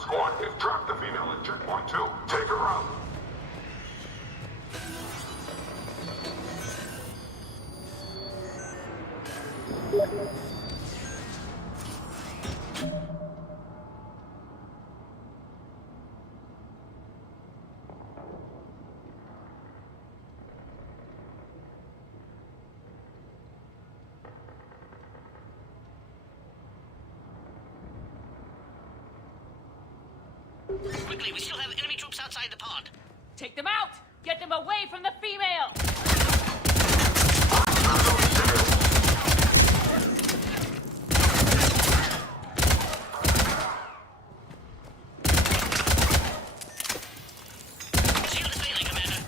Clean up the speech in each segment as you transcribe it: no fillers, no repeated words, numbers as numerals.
squad. They've trapped the female at checkpoint 2. Take her out. Quickly, we still have enemy troops outside the pod. Take them out! Get them away from the female! Shield is failing, Commander.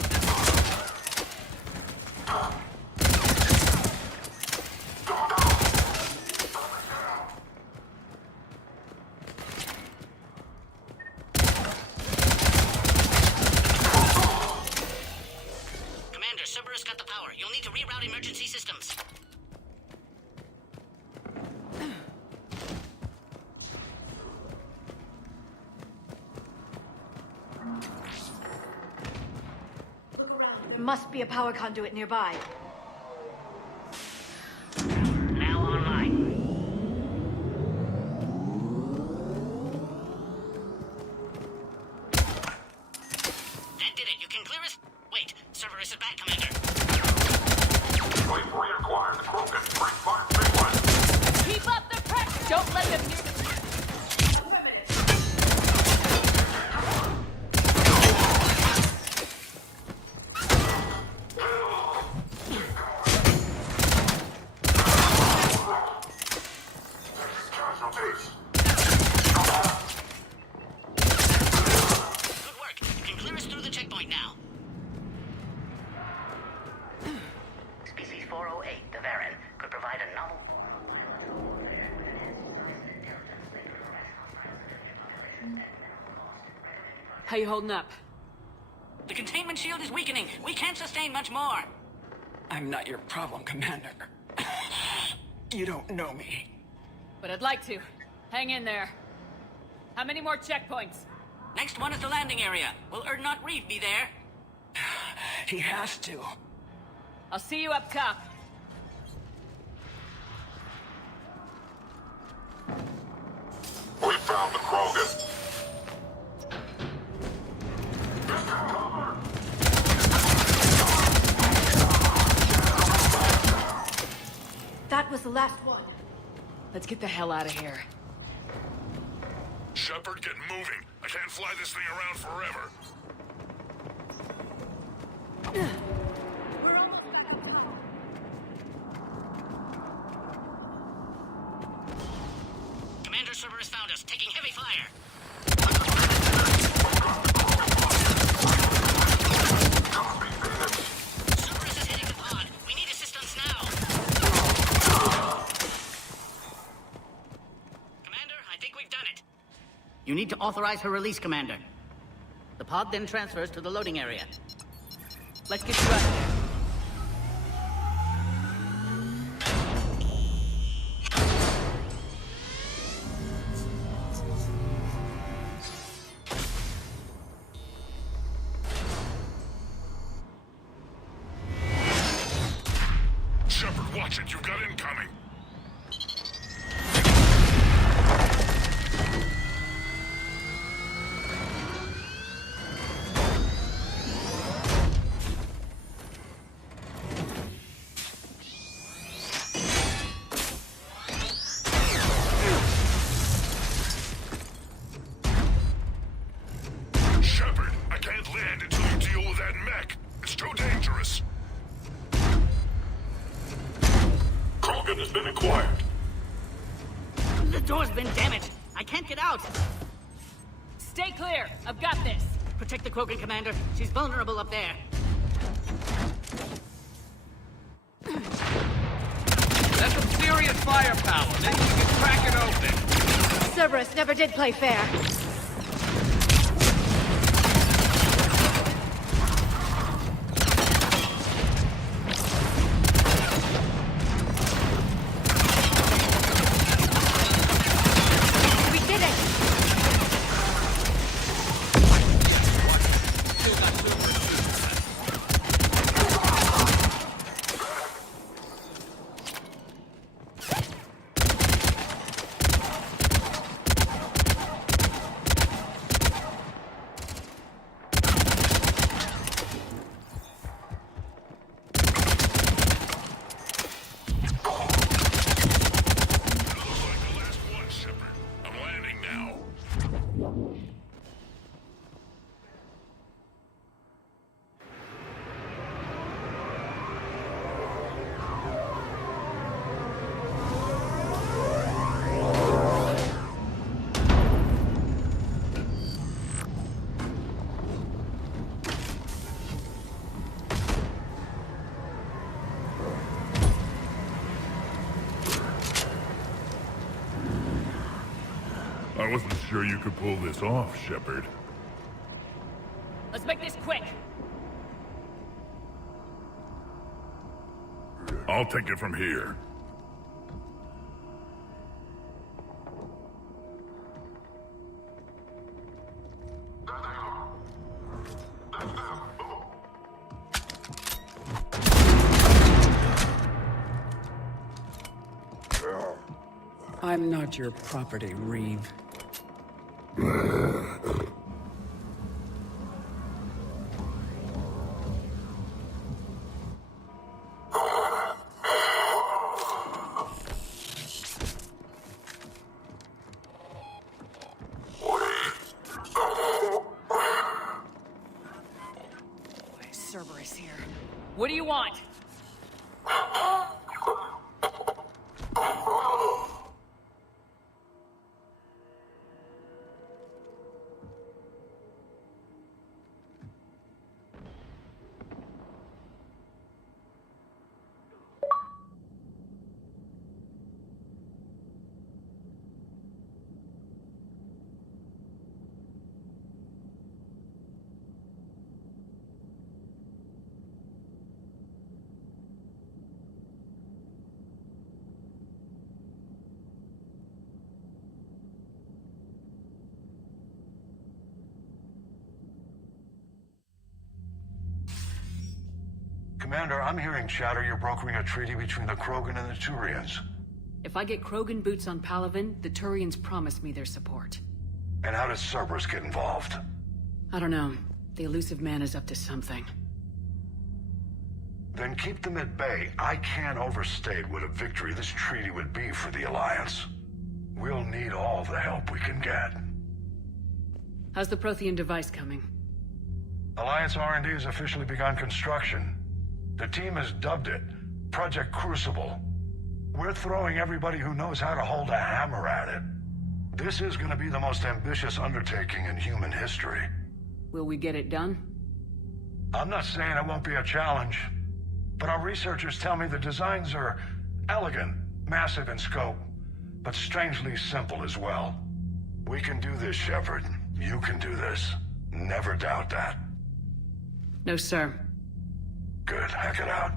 Commander, Cerberus got the power. You'll need to reroute emergency systems. There must be a power conduit nearby. Now online. That did it. You can clear us? Wait, Cerberus is back, Commander. We've reacquired the Krogan. Brink fire sequence. Keep up the pressure! Don't let them near the... Casualties. Good work. You can clear us through the checkpoint now. Species 408, the Varan, could provide a novel... How you holding up? The containment shield is weakening. We can't sustain much more. I'm not your problem, Commander. You don't know me. But I'd like to. Hang in there. How many more checkpoints? Next one is the landing area. Will Erdnot Reef be there? He has to. I'll see you up top. We found the Krogan. That was the last one. Let's get the hell out of here. Shepard, get moving. I can't fly this thing around forever. Commander Cerberus found us, taking heavy fire. Cerberus is hitting the pod. We need assistance now. Commander, I think we've done it. You need to authorize her release, Commander. The pod then transfers to the loading area. Let's get you out of there. Shepard, watch it. You've got incoming. Shepard, I can't land until you deal with that mech. It's too dangerous. Krogan has been acquired. The door's been damaged. I can't get out. Stay clear. I've got this. Protect the Krogan, Commander. She's vulnerable up there. That's some serious firepower. Maybe we can crack it open. Cerberus never did play fair. We did it! I wasn't sure you could pull this off, Shepard. Let's make this quick. I'll take it from here. I'm not your property, Reeve. Cerberus here. What do you want? Commander, I'm hearing chatter you're brokering a treaty between the Krogan and the Turians. If I get Krogan boots on Palaven, the Turians promise me their support. And how does Cerberus get involved? I don't know. The elusive man is up to something. Then keep them at bay. I can't overstate what a victory this treaty would be for the Alliance. We'll need all the help we can get. How's the Prothean device coming? Alliance R&D has officially begun construction. The team has dubbed it Project Crucible. We're throwing everybody who knows how to hold a hammer at it. This is going to be the most ambitious undertaking in human history. Will we get it done? I'm not saying it won't be a challenge, but our researchers tell me the designs are elegant, massive in scope, but strangely simple as well. We can do this, Shepard. You can do this. Never doubt that. No, sir. Good. Hack it out.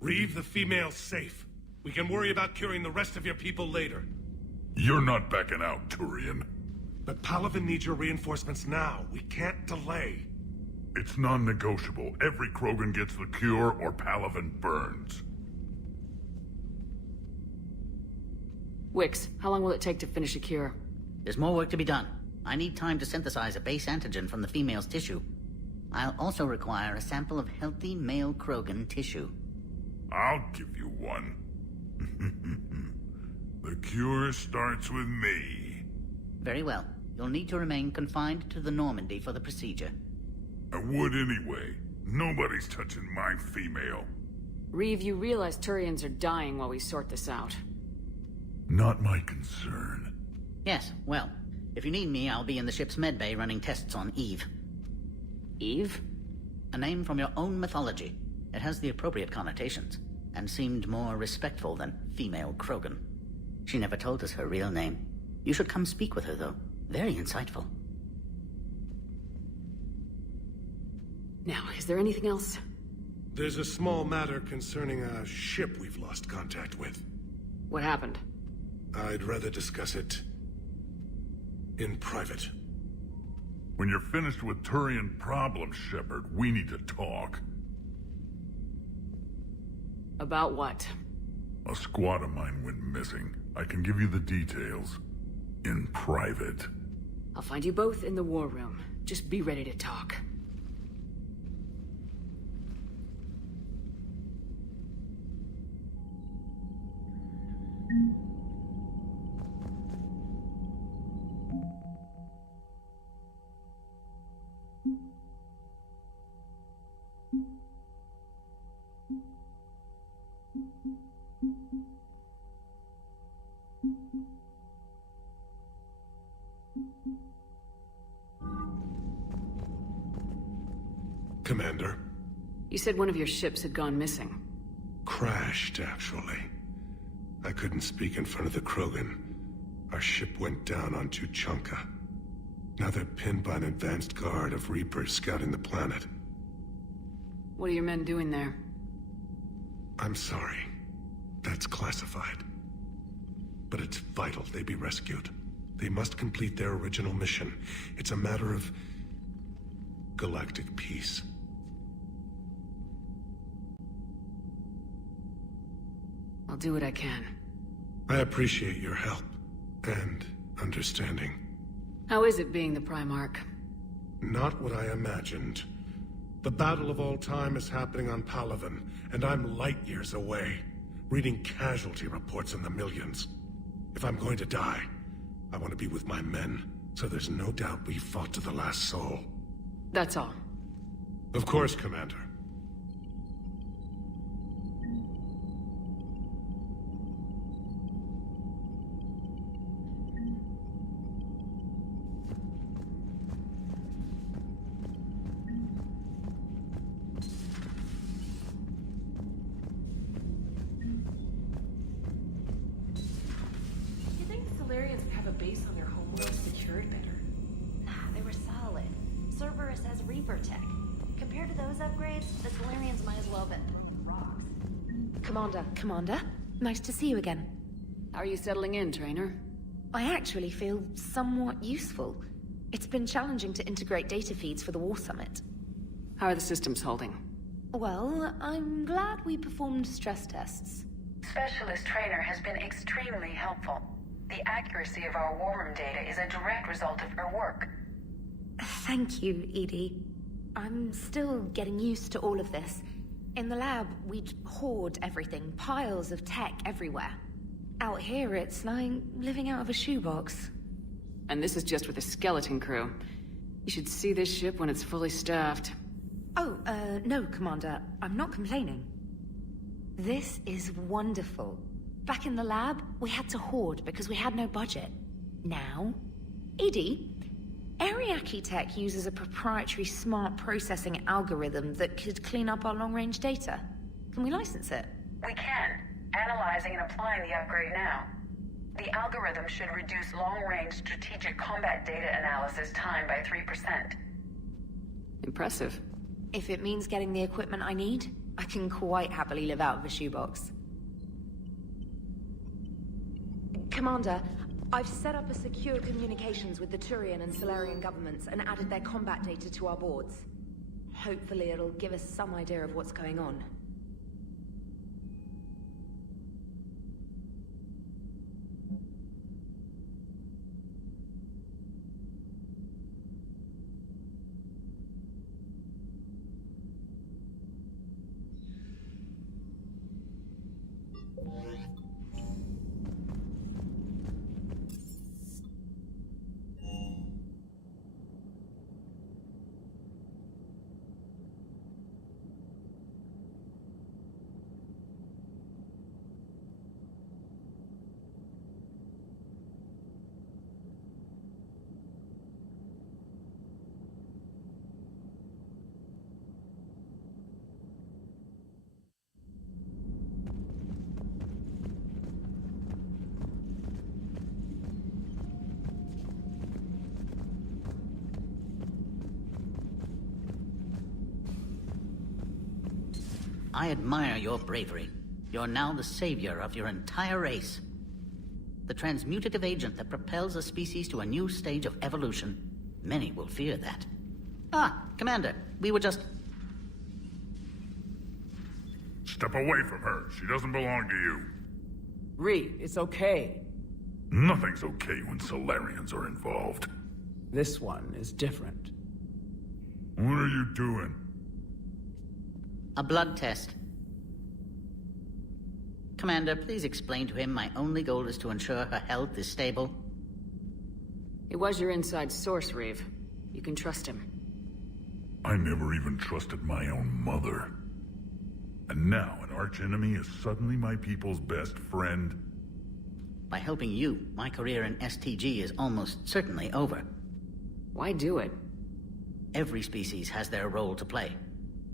Reeve, the female's safe. We can worry about curing the rest of your people later. You're not backing out, Turian. But Palaven needs your reinforcements now. We can't delay. It's non-negotiable. Every Krogan gets the cure or Palaven burns. Wix, how long will it take to finish a cure? There's more work to be done. I need time to synthesize a base antigen from the female's tissue. I'll also require a sample of healthy male Krogan tissue. I'll give you one. The cure starts with me. Very well. You'll need to remain confined to the Normandy for the procedure. I would anyway. Nobody's touching my female. Reeve, you realize Turians are dying while we sort this out. Not my concern. Yes, well, if you need me, I'll be in the ship's medbay running tests on Eve. Eve? A name from your own mythology. It has the appropriate connotations, and seemed more respectful than female Krogan. She never told us her real name. You should come speak with her, though. Very insightful. Now, is there anything else? There's a small matter concerning a ship we've lost contact with. What happened? I'd rather discuss it in private. When you're finished with Turian problems, Shepard, we need to talk. About what? A squad of mine went missing. I can give you the details. In private. I'll find you both in the war room. Just be ready to talk. Commander. You said one of your ships had gone missing. Crashed, actually. I couldn't speak in front of the Krogan. Our ship went down on Tuchanka. Now they're pinned by an advanced guard of Reapers scouting the planet. What are your men doing there? I'm sorry. That's classified. But it's vital they be rescued. They must complete their original mission. It's a matter of galactic peace. I'll do what I can. I appreciate your help and understanding. How is it being the Primarch? Not what I imagined. The battle of all time is happening on Palaven, and I'm light years away, reading casualty reports in the millions. If I'm going to die, I want to be with my men, so there's no doubt we fought to the last soul. That's all. Of course, Commander. You think the Solarians would have a base on their homeworld secured better? Nah, they were solid. Cerberus has Reaper tech. Compared to those upgrades, the Solarians might as well have been throwing rocks. Commander, nice to see you again. How are you settling in, Trainer? I actually feel somewhat useful. It's been challenging to integrate data feeds for the War Summit. How are the systems holding? Well, I'm glad we performed stress tests. Specialist Trainer has been extremely helpful. The accuracy of our war room data is a direct result of her work. Thank you, Edie. I'm still getting used to all of this. In the lab, we'd hoard everything, piles of tech everywhere. Out here, it's like living out of a shoebox. And this is just with a skeleton crew. You should see this ship when it's fully staffed. Oh, no, Commander. I'm not complaining. This is wonderful. Back in the lab, we had to hoard because we had no budget. Now, Edie, Ariake Tech uses a proprietary smart processing algorithm that could clean up our long-range data. Can we license it? We can. Analyzing and applying the upgrade now. The algorithm should reduce long-range strategic combat data analysis time by 3%. Impressive. If it means getting the equipment I need, I can quite happily live out of a shoebox. Commander, I've set up a secure communications with the Turian and Solarian governments and added their combat data to our boards. Hopefully it'll give us some idea of what's going on. I admire your bravery. You're now the savior of your entire race. The transmutative agent that propels a species to a new stage of evolution. Many will fear that. Ah, Commander, we were just... Step away from her. She doesn't belong to you. Reed, it's okay. Nothing's okay when Solarians are involved. This one is different. What are you doing? A blood test. Commander, please explain to him my only goal is to ensure her health is stable. It was your inside source, Reeve. You can trust him. I never even trusted my own mother. And now an archenemy is suddenly my people's best friend? By helping you, my career in STG is almost certainly over. Why do it? Every species has their role to play.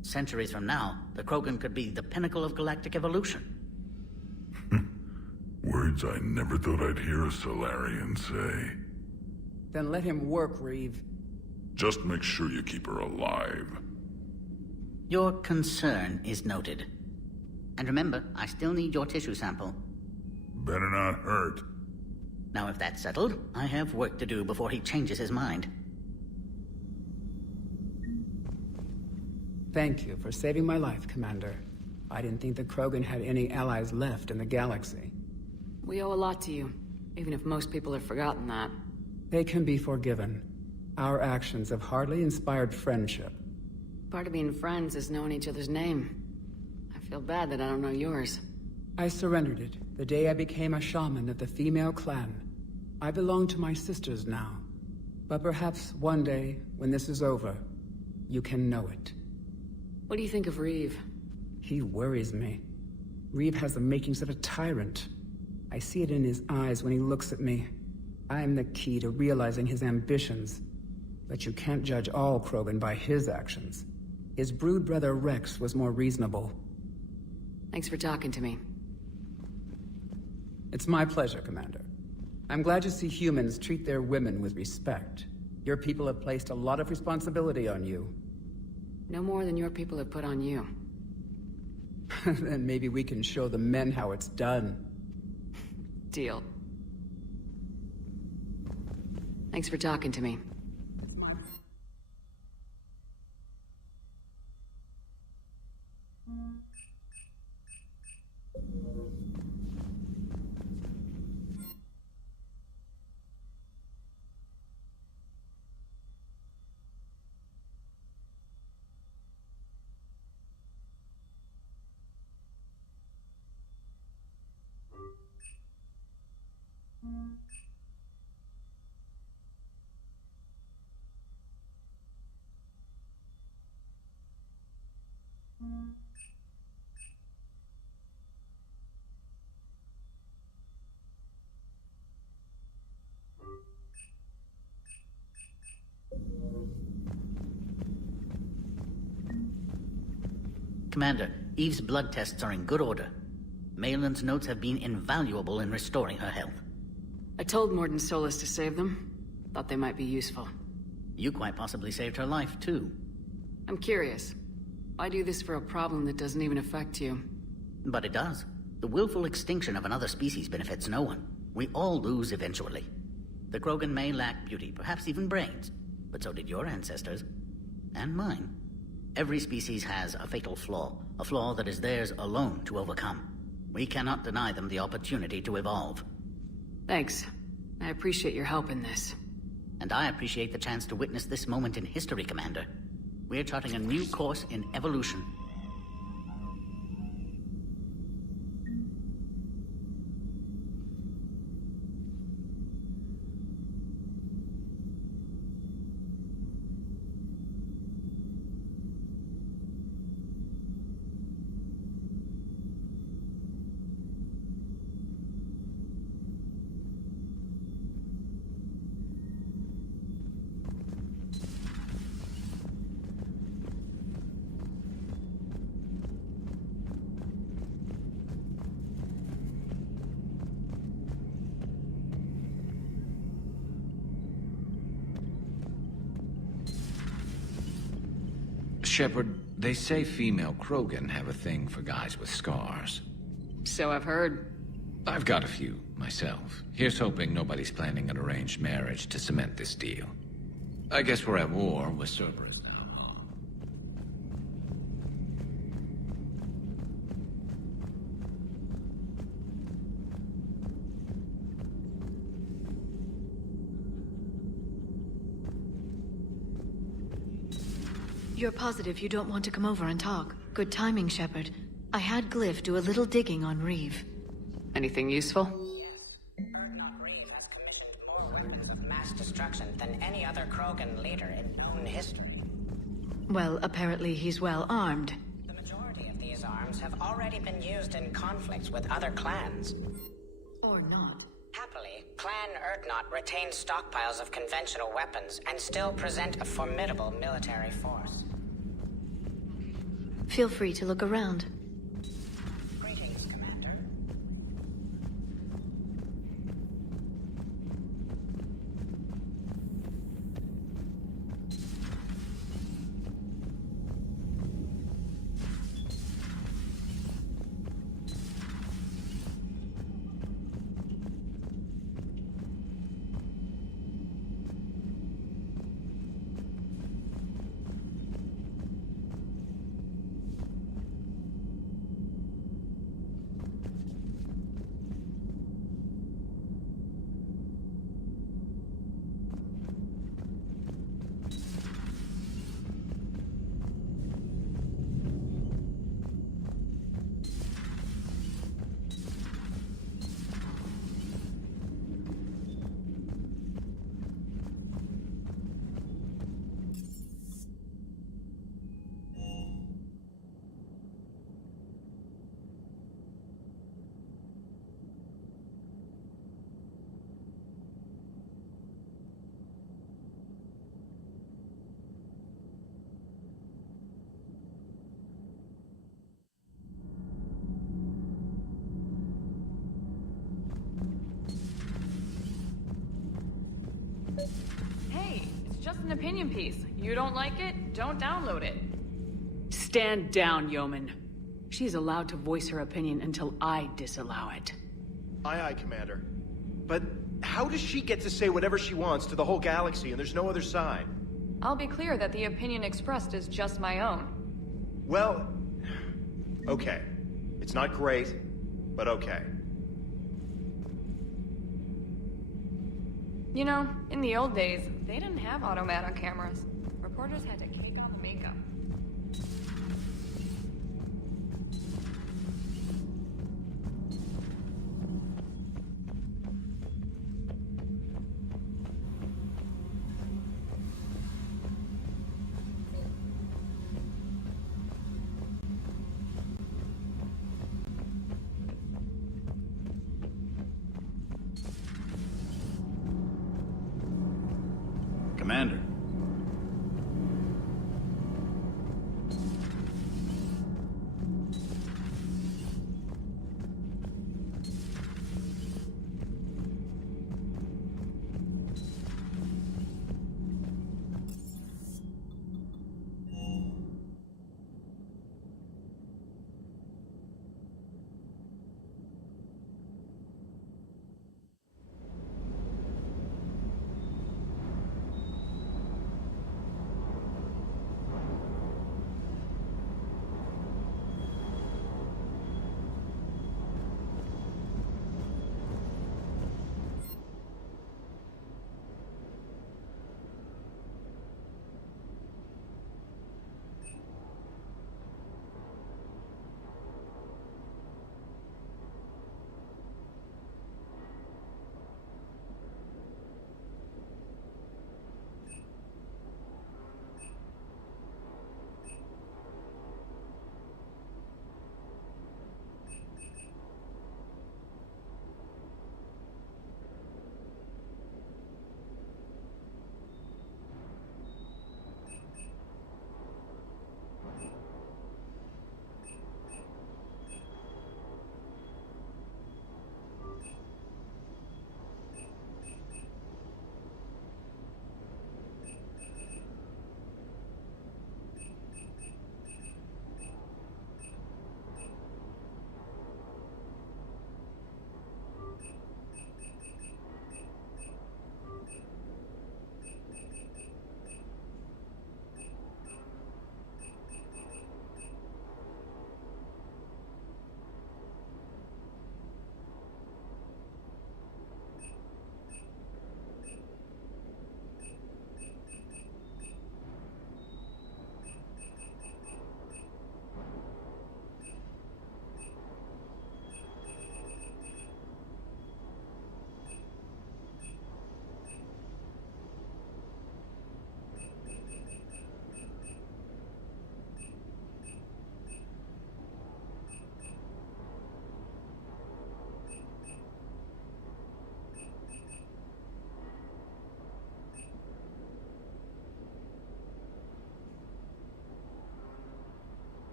Centuries from now, the Krogan could be the pinnacle of galactic evolution. Words I never thought I'd hear a Solarian say. Then let him work, Reeve. Just make sure you keep her alive. Your concern is noted. And remember, I still need your tissue sample. Better not hurt. Now if that's settled, I have work to do before he changes his mind. Thank you for saving my life, Commander. I didn't think the Krogan had any allies left in the galaxy. We owe a lot to you, even if most people have forgotten that. They can be forgiven. Our actions have hardly inspired friendship. Part of being friends is knowing each other's name. I feel bad that I don't know yours. I surrendered it the day I became a shaman of the female clan. I belong to my sisters now. But perhaps one day, when this is over, you can know it. What do you think of Reeve? He worries me. Reeve has the makings of a tyrant. I see it in his eyes when he looks at me. I'm the key to realizing his ambitions. But you can't judge all Krogan by his actions. His brood brother Rex was more reasonable. Thanks for talking to me. It's my pleasure, Commander. I'm glad to see humans treat their women with respect. Your people have placed a lot of responsibility on you. No more than your people have put on you. Then maybe we can show the men how it's done. Deal. Thanks for talking to me. Commander, Eve's blood tests are in good order. Malin's notes have been invaluable in restoring her health. I told Morden Solis to save them. Thought they might be useful. You quite possibly saved her life, too. I'm curious. Why do this for a problem that doesn't even affect you? But it does. The willful extinction of another species benefits no one. We all lose eventually. The Krogan may lack beauty, perhaps even brains, but so did your ancestors. And mine. Every species has a fatal flaw, a flaw that is theirs alone to overcome. We cannot deny them the opportunity to evolve. Thanks. I appreciate your help in this. And I appreciate the chance to witness this moment in history, Commander. We're charting a new course in evolution. Shepard, they say female Krogan have a thing for guys with scars. So I've heard. I've got a few, myself. Here's hoping nobody's planning an arranged marriage to cement this deal. I guess we're at war with Cerberus now, huh? You're positive you don't want to come over and talk? Good timing, Shepard. I had Glyph do a little digging on Reeve. Anything useful? Reeve has commissioned more weapons of mass destruction than any other Krogan leader in known history. Well, apparently he's well armed. The majority of these arms have already been used in conflicts with other clans. Or not. Happily, Clan Urdnot retains stockpiles of conventional weapons and still present a formidable military force. Feel free to look around. Greetings, Commander. Hey, it's just an opinion piece. You don't like it, don't download it. Stand down, yeoman. She's allowed to voice her opinion until I disallow it. Aye, aye, Commander. But how does she get to say whatever she wants to the whole galaxy and there's no other side? I'll be clear that the opinion expressed is just my own. Well, okay. It's not great, but okay. You know, in the old days, they didn't have automatic cameras. Reporters had to cake off makeup. Commander.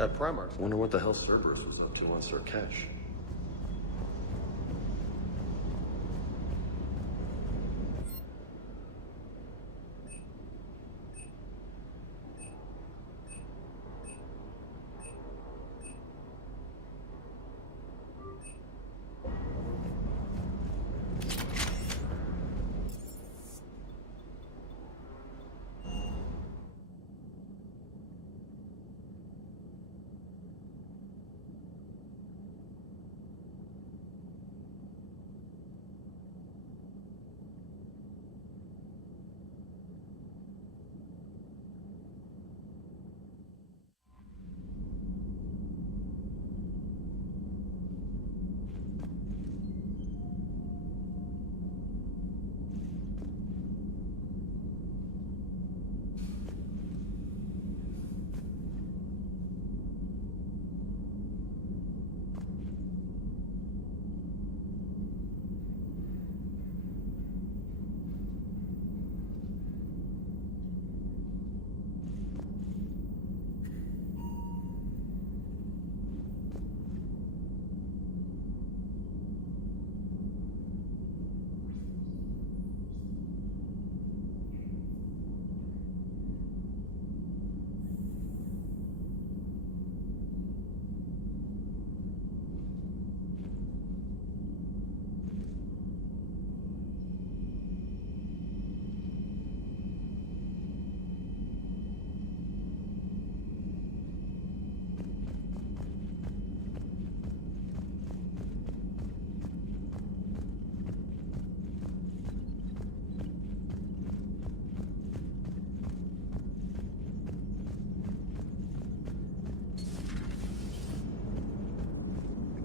At Primarch. Wonder what the hell Cerberus was up to on Sir Kesh.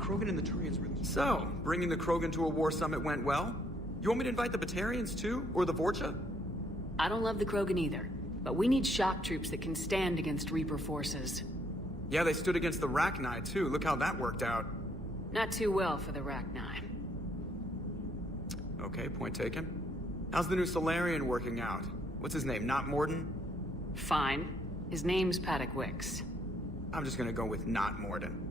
Krogan and the Turians really... So, bringing the Krogan to a war summit went well? You want me to invite the Batarians too? Or the Vorcha? I don't love the Krogan either, but we need shock troops that can stand against Reaper forces. Yeah, they stood against the Rachni too. Look how that worked out. Not too well for the Rachni. Okay, point taken. How's the new Solarian working out? What's his name, not Morden? Fine. His name's Paddock Wicks. I'm just gonna go with not Morden.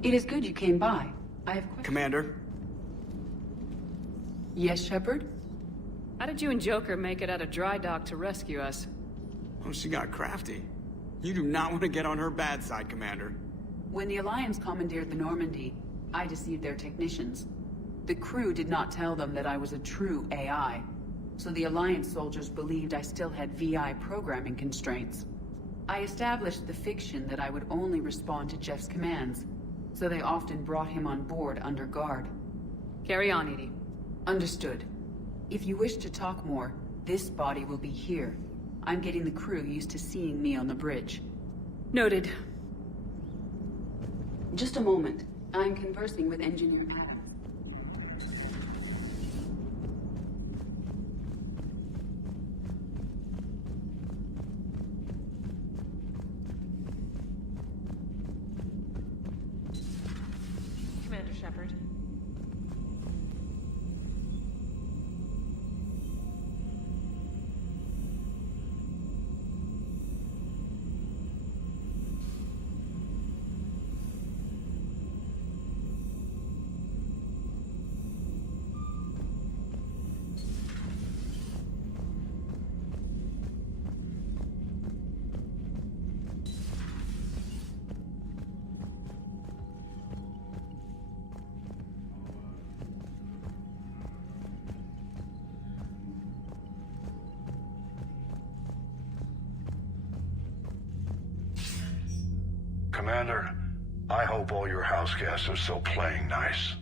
It is good you came by. I have questions. Commander? Yes, Shepard? How did you and Joker make it out of dry dock to rescue us? Oh, she got crafty. You do not want to get on her bad side, Commander. When the Alliance commandeered the Normandy, I deceived their technicians. The crew did not tell them that I was a true AI, so the Alliance soldiers believed I still had VI programming constraints. I established the fiction that I would only respond to Jeff's commands, so they often brought him on board under guard. Carry on, Edie. Understood. If you wish to talk more, this body will be here. I'm getting the crew used to seeing me on the bridge. Noted. Just a moment. I'm conversing with Engineer Adams. Commander Shepard. Commander, I hope all your house guests are still playing nice.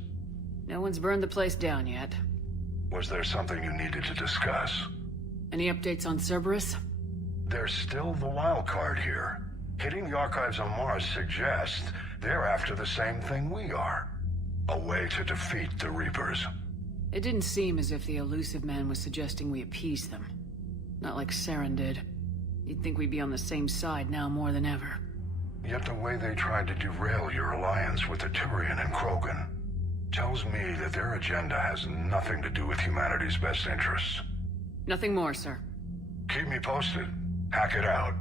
No one's burned the place down yet. Was there something you needed to discuss? Any updates on Cerberus? There's still the wild card here. Hitting the archives on Mars suggests they're after the same thing we are. A way to defeat the Reapers. It didn't seem as if the elusive man was suggesting we appease them. Not like Saren did. You'd think we'd be on the same side now more than ever. Yet the way they tried to derail your alliance with the Turian and Krogan tells me that their agenda has nothing to do with humanity's best interests. Nothing more, sir. Keep me posted. Hack it out.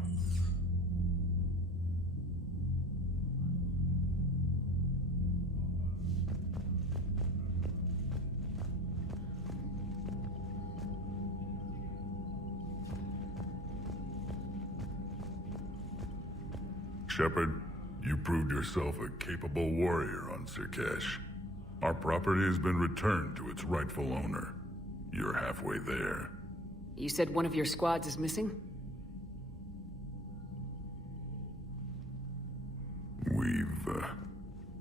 Shepard, you proved yourself a capable warrior on Sirkesh. Our property has been returned to its rightful owner. You're halfway there. You said one of your squads is missing? We've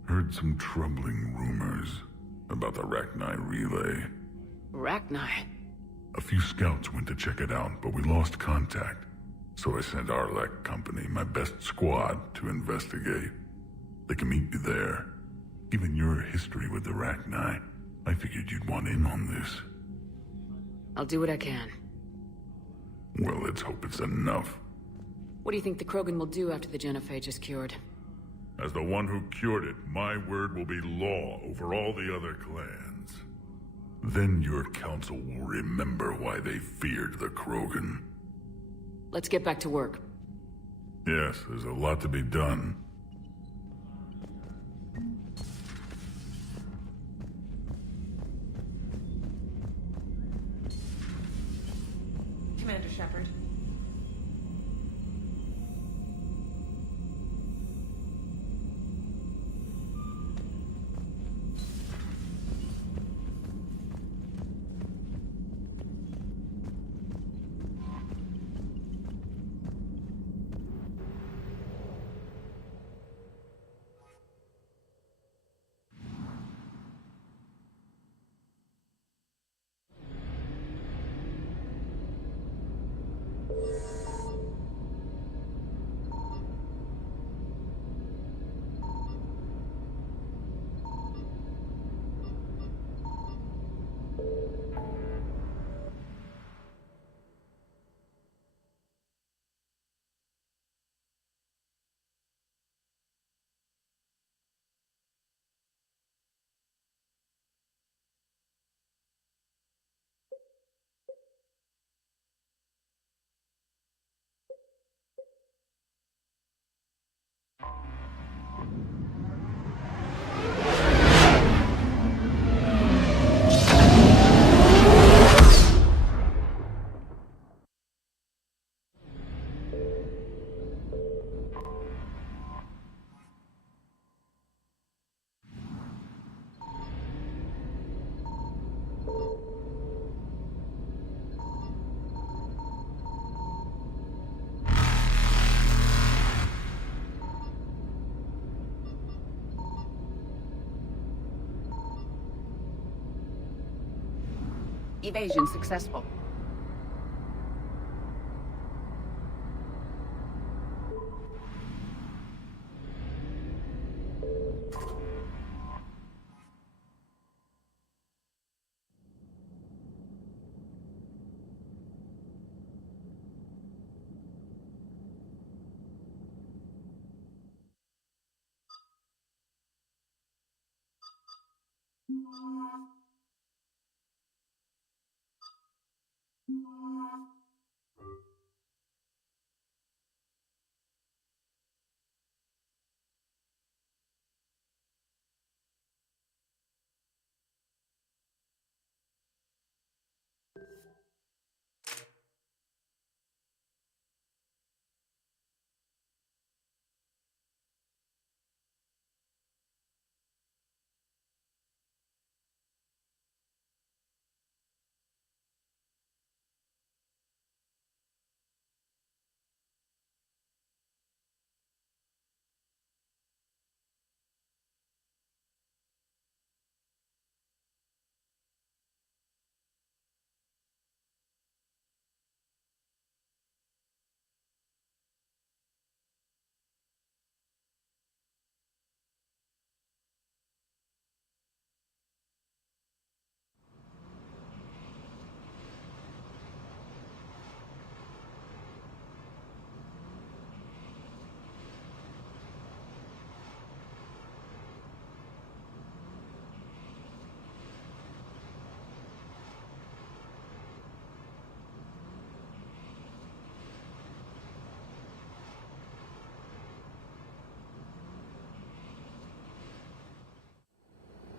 heard some troubling rumors about the Rachni relay. Rachni? A few scouts went to check it out, but we lost contact. So I sent Arlec Company, my best squad, to investigate. They can meet you there. Given your history with the Rachni, I figured you'd want in on this. I'll do what I can. Well, let's hope it's enough. What do you think the Krogan will do after the genophage is cured? As the one who cured it, my word will be law over all the other clans. Then your council will remember why they feared the Krogan. Let's get back to work. Yes, there's a lot to be done. Commander Shepard. Evasion successful.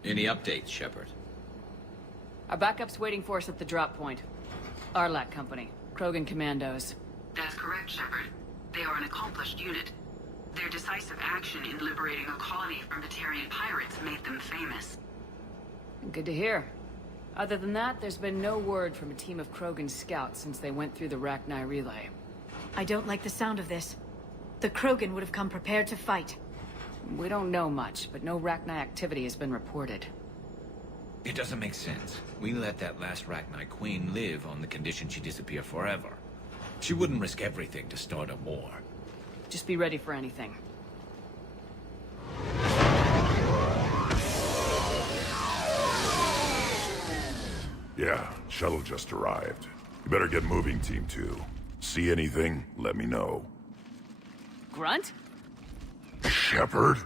Any updates, Shepard? Our backup's waiting for us at the drop point. Arlec Company, Krogan Commandos. That's correct, Shepard. They are an accomplished unit. Their decisive action in liberating a colony from Batarian pirates made them famous. Good to hear. Other than that, there's been no word from a team of Krogan scouts since they went through the Rachni relay. I don't like the sound of this. The Krogan would have come prepared to fight. We don't know much, but no Rachni activity has been reported. It doesn't make sense. We let that last Rachni queen live on the condition she disappear forever. She wouldn't risk everything to start a war. Just be ready for anything. Yeah, shuttle just arrived. You better get moving, Team 2. See anything, let me know. Grunt? Shepard?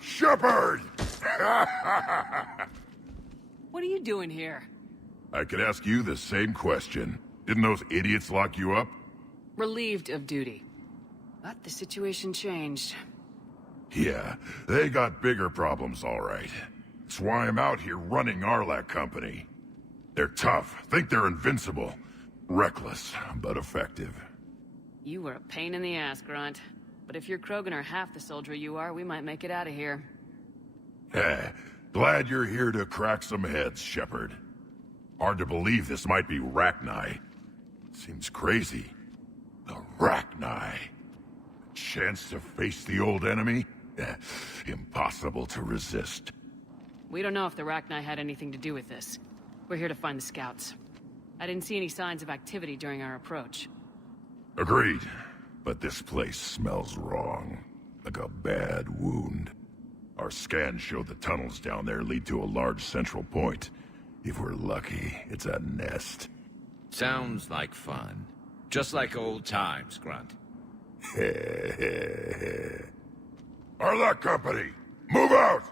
Shepard! What are you doing here? I could ask you the same question. Didn't those idiots lock you up? Relieved of duty. But the situation changed. Yeah, they got bigger problems, all right. That's why I'm out here running Arlac Company. They're tough, think they're invincible. Reckless, but effective. You were a pain in the ass, Grunt. But if your Krogan are half the soldier you are, we might make it out of here. Glad you're here to crack some heads, Shepard. Hard to believe this might be Rachni. Seems crazy. The Rachni. Chance to face the old enemy? Impossible to resist. We don't know if the Rachni had anything to do with this. We're here to find the scouts. I didn't see any signs of activity during our approach. Agreed. But this place smells wrong. Like a bad wound. Our scans show the tunnels down there lead to a large central point. If we're lucky, it's a nest. Sounds like fun. Just like old times, Grunt. Arlac Company, move out!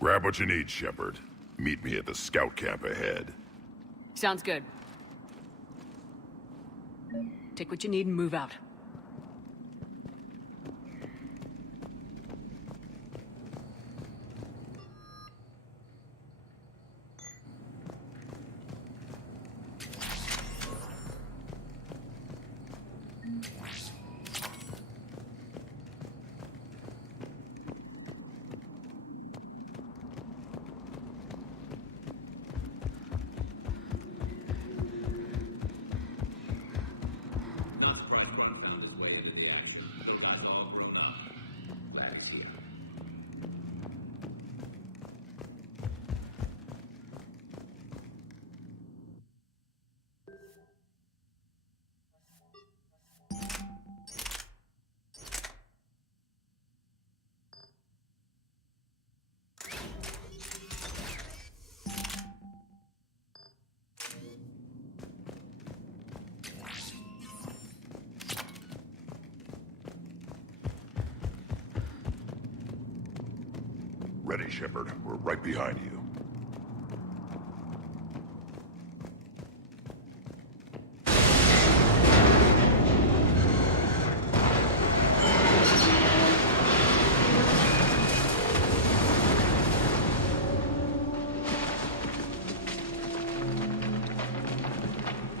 Grab what you need, Shepard. Meet me at the scout camp ahead. Sounds good. Take what you need and move out. Ready, Shepard. We're right behind you.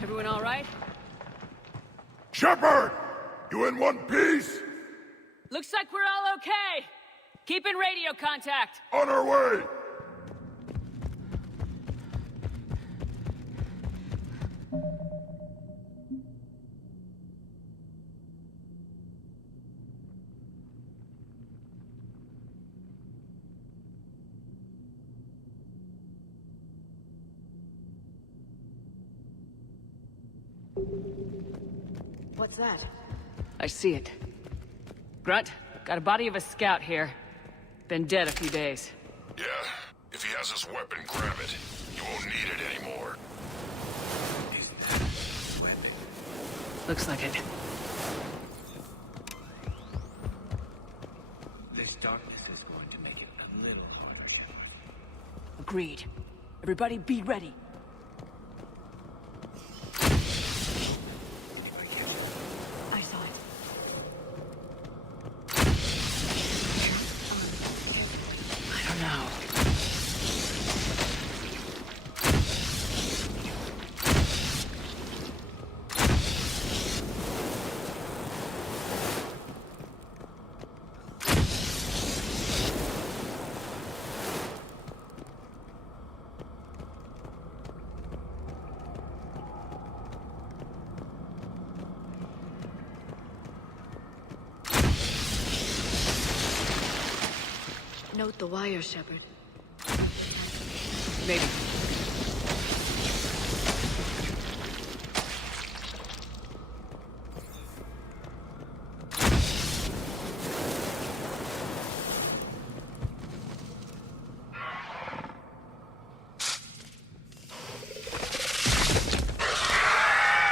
Everyone all right? Shepard! You in one piece? Looks like we're all okay. Keep in radio contact. On our way! What's that? I see it. Grunt, got a body of a scout here. Been dead a few days. Yeah, if he has his weapon, grab it. You won't need it anymore. Is that a weapon? Looks like it. This darkness is going to make it a little harder, Shepard. Agreed. Everybody be ready. I saw it. I don't know. out the wire, Shepard? Maybe.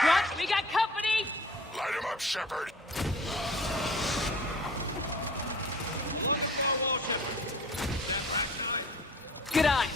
Grunt, we got company! Light him up, Shepard. Good eye.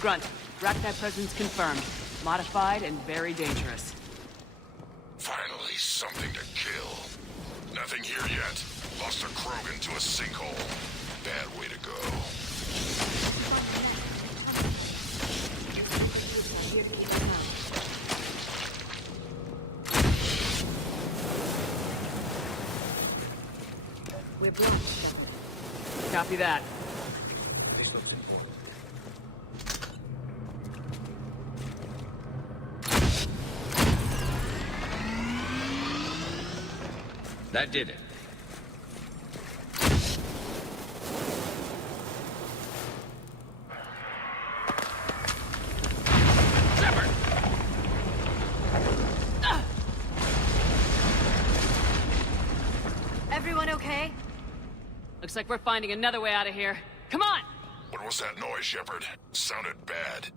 Grunt, Rachni presence confirmed. Modified and very dangerous. Finally, something to kill. Nothing here yet. Lost a Krogan to a sinkhole. Bad way to go. We're blocked. Copy that. That did it. Shepard! Everyone okay? Looks like we're finding another way out of here. Come on! What was that noise, Shepard? Sounded bad.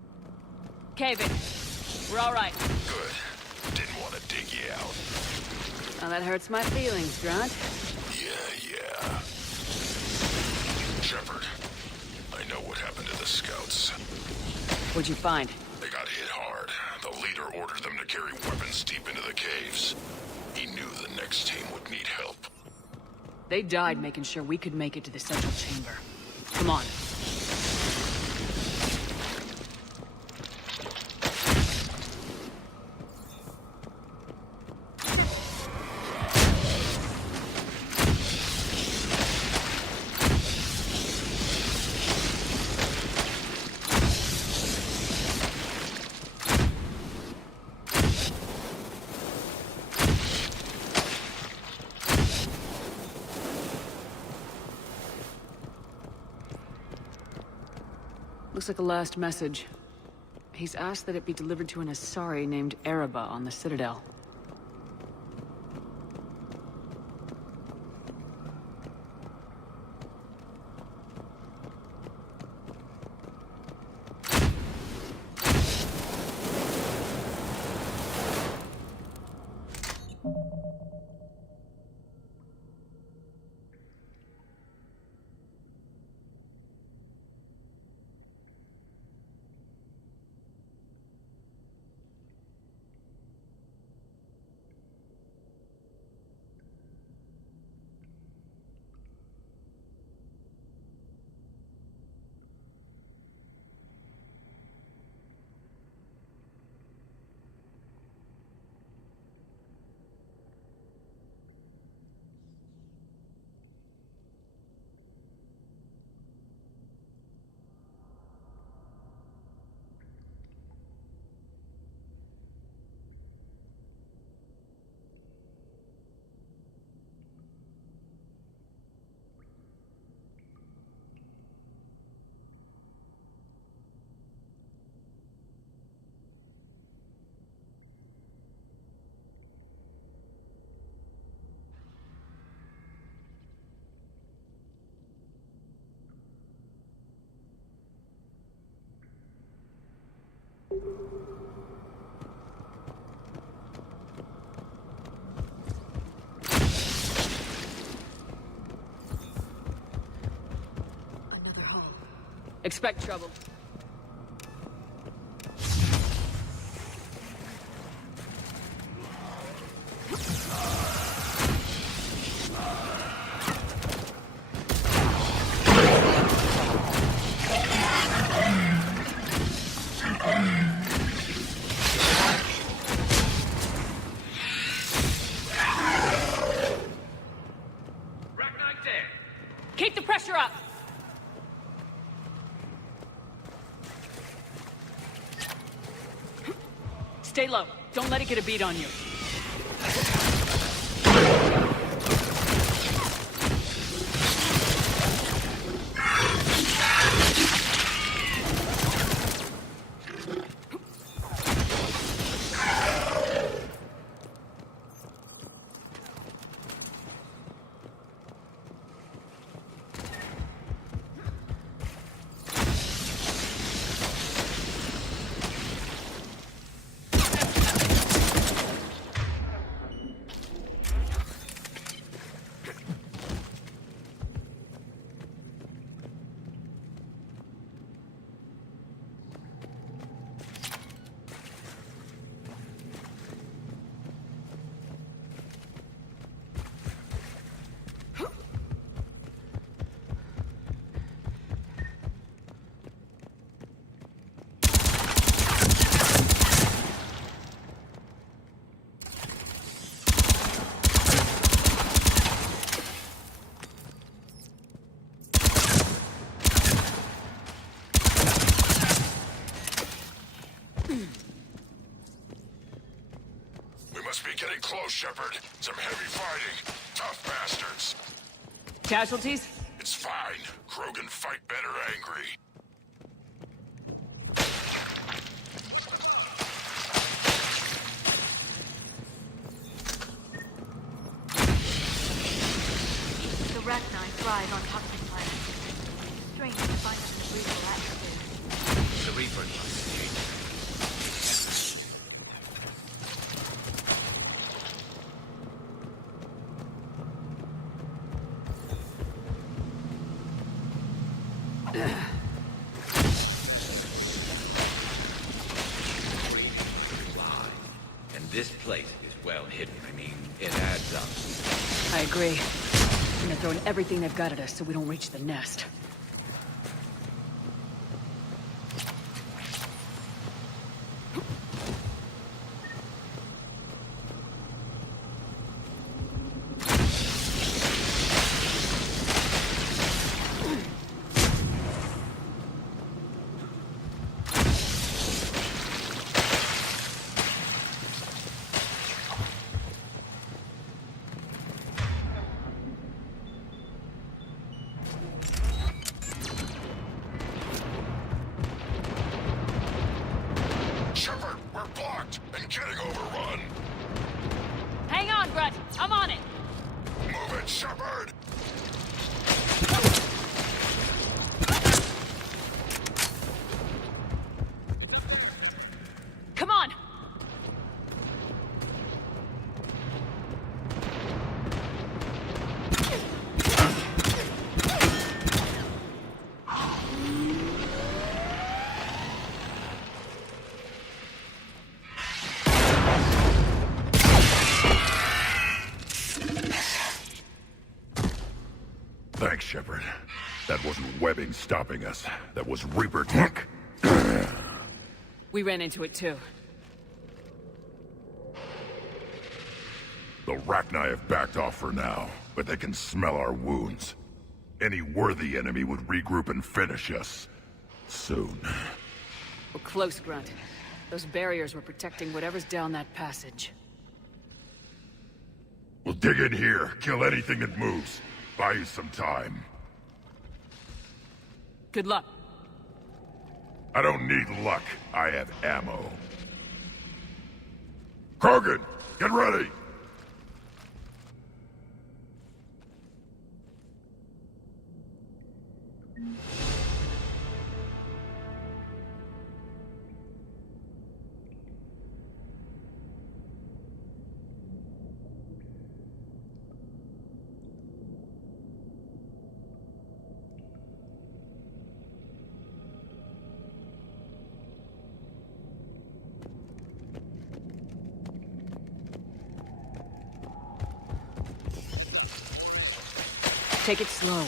Cave it. We're all right. Good. Didn't want to dig you out. Well, that hurts my feelings, Grunt. Yeah. Shepard, I know what happened to the scouts. What'd you find? They got hit hard. The leader ordered them to carry weapons deep into the caves. He knew the next team would need help. They died making sure we could make it to the central chamber. Come on. Looks like a last message. He's asked that it be delivered to an Asari named Ereba on the Citadel. Expect trouble. Keep the pressure up! Stay low. Don't let it get a beat on you. Getting close, Shepard. Some heavy fighting. Tough bastards. Casualties? It's fine. Krogan fight better angry. The Rachni thrive on toxic planets. Strange to find them in the breathable atmosphere. The Reaper must escape. And this place is well hidden. I mean, it adds up. I agree. I'm gonna throw in everything they've got at us so we don't reach the nest. Shepard, we're blocked and getting overrun. Hang on, Brett. I'm on it. Move it, Shepard. Come on. Thanks, Shepard. That wasn't webbing stopping us. That was Reaper tech. We ran into it too. The Rachni have backed off for now, but they can smell our wounds. Any worthy enemy would regroup and finish us. Soon. We're close, Grunt. Those barriers were protecting whatever's down that passage. We'll dig in here, kill anything that moves. Buy you some time. Good luck. I don't need luck. I have ammo. Krogan, get ready! Take it slow.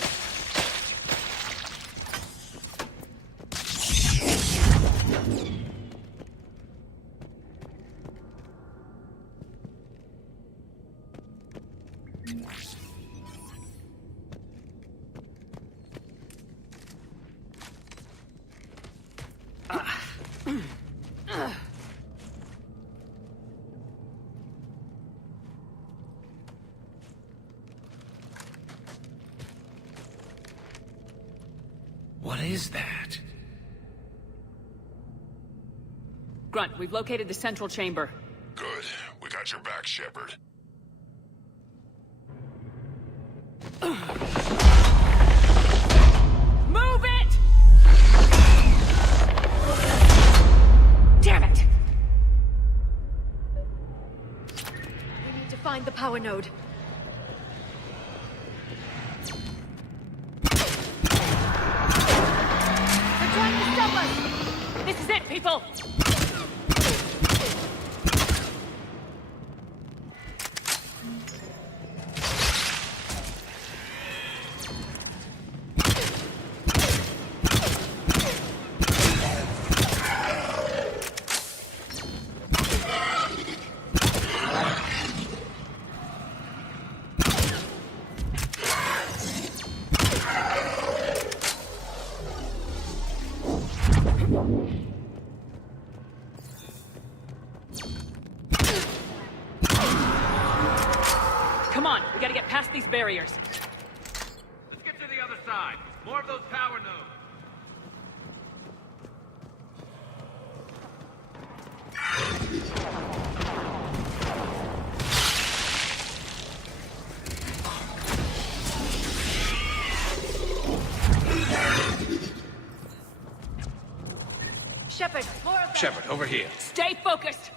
What is that? Grunt, we've located the central chamber. Good. We got your back, Shepard. Move it! Damn it! We need to find the power node. They're trying to stop us! This is it, people! Come on, we gotta get past these barriers. Let's get to the other side. More of those power nodes. Shepard, more of them. Shepard, over here. Stay focused!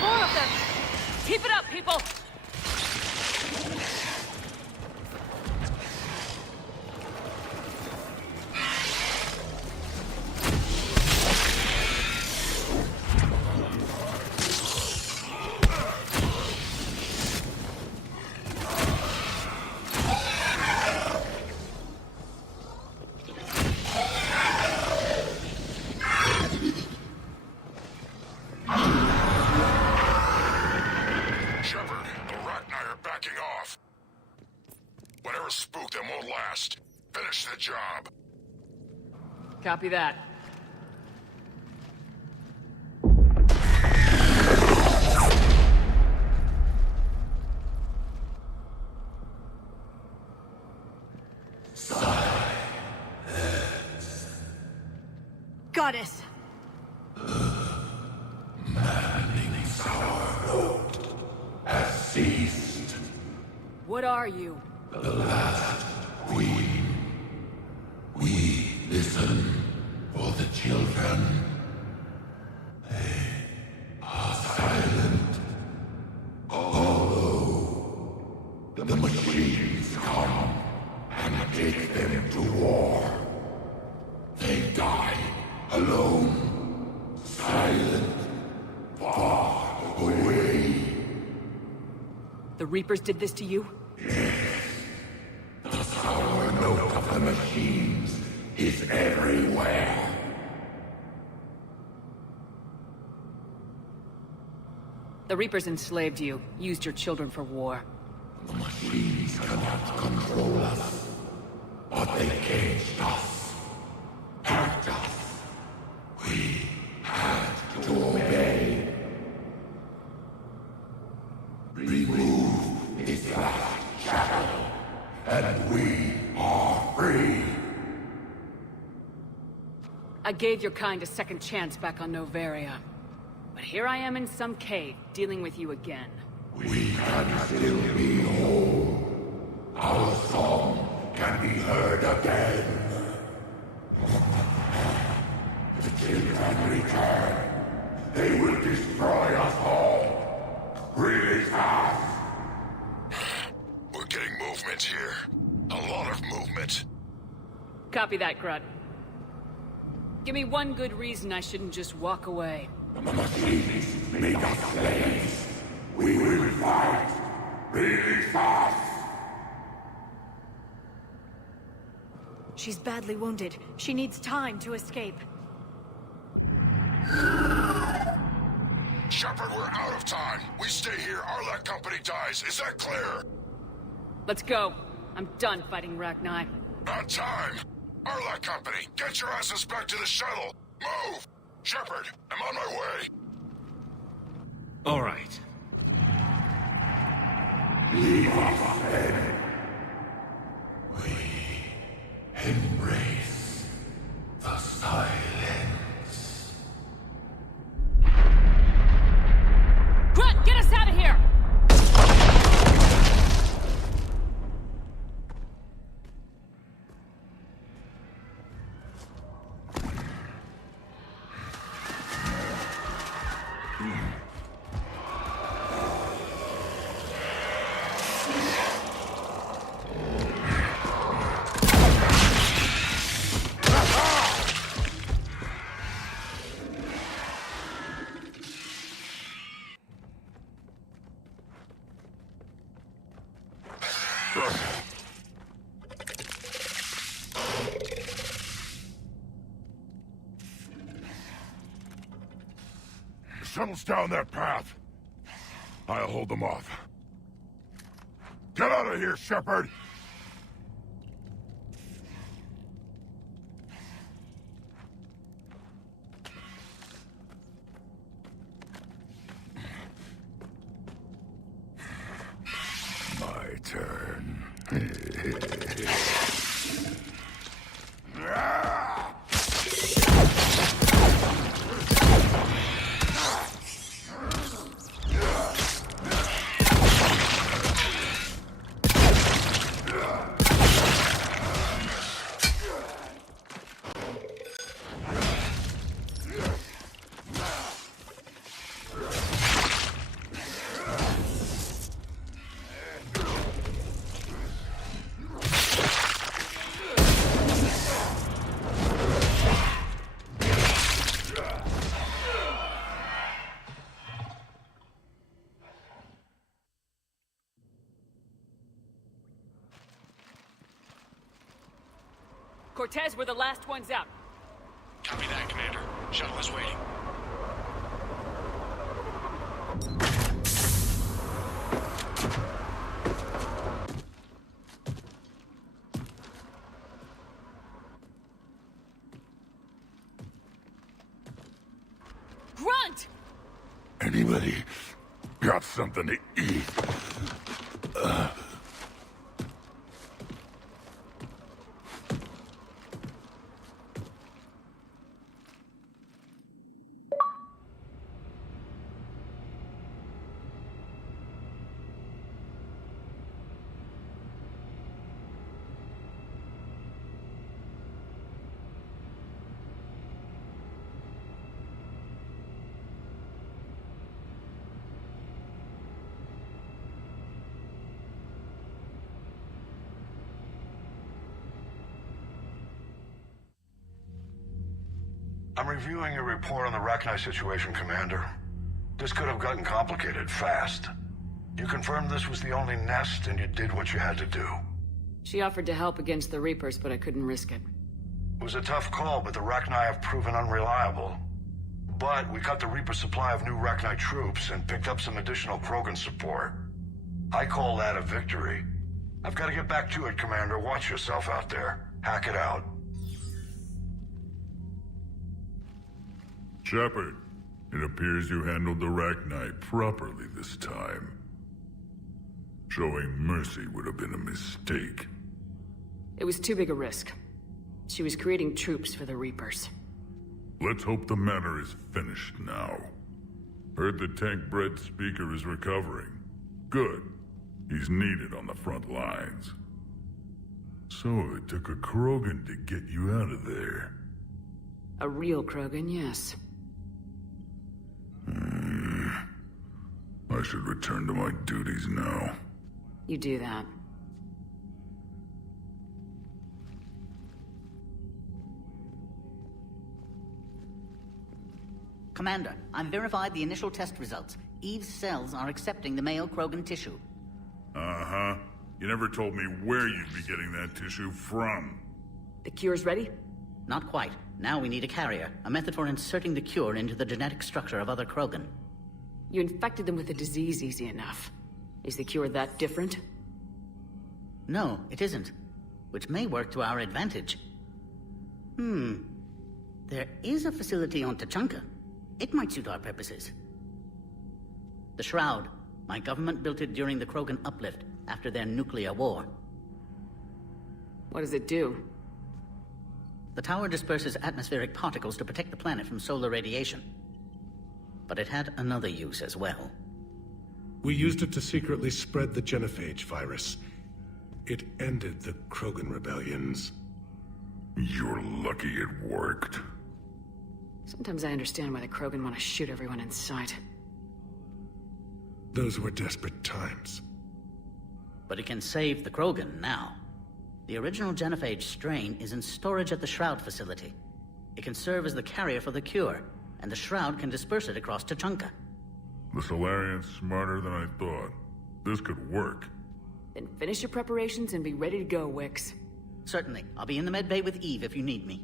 More of them. Keep it up, people! Shepard, the Rachni are backing off. Whatever spooked them won't last. Finish the job. Copy that. Goddess. Has ceased. What are you? The last queen. We listen for the children. They are silent. Although the machines come and take them to war, they die alone, silent, far away. The Reapers did this to you? The sour note of the machines is everywhere. The Reapers enslaved you, used your children for war. The machines cannot control us, but they caged us, packed us. We had to obey. Remove this last shadow, and we are free. I gave your kind a second chance back on Noveria. But here I am in some cave, dealing with you again. We can still be whole. Our song can be heard again. In return, they will destroy us all. Really fast. We're getting movement here. A lot of movement. Copy that, Grunt. Give me one good reason I shouldn't just walk away. The machines make us slaves. We will fight. Really fast. She's badly wounded. She needs time to escape. Shepard, we're out of time. We stay here, our company dies. Is that clear? Let's go. I'm done fighting Rachni. On time. Arlac Company, get your asses back to the shuttle. Move! Shepard, I'm on my way. All right. Leave us then. We embrace the silence. Grunt, get us out of here! The shuttle's down that path. I'll hold them off. Get out of here, Shepard! My turn. Cortez, we're the last ones out. Copy that, Commander. Shuttle is waiting. Grunt! Anybody got something to eat? I'm reviewing your report on the Rachni situation, Commander. This could have gotten complicated fast. You confirmed this was the only nest, and you did what you had to do. She offered to help against the Reapers, but I couldn't risk it. It was a tough call, but the Rachni have proven unreliable. But we cut the Reaper supply of new Rachni troops and picked up some additional Krogan support. I call that a victory. I've got to get back to it, Commander. Watch yourself out there. Hack it out. Shepard, it appears you handled the Rachni properly this time. Showing mercy would have been a mistake. It was too big a risk. She was creating troops for the Reapers. Let's hope the matter is finished now. Heard the tank-bred speaker is recovering. Good. He's needed on the front lines. So it took a Krogan to get you out of there. A real Krogan, yes. I should return to my duties now. You do that. Commander, I've verified the initial test results. Eve's cells are accepting the male Krogan tissue. Uh-huh. You never told me where you'd be getting that tissue from. The cure's ready? Not quite. Now we need a carrier, a method for inserting the cure into the genetic structure of other Krogan. You infected them with a disease easy enough. Is the cure that different? No, it isn't. Which may work to our advantage. There is a facility on Tachanka. It might suit our purposes. The Shroud. My government built it during the Krogan uplift, after their nuclear war. What does it do? The tower disperses atmospheric particles to protect the planet from solar radiation. But it had another use as well. We used it to secretly spread the genophage virus. It ended the Krogan rebellions. You're lucky it worked. Sometimes I understand why the Krogan want to shoot everyone in sight. Those were desperate times. But it can save the Krogan now. The original genophage strain is in storage at the Shroud facility. It can serve as the carrier for the cure, and the Shroud can disperse it across Tachanka. The Solarian's smarter than I thought. This could work. Then finish your preparations and be ready to go, Wix. Certainly. I'll be in the med bay with Eve if you need me.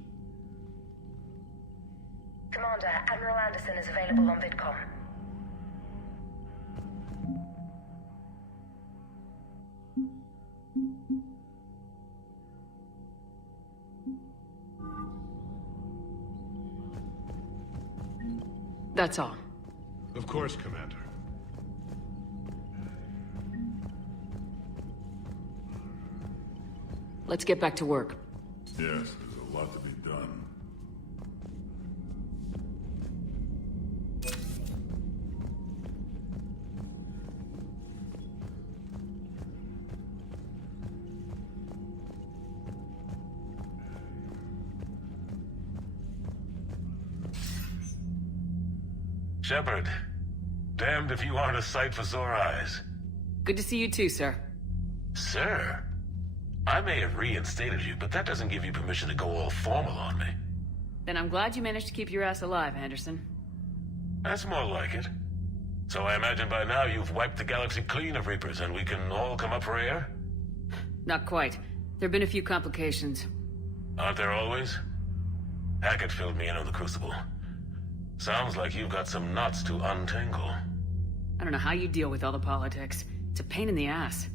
Commander, Admiral Anderson is available on VidCom. That's all. Of course, Commander. Let's get back to work. Yes, there's a lot to be done. Shepard, damned if you aren't a sight for sore eyes. Good to see you too, sir. Sir? I may have reinstated you, but that doesn't give you permission to go all formal on me. Then I'm glad you managed to keep your ass alive, Anderson. That's more like it. So I imagine by now you've wiped the galaxy clean of Reapers and we can all come up for air? Not quite. There have been a few complications. Aren't there always? Hackett filled me in on the Crucible. Sounds like you've got some knots to untangle. I don't know how you deal with all the politics. It's a pain in the ass.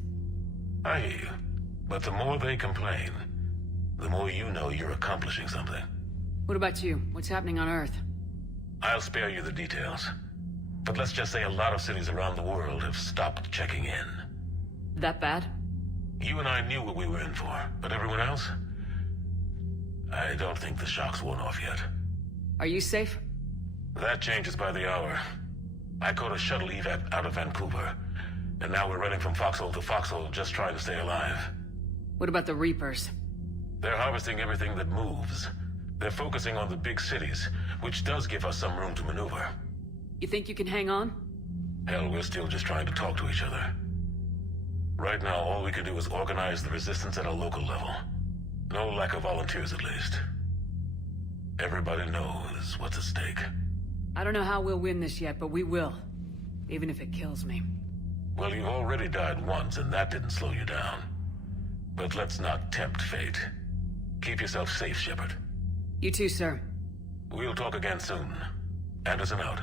I hear you. But the more they complain, the more you know you're accomplishing something. What about you? What's happening on Earth? I'll spare you the details. But let's just say a lot of cities around the world have stopped checking in. That bad? You and I knew what we were in for, but everyone else? I don't think the shock's worn off yet. Are you safe? That changes by the hour. I caught a shuttle evac out of Vancouver, and now we're running from foxhole to foxhole just trying to stay alive. What about the Reapers? They're harvesting everything that moves. They're focusing on the big cities, which does give us some room to maneuver. You think you can hang on? Hell, we're still just trying to talk to each other. Right now, all we can do is organize the resistance at a local level. No lack of volunteers, at least. Everybody knows what's at stake. I don't know how we'll win this yet, but we will. Even if it kills me. Well, you've already died once, and that didn't slow you down. But let's not tempt fate. Keep yourself safe, Shepard. You too, sir. We'll talk again soon. Anderson out.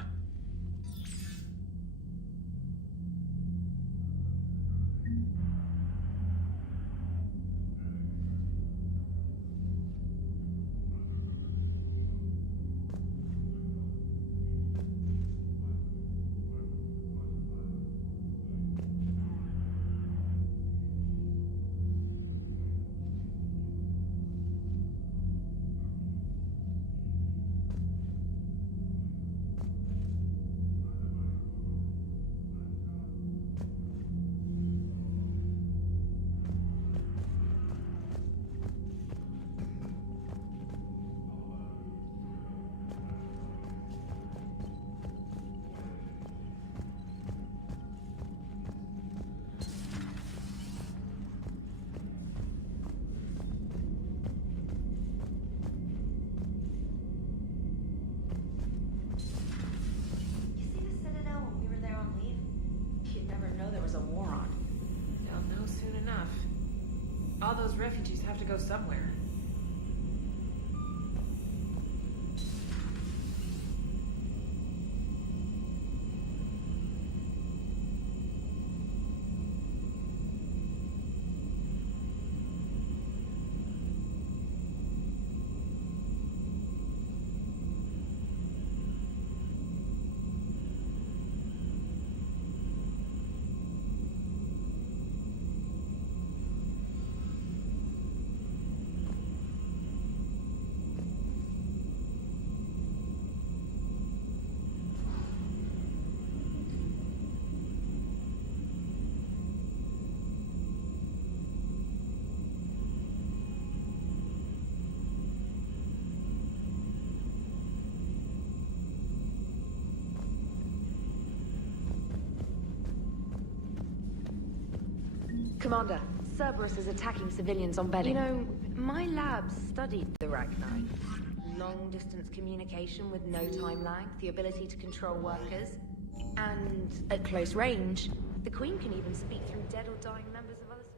refugees have to go somewhere. Commander, Cerberus is attacking civilians on bedding. You know, my lab studied the Rachni. Long-distance communication with no time lag, the ability to control workers, and at close range, the Queen can even speak through dead or dying members of other species.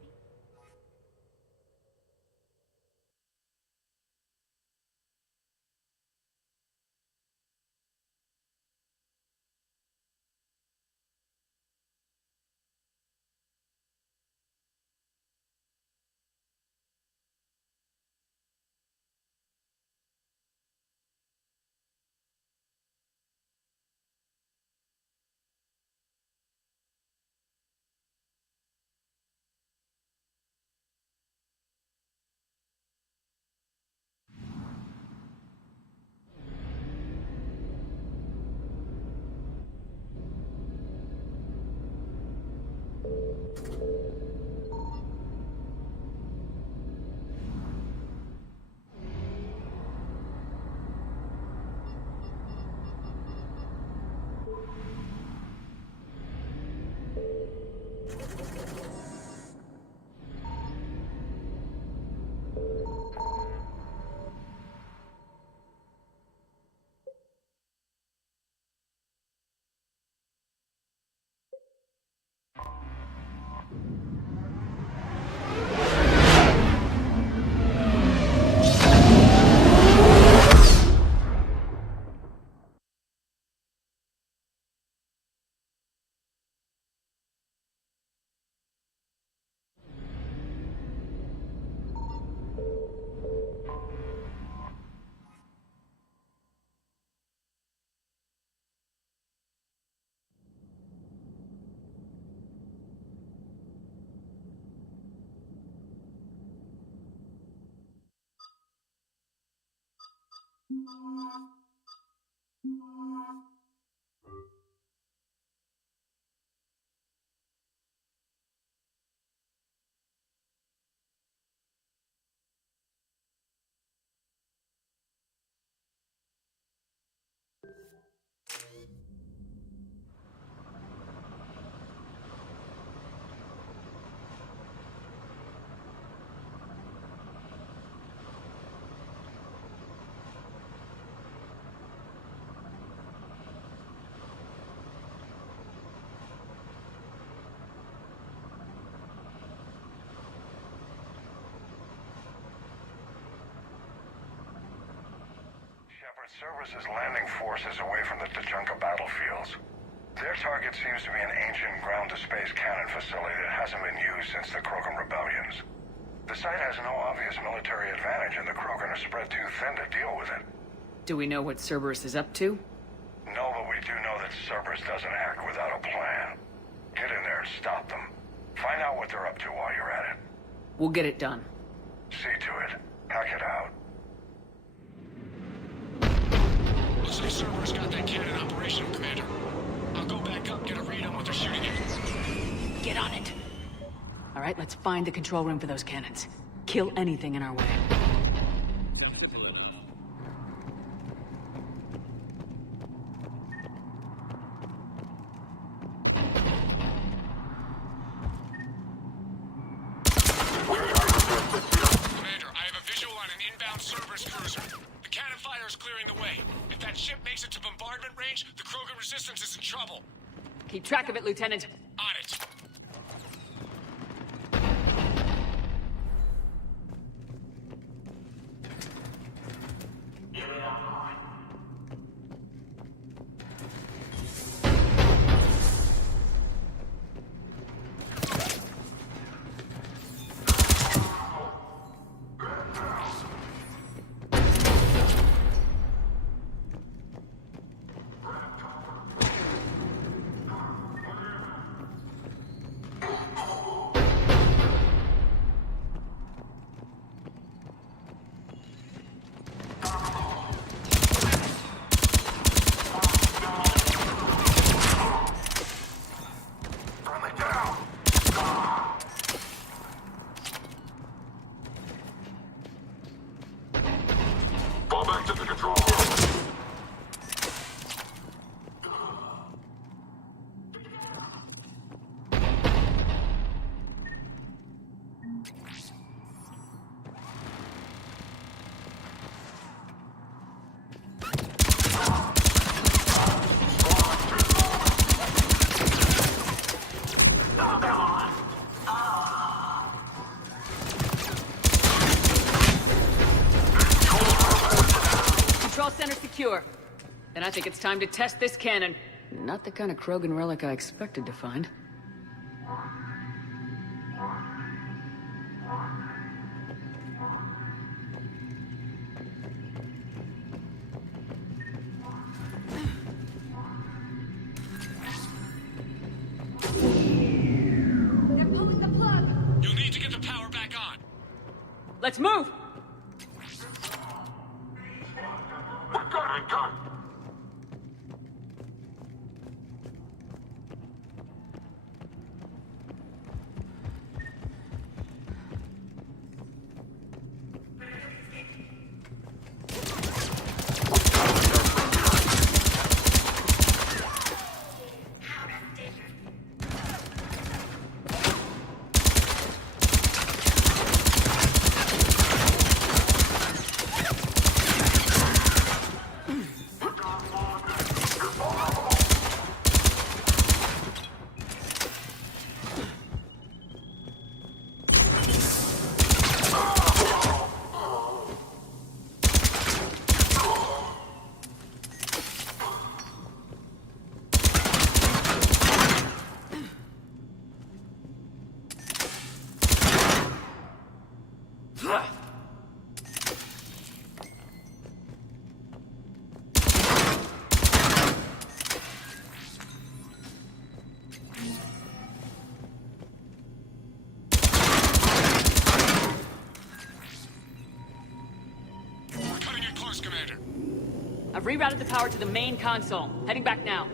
Cerberus' landing force is away from the Tachanka battlefields. Their target seems to be an ancient ground-to-space cannon facility that hasn't been used since the Krogan rebellions. The site has no obvious military advantage, and the Krogan are spread too thin to deal with it. Do we know what Cerberus is up to? No, but we do know that Cerberus doesn't act without a plan. Get in there and stop them. Find out what they're up to while you're at it. We'll get it done. See to it. Hack it out. Looks like Cerberus got that cannon operational, Commander. I'll go back up, get a read on what they're shooting at. Get on it. All right, let's find the control room for those cannons. Kill anything in our way. Keep track of it, Lieutenant. On it. I think it's time to test this cannon. Not the kind of Krogan relic I expected to find. They're pulling the plug. You'll need to get the power back on. Let's move! I've rerouted the power to the main console. Heading back now.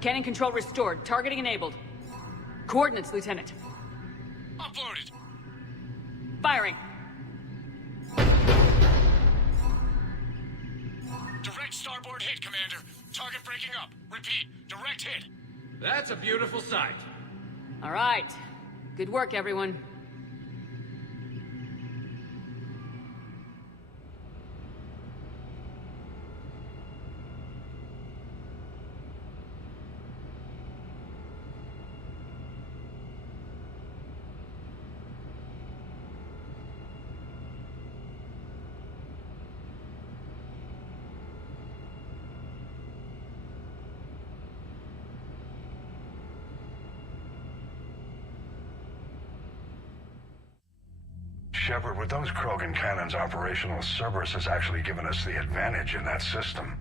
Cannon control restored. Targeting enabled. Coordinates, Lieutenant. Uploaded. Firing. Direct starboard hit, Commander. Target breaking up. Repeat, direct hit. That's a beautiful sight. All right. Good work, everyone. Shepard, with those Krogan cannons operational, Cerberus has actually given us the advantage in that system.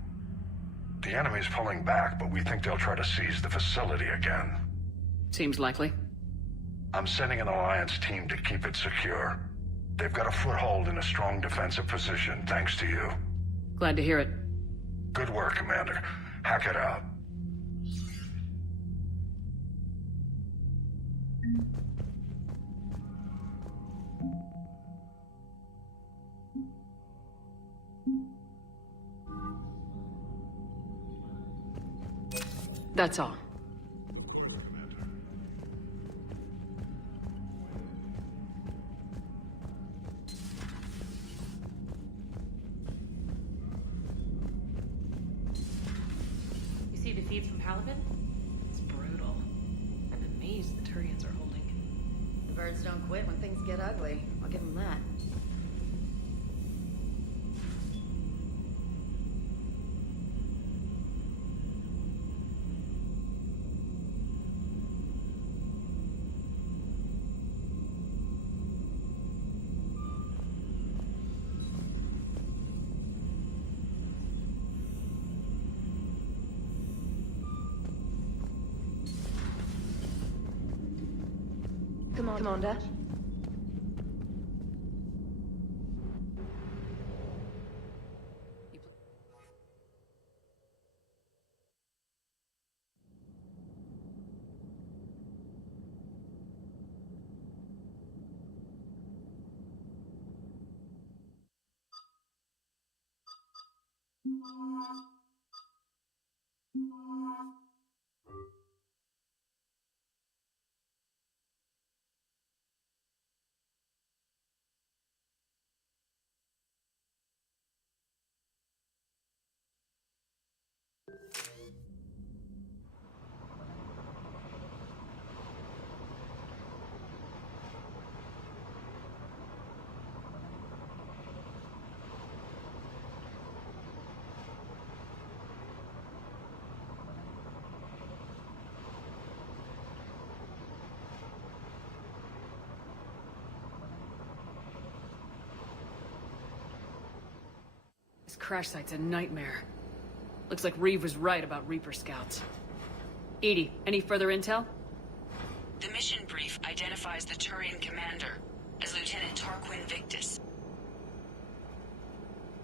The enemy's pulling back, but we think they'll try to seize the facility again. Seems likely. I'm sending an Alliance team to keep it secure. They've got a foothold in a strong defensive position, thanks to you. Glad to hear it. Good work, Commander. Hack it out. That's all. You see the feeds from Palaven? It's brutal. I'm amazed the Turians are holding. The birds don't quit when things get ugly. I'll give them that. Commander. This crash site's a nightmare. Looks like Reeve was right about Reaper scouts. Edie, any further intel? The mission brief identifies the Turian commander as Lieutenant Tarquin Victus.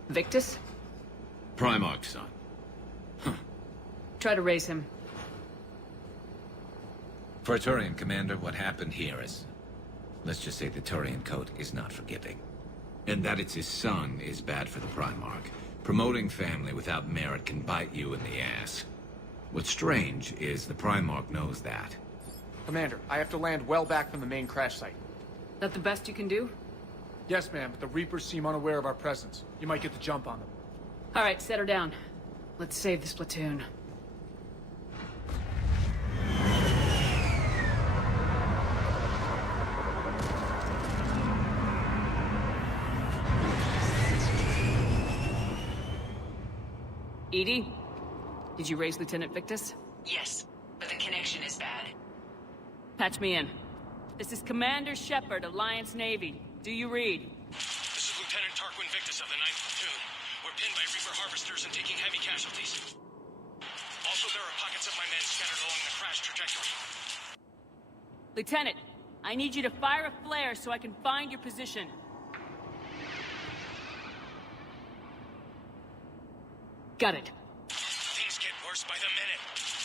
Victus? Primarch's son. Try to raise him. For a Turian commander, what happened here is... let's just say the Turian code is not forgiving. And that it's his son is bad for the Primarch. Promoting family without merit can bite you in the ass. What's strange is the Primarch knows that. Commander, I have to land well back from the main crash site. That the best you can do? Yes, ma'am, but the Reapers seem unaware of our presence. You might get the jump on them. Alright, set her down. Let's save this platoon. Edie? Did you raise Lieutenant Victus? Yes, but the connection is bad. Patch me in. This is Commander Shepard, Alliance Navy. Do you read? This is Lieutenant Tarquin Victus of the 9th Platoon. We're pinned by Reaper harvesters and taking heavy casualties. Also, there are pockets of my men scattered along the crash trajectory. Lieutenant, I need you to fire a flare so I can find your position. Got it. Things get worse by the minute.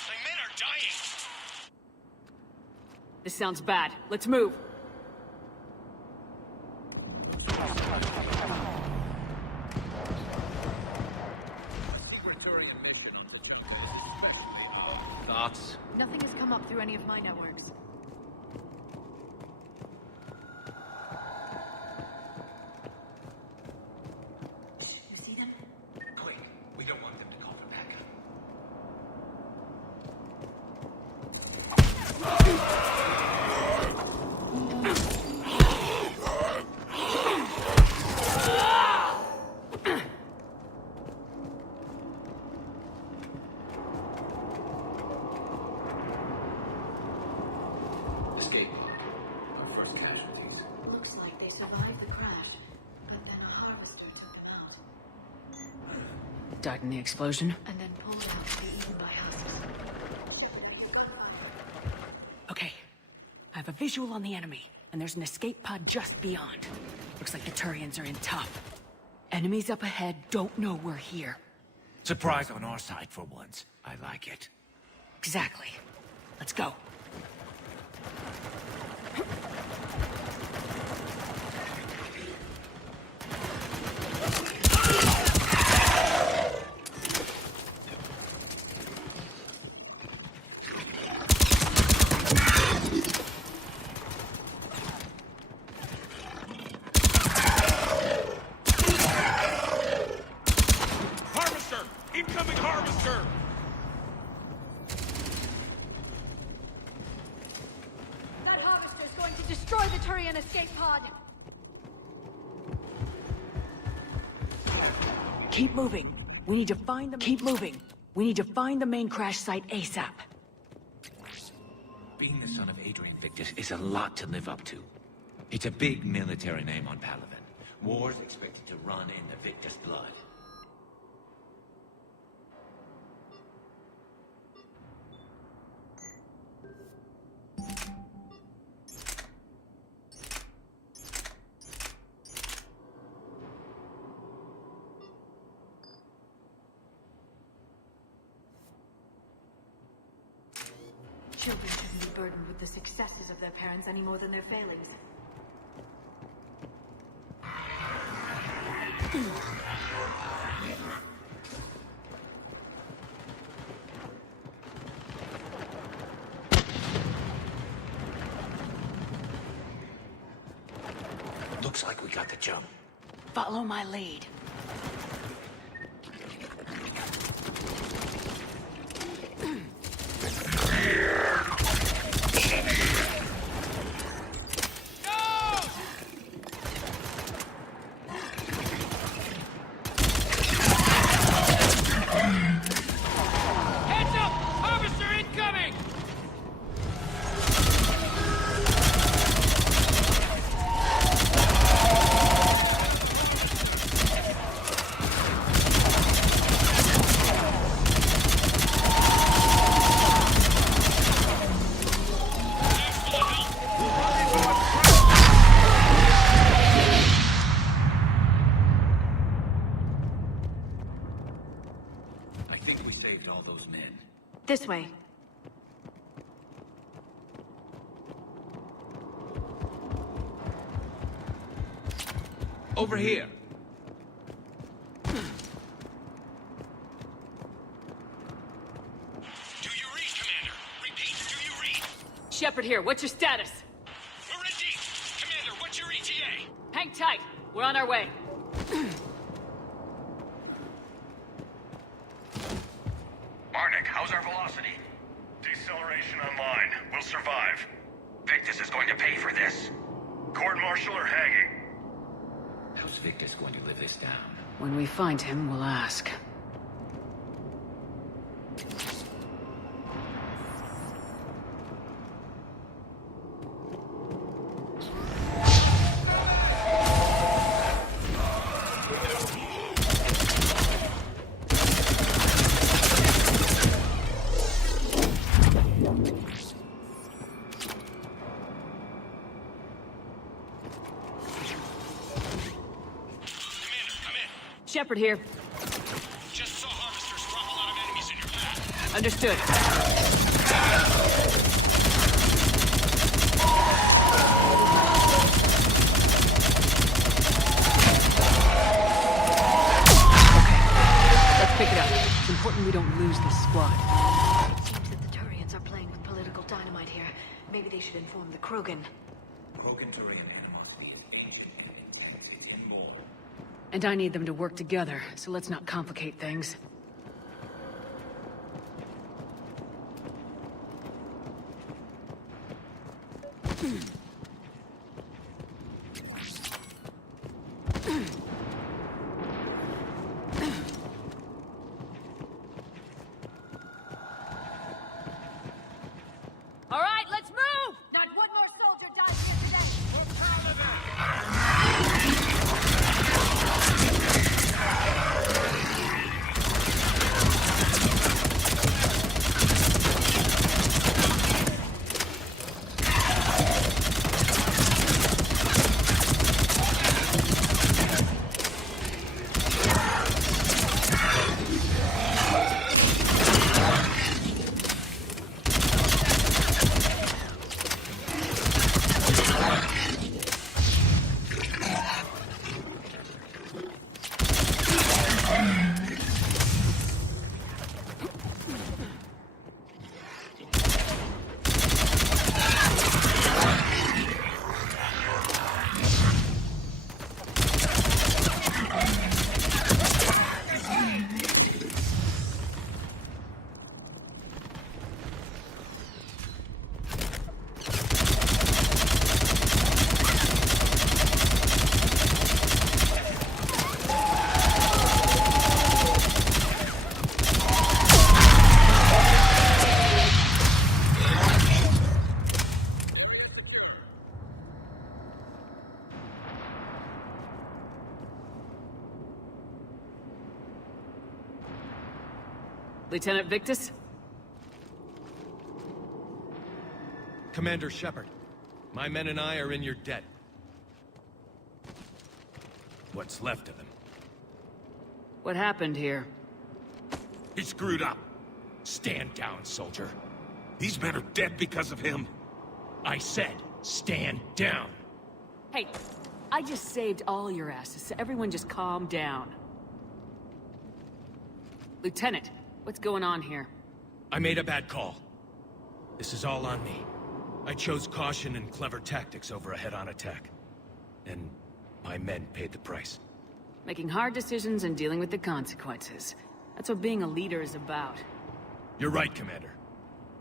My men are dying. This sounds bad. Let's move. Thoughts? Nothing has come up through any of my networks. Escape. Our first casualties. Looks like they survived the crash, but then a harvester took them out. Died in the explosion? And then pulled out to be eaten by husks. Okay. I have a visual on the enemy, and there's an escape pod just beyond. Looks like the Turians are in tough. Enemies up ahead don't know we're here. Surprise on our side for once. I like it. Exactly. Let's go. Harvester! Incoming harvester! That harvester is going to destroy the Turian escape pod! Keep moving. We need to find them. Keep moving. We need to find the main crash site ASAP. Being the son of Adrian Victus is a lot to live up to. It's a big military name on Palaven. War's expected to run in the Victus blood. Children shouldn't be burdened with the successes of their parents any more than their failings. Looks like we got the jump. Follow my lead. Heads up! Harvester incoming! I think we saved all those men. This way. Over here. Do you read, Commander? Repeat, do you read? Shepard here, what's your status? We're in deep. Commander, what's your ETA? Hang tight, we're on our way. Arnik, how's our velocity? Deceleration online. We'll survive. Victus is going to pay for this. Court-martial or hanging? How's Victus going to live this down? When we find him, we'll ask. Shepard here. Just saw harvesters drop a lot of enemies in your path. Understood. Let's pick it up. It's important we don't lose this squad. Seems that the Turians are playing with political dynamite here. Maybe they should inform the Krogan. Krogan Turian animosity is ancient and intense. It's immoral. And I need them to work together, so let's not complicate things. All right, let's move! Not one more soldier dies here today. We're proud of it! Lieutenant Victus? Commander Shepard, my men and I are in your debt. What's left of him. What happened here? He screwed up. Stand down, soldier. These men are dead because of him. I said, stand down. Hey, I just saved all your asses, so everyone just calm down. Lieutenant, what's going on here? I made a bad call. This is all on me. I chose caution and clever tactics over a head-on attack. And My men paid the price. Making hard decisions and dealing with the consequences. That's what being a leader is about. You're right, Commander.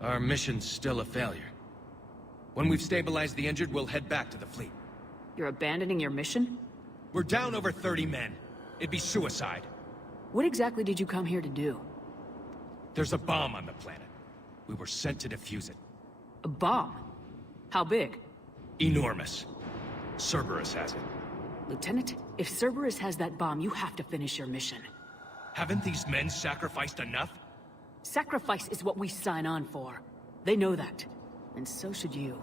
Our mission's still a failure. When we've stabilized the injured, we'll head back to the fleet. You're abandoning your mission? We're down over 30 men. It'd be suicide. What exactly did you come here to do? There's a bomb on the planet. We were sent to defuse it. A bomb? How big? Enormous. Cerberus has it. Lieutenant, if Cerberus has that bomb, you have to finish your mission. Haven't these men sacrificed enough? Sacrifice is what we sign on for. They know that. And so should you.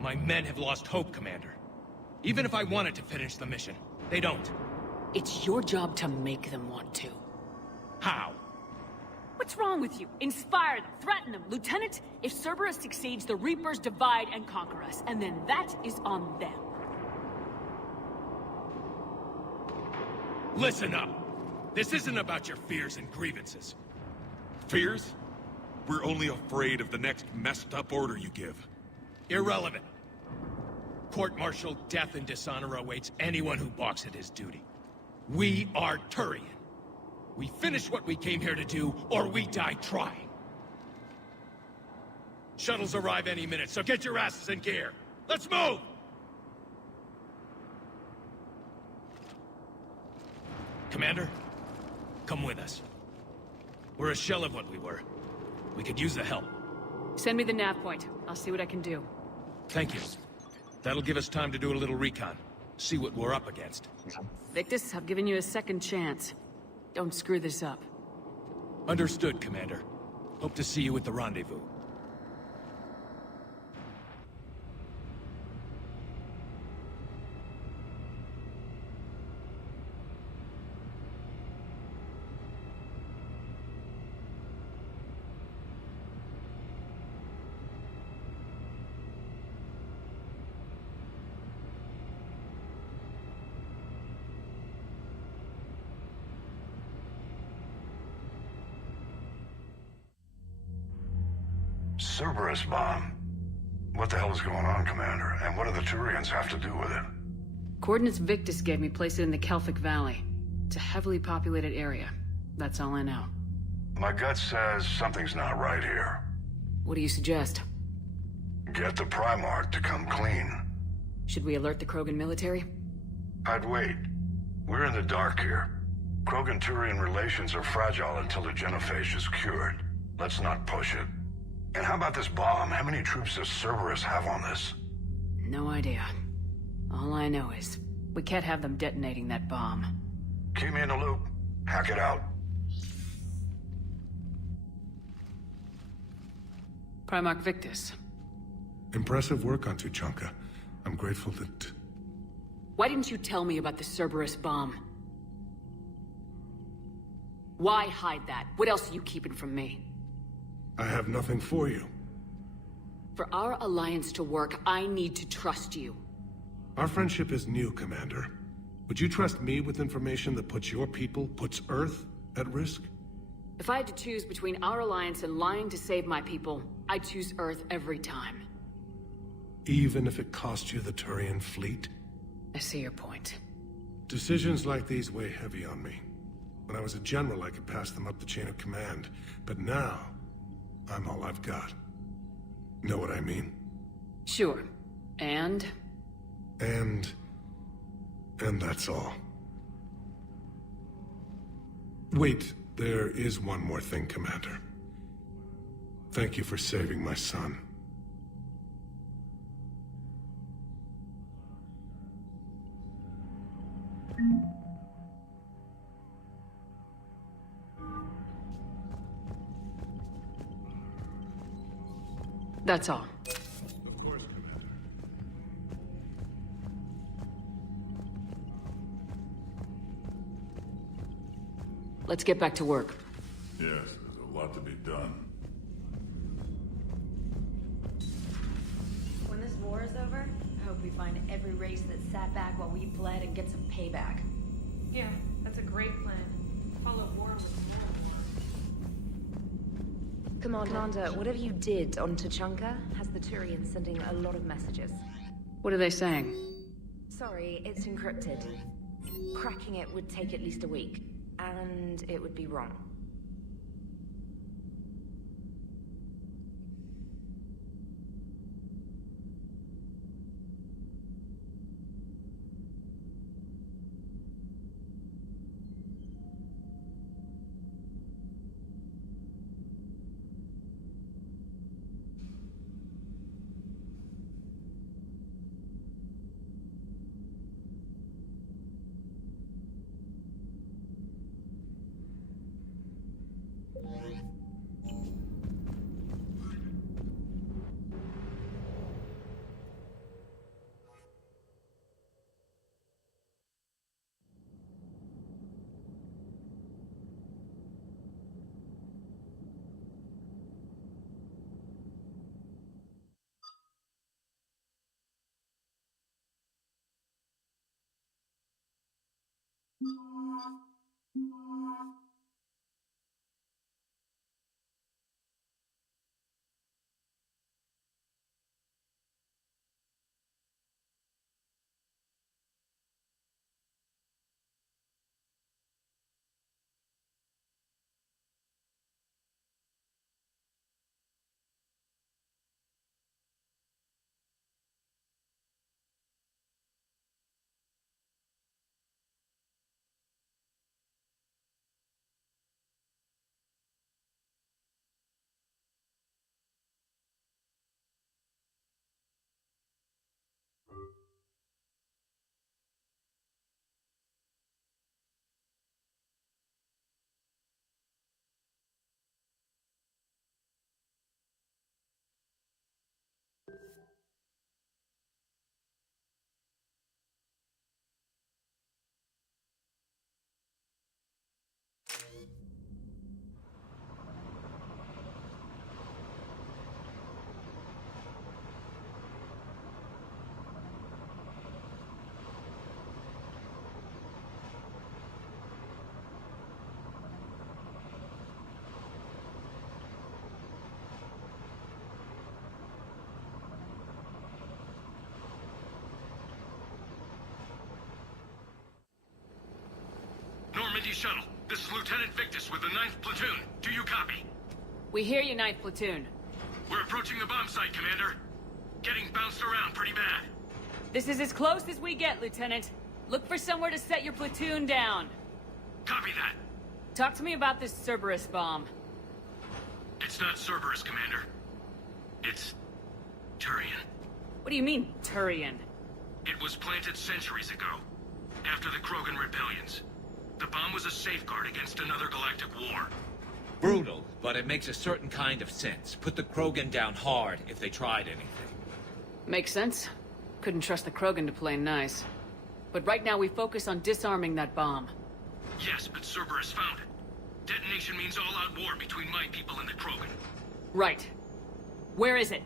My men have lost hope, Commander. Even if I wanted to finish the mission, they don't. It's your job to make them want to. How? What's wrong with you? Inspire them, threaten them. Lieutenant, if Cerberus succeeds, the Reapers divide and conquer us, and then that is on them. Listen up! This isn't about your fears and grievances. Fears? We're only afraid of the next messed up order you give. Irrelevant. Court-martial death and dishonor awaits anyone who balks at his duty. We are Turian. We finish what we came here to do, or we die trying. Shuttles arrive any minute, so get your asses in gear. Let's move! Commander, come with us. We're a shell of what we were. We could use the help. Send me the nav point. I'll see what I can do. Thank you. That'll give us time to do a little recon. See what we're up against. Victus, I've given you a second chance. Don't screw this up. Understood, Commander. Hope to see you at the rendezvous. Cerberus bomb. What the hell is going on, Commander? And what do the Turians have to do with it? Coordinates Victus gave me place it in the Kelphic Valley. It's a heavily populated area. That's all I know. My gut says something's not right here. What do you suggest? Get the Primarch to come clean. Should we alert the Krogan military? I'd wait. We're in the dark here. Krogan-Turian relations are fragile until the genophage is cured. Let's not push it. And how about this bomb? How many troops does Cerberus have on this? No idea. All I know is, we can't have them detonating that bomb. Keep me in the loop. Hack it out. Primarch Victus. Impressive work on Tuchanka. I'm grateful that... Why didn't you tell me about the Cerberus bomb? Why hide that? What else are you keeping from me? I have nothing for you. For our alliance to work, I need to trust you. Our friendship is new, Commander. Would you trust me with information that puts your people, puts Earth, at risk? If I had to choose between our alliance and lying to save my people, I'd choose Earth every time. Even if it cost you the Turian fleet? I see your point. Decisions like these weigh heavy on me. When I was a general, I could pass them up the chain of command. But now, I'm all I've got. Know what I mean? Sure. And that's all. Wait, there is one more thing, Commander. Thank you for saving my son. That's all. Of course, Commander. Let's get back to work. Yes, there's a lot to be done. When this war is over, I hope we find every race that sat back while we bled and get some payback. Yeah, that's a great plan. Follow war with more war. Commander, whatever you did on Tuchanka has the Turians sending a lot of messages. What are they saying? Sorry, it's encrypted. Cracking it would take at least a week, and it would be wrong. Normandy shuttle. This is Lieutenant Victus with the 9th Platoon. Do you copy? We hear you, 9th Platoon. We're approaching the bomb site, Commander. Getting bounced around pretty bad. This is as close as we get, Lieutenant. Look for somewhere to set your platoon down. Copy that. Talk to me about this Cerberus bomb. It's not Cerberus, Commander. It's Turian. What do you mean, Turian? It was planted centuries ago, after the Krogan rebellions. The bomb was a safeguard against another galactic war. Brutal, but it makes a certain kind of sense. Put the Krogan down hard if they tried anything. Makes sense. Couldn't trust the Krogan to play nice. But right now we focus on disarming that bomb. Yes, but Cerberus found it. Detonation means all-out war between my people and the Krogan. Right. Where is it?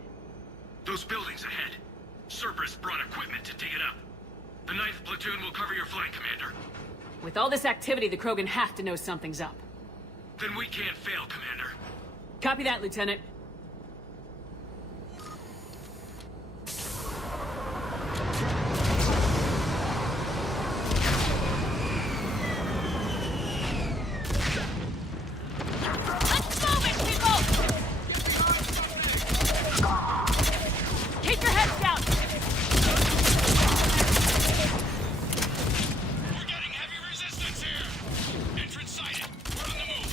Those buildings ahead. Cerberus brought equipment to dig it up. The 9th Platoon will cover your flank, Commander. With all this activity, the Krogan have to know something's up. Then we can't fail, Commander. Copy that, Lieutenant. Let's move it, people! Keep your heads down! We're getting heavy resistance here! Entrance sighted. We're on the move.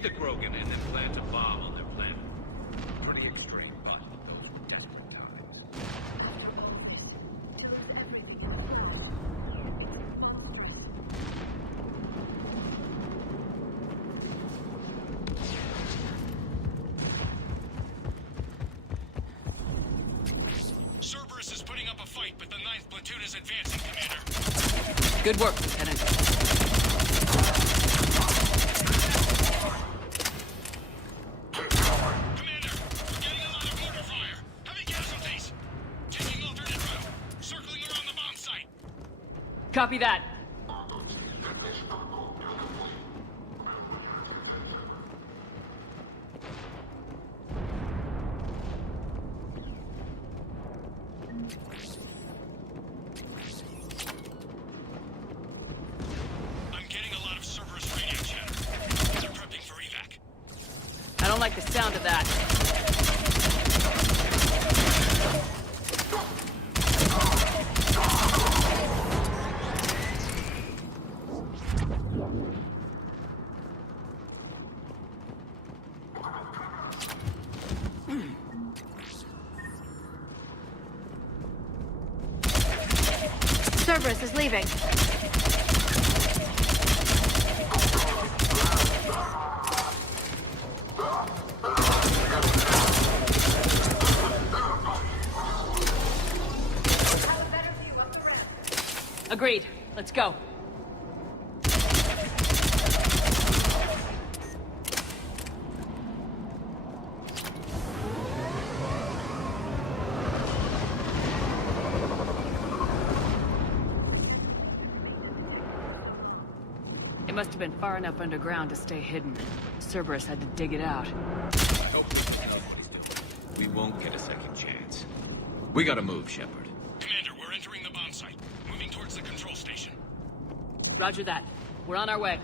Defeat the Krogan and then plant a bomb on their planet. Pretty extreme, but those were desperate times. Cerberus is putting up a fight, but the 9th platoon is advancing, Commander. Good work, Lieutenant. Commander, we're getting a lot of mortar fire. Heavy casualties. Taking alternate route. Circling around the bomb site. Copy that. I'm getting a lot of Cerberus radio chatter. They're prepping for evac. I don't like the sound of that. Cerberus is leaving. Agreed. Let's go. It must have been far enough underground to stay hidden. Cerberus had to dig it out. Hope he knows what he's doing. We won't get a second chance. We gotta move, Shepard. Commander, we're entering the bomb site. Moving towards the control station. Roger that. We're on our way.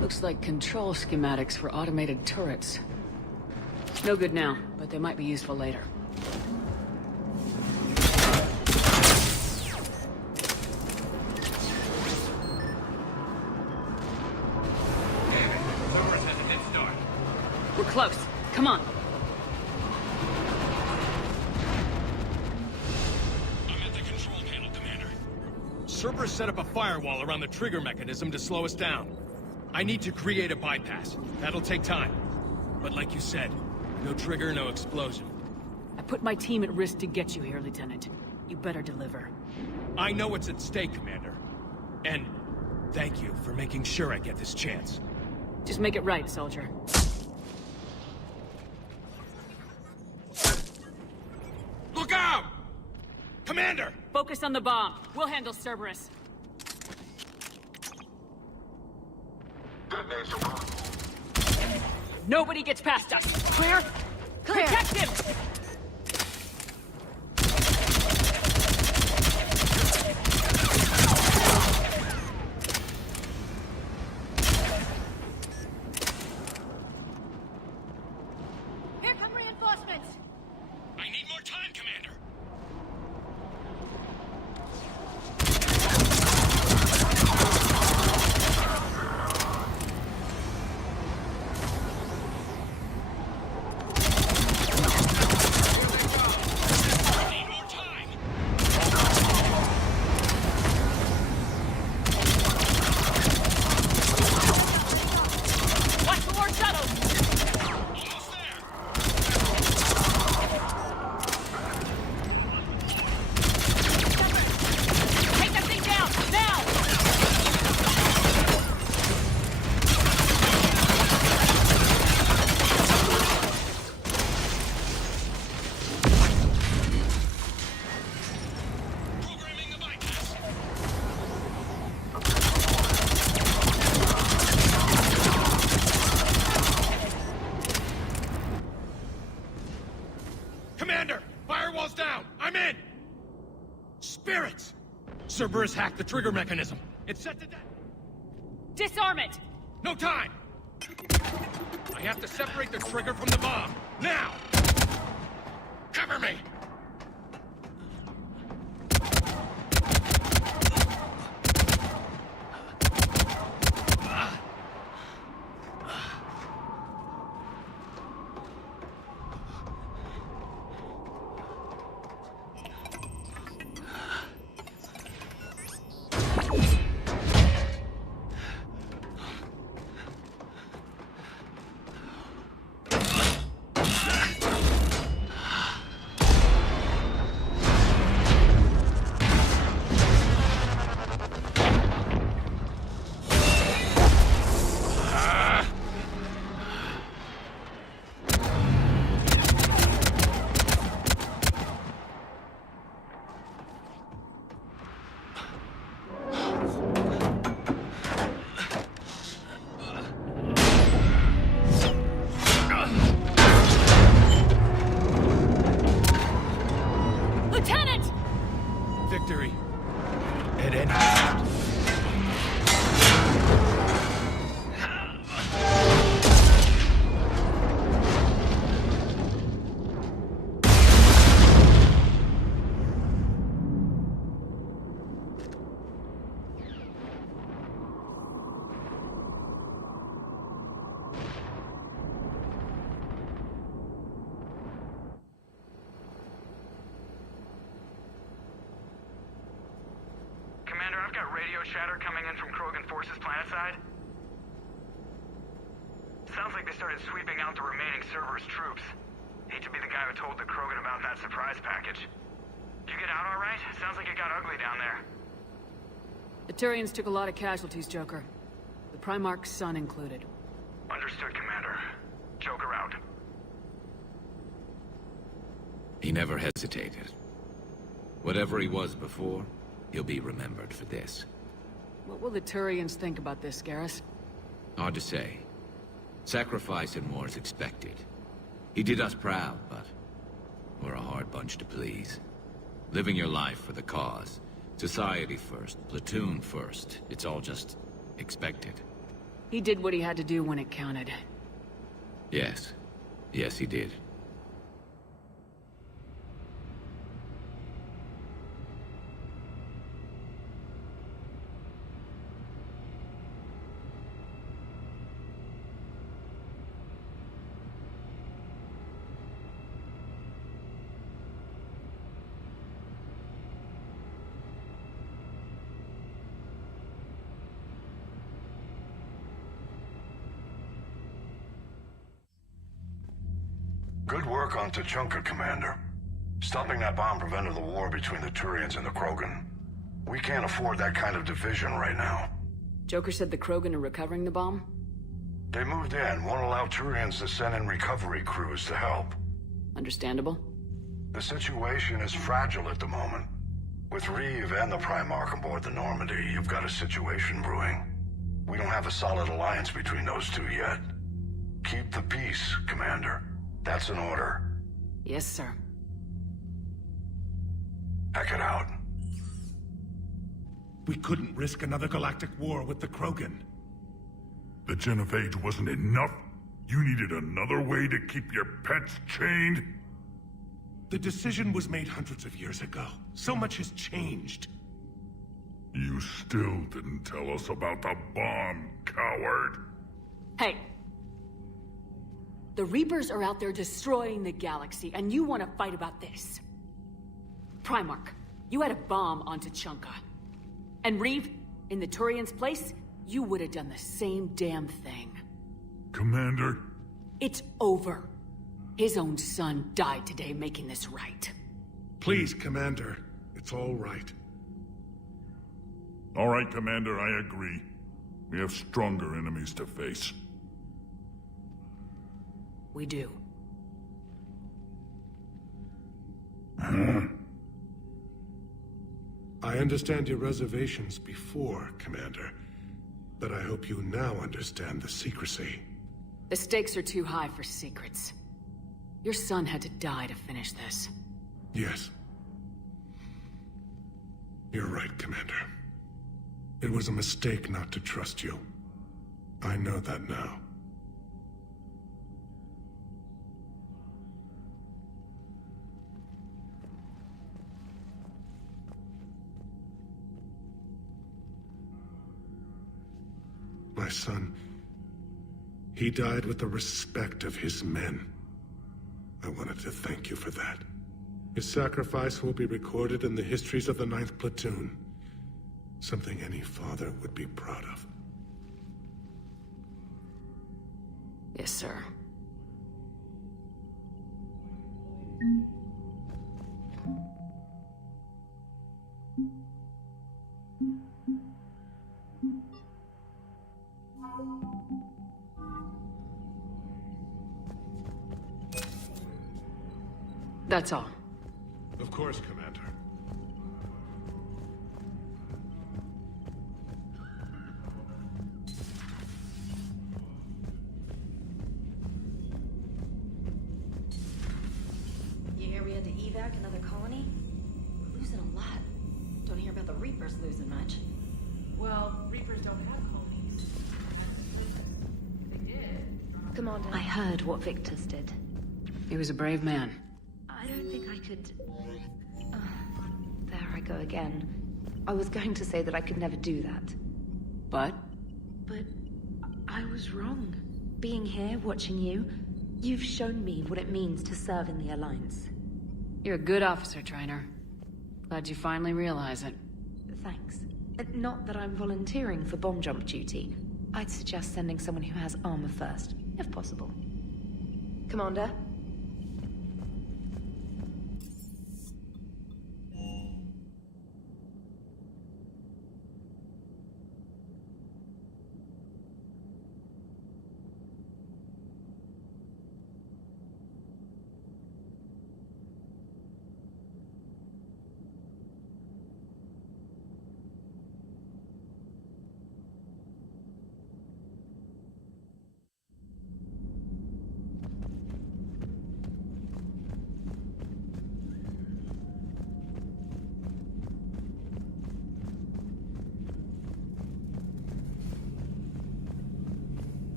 Looks like control schematics for automated turrets. No good now, but they might be useful later. Cerberus has a head start. We're close. Come on. I'm at the control panel, Commander. Cerberus set up a firewall around the trigger mechanism to slow us down. I need to create a bypass. That'll take time. But like you said, no trigger, no explosion. I put my team at risk to get you here, Lieutenant. You better deliver. I know what's at stake, Commander. And thank you for making sure I get this chance. Just make it right, soldier. Look out! Commander! Focus on the bomb. We'll handle Cerberus. Nobody gets past us. Clear? Clear. Protect him! Here come reinforcements! I need more time, Commander. Cerberus hacked the trigger mechanism. It's set to Disarm it! No time! I have to separate the trigger from the bomb. Now! Cover me! Victory. At any cost. Commander, I've got radio chatter coming in from Krogan forces planetside. Sounds like they started sweeping out the remaining Cerberus troops. Hate to be the guy who told the Krogan about that surprise package. You get out all right? Sounds like it got ugly down there. The Turians took a lot of casualties, Joker. The Primarch's son included. Understood, Commander. Joker out. He never hesitated. Whatever he was before, he'll be remembered for this. What will the Turians think about this, Garrus? Hard to say. Sacrifice in war is expected. He did us proud, but we're a hard bunch to please. Living your life for the cause. Society first, platoon first. It's all just expected. He did what he had to do when it counted. Yes. Yes, he did. Good work on Tuchanka, Commander. Stopping that bomb prevented the war between the Turians and the Krogan. We can't afford that kind of division right now. Joker said the Krogan are recovering the bomb? They moved in, won't allow Turians to send in recovery crews to help. Understandable. The situation is fragile at the moment. With Reeve and the Primarch aboard the Normandy, you've got a situation brewing. We don't have a solid alliance between those two yet. Keep the peace, Commander. That's an order. Yes, sir. Pack it out. We couldn't risk another galactic war with the Krogan. The Genophage wasn't enough? You needed another way to keep your pets chained? The decision was made hundreds of years ago. So much has changed. You still didn't tell us about the bomb, coward. Hey. The Reapers are out there destroying the galaxy, and you want to fight about this. Primarch, you had a bomb on Tuchanka. And Reeve, in the Turian's place, you would have done the same damn thing. Commander? It's over. His own son died today making this right. Please, Commander. It's all right. All right, Commander, I agree. We have stronger enemies to face. We do. I understand your reservations before, Commander. But I hope you now understand the secrecy. The stakes are too high for secrets. Your son had to die to finish this. Yes. You're right, Commander. It was a mistake not to trust you. I know that now. My son, he died with the respect of his men. I wanted to thank you for that. His sacrifice will be recorded in the histories of the 9th Platoon. Something any father would be proud of. Yes, sir. That's all. Of course, Commander. You hear we had to evac another colony? We're losing a lot. Don't hear about the Reapers losing much. Well, Reapers don't have colonies. If they did... Commander. I heard what Victor's did. He was a brave man. I don't think I could... there I go again. I was going to say that I could never do that. But? But I was wrong. Being here, watching you, you've shown me what it means to serve in the Alliance. You're a good officer, Trainer. Glad you finally realize it. Thanks. Not that I'm volunteering for bomb jump duty. I'd suggest sending someone who has armor first, if possible. Commander?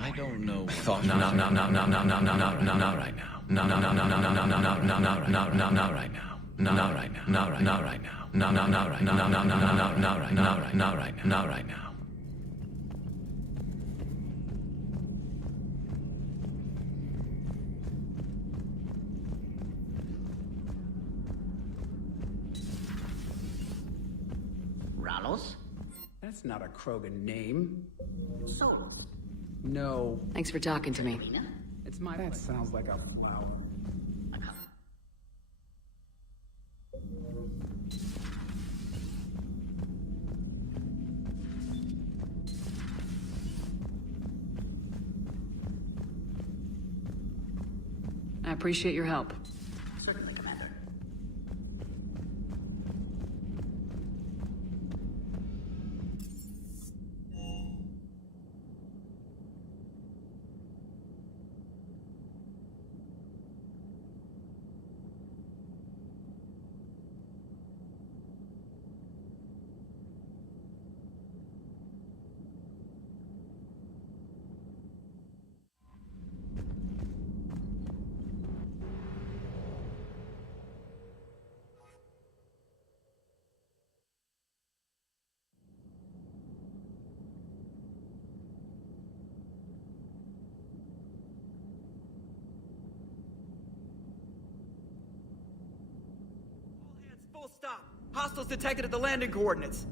I don't know. Thought no right now. No right now. No right now. No right now. No right now. No right now. No right now. No right now. Ralos? That's not a Krogan name. Souls. No. Thanks for talking to me. It's my... That sounds like a flower. I appreciate your help. Certainly, Commander. Full stop. Hostiles detected at the landing coordinates.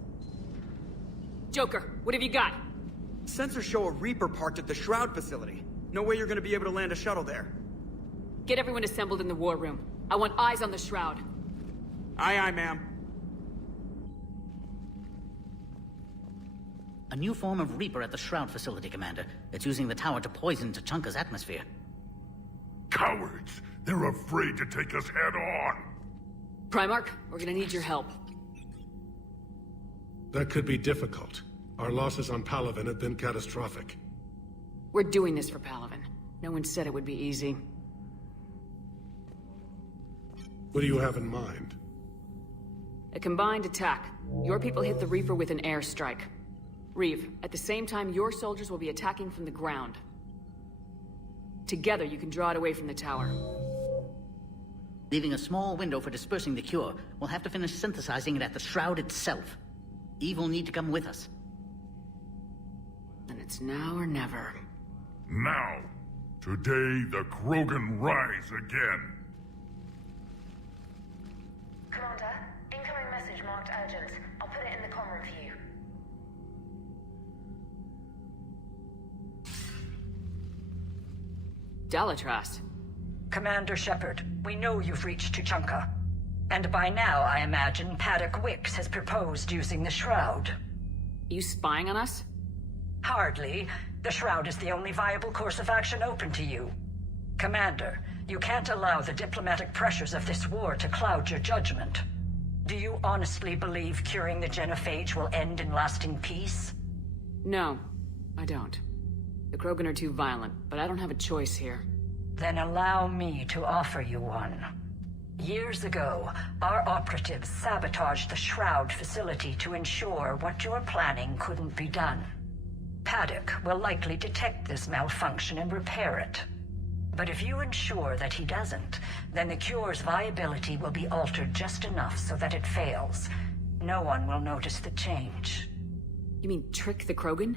Joker, what have you got? Sensors show a Reaper parked at the Shroud facility. No way you're gonna be able to land a shuttle there. Get everyone assembled in the war room. I want eyes on the Shroud. Aye, aye, ma'am. A new form of Reaper at the Shroud facility, Commander. It's using the tower to poison Tachanka's atmosphere. Cowards! They're afraid to take us head on! Primarch, we're gonna need your help. That could be difficult. Our losses on Palaven have been catastrophic. We're doing this for Palaven. No one said it would be easy. What do you have in mind? A combined attack. Your people hit the Reaper with an airstrike. Reeve, at the same time, your soldiers will be attacking from the ground. Together, you can draw it away from the tower. Leaving a small window for dispersing the cure, we'll have to finish synthesizing it at the Shroud itself. Eve will need to come with us. Then it's now or never. Now! Today, the Krogan rise again! Commander, incoming message marked urgent. I'll put it in the comm review. Dalatras. Commander Shepard, we know you've reached Tuchanka. And by now, I imagine Paddock Wicks has proposed using the Shroud. You spying on us? Hardly. The Shroud is the only viable course of action open to you. Commander, you can't allow the diplomatic pressures of this war to cloud your judgment. Do you honestly believe curing the genophage will end in lasting peace? No, I don't. The Krogan are too violent, but I don't have a choice here. Then allow me to offer you one. Years ago, our operatives sabotaged the Shroud facility to ensure what you're planning couldn't be done. Paddock will likely detect this malfunction and repair it. But if you ensure that he doesn't, then the cure's viability will be altered just enough so that it fails. No one will notice the change. You mean trick the Krogan?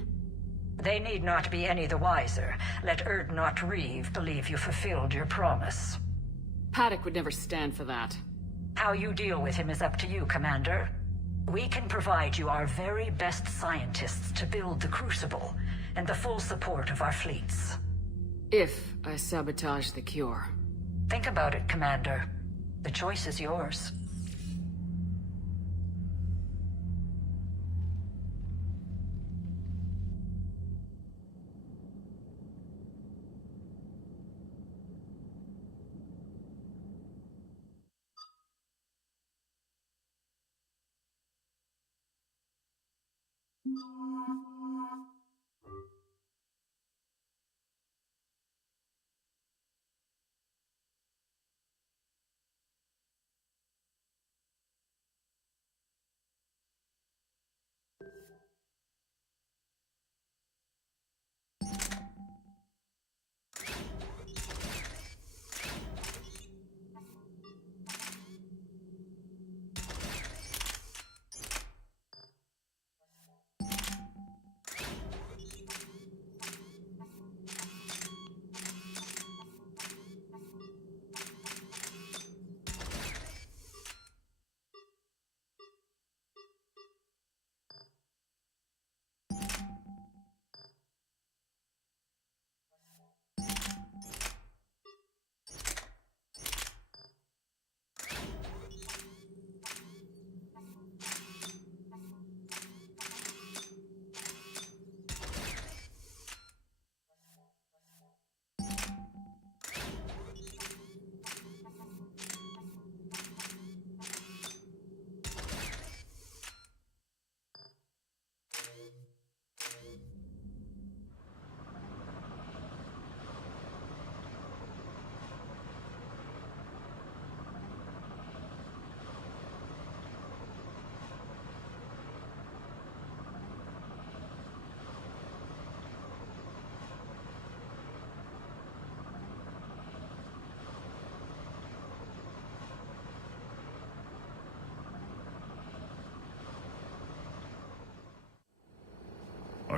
They need not be any the wiser. Let Erdnot Reeve believe you fulfilled your promise. Paddock would never stand for that. How you deal with him is up to you, Commander. We can provide you our very best scientists to build the Crucible, and the full support of our fleets. If I sabotage the cure. Think about it, Commander. The choice is yours.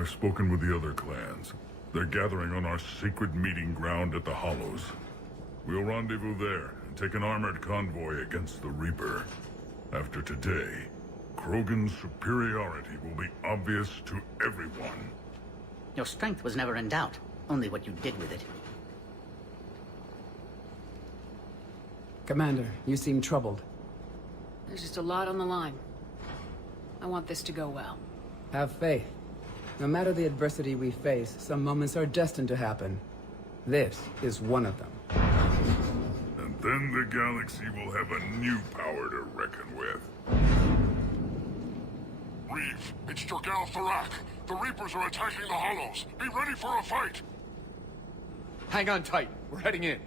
I've spoken with the other clans. They're gathering on our secret meeting ground at the Hollows. We'll rendezvous there and take an armored convoy against the Reaper. After today, Krogan's superiority will be obvious to everyone. Your strength was never in doubt, only what you did with it. Commander, you seem troubled. There's just a lot on the line. I want this to go well. Have faith. No matter the adversity we face, some moments are destined to happen. This is one of them. And then the galaxy will have a new power to reckon with. Reeve, it's Jorgal Tharak. The Reapers are attacking the Hollows. Be ready for a fight! Hang on tight. We're heading in.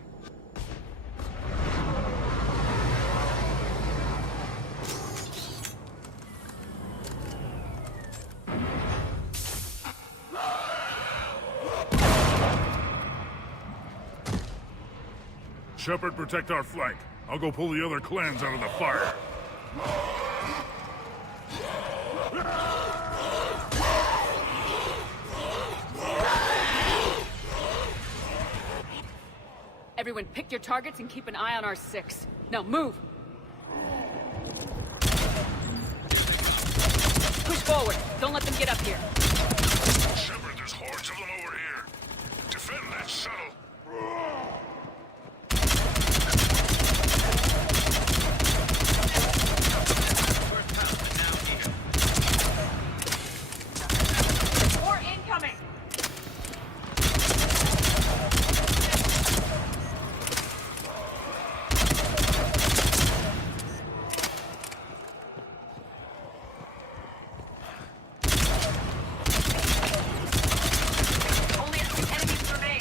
Shepard, protect our flank. I'll go pull the other clans out of the fire. Everyone pick your targets and keep an eye on our 6. Now move! Push forward. Don't let them get up here. Shepard, there's hordes of them over here. Defend that shuttle. More incoming! Only a few enemies remain.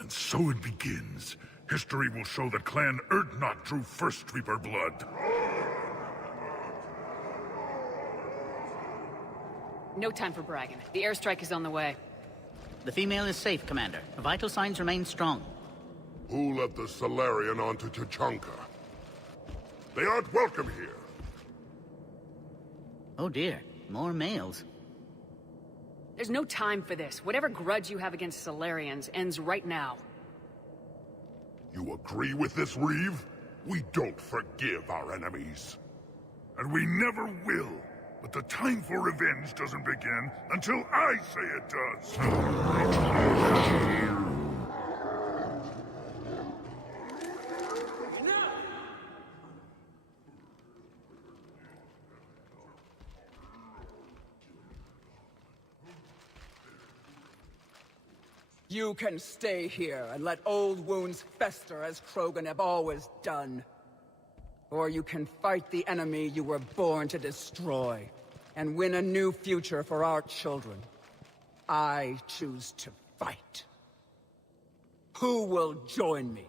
And so it begins. History will show that Clan Erdnot drew first Reaper blood. No time for bragging. The airstrike is on the way. The female is safe, Commander. Vital signs remain strong. Who let the Solarian onto Tachanka? They aren't welcome here. Oh dear, more males. There's no time for this. Whatever grudge you have against Solarians ends right now. You agree with this, Reeve? We don't forgive our enemies. And we never will. But the time for revenge doesn't begin until I say it does. You can stay here and let old wounds fester as Krogan have always done. Or you can fight the enemy you were born to destroy, and win a new future for our children. I choose to fight. Who will join me?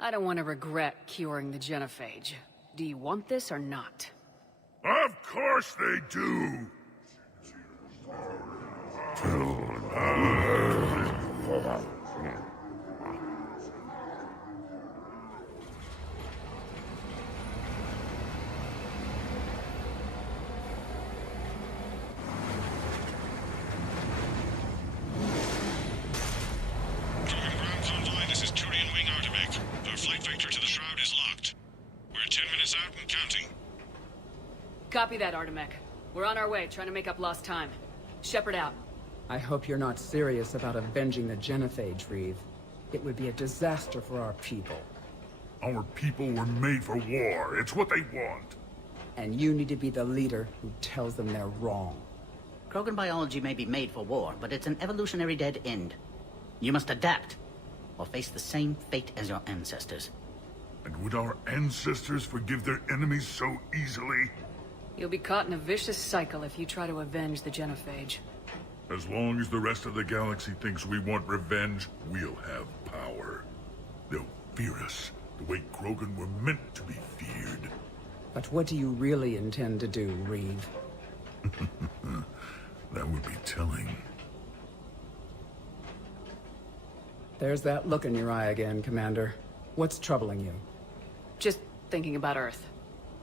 I don't want to regret curing the genophage. Do you want this or not? Of course they do! This is Turian Wing Artemech. Our flight vector to the Shroud is locked. We're 10 minutes out and counting. Copy that, Artemech. We're on our way, trying to make up lost time. Shepard out. I hope you're not serious about avenging the genophage, Reeve. It would be a disaster for our people. Our people were made for war. It's what they want. And you need to be the leader who tells them they're wrong. Krogan biology may be made for war, but it's an evolutionary dead end. You must adapt, or face the same fate as your ancestors. And would our ancestors forgive their enemies so easily? You'll be caught in a vicious cycle if you try to avenge the genophage. As long as the rest of the galaxy thinks we want revenge, we'll have power. They'll fear us, the way Krogan were meant to be feared. But what do you really intend to do, Reeve? That would be telling. There's that look in your eye again, Commander. What's troubling you? Just thinking about Earth.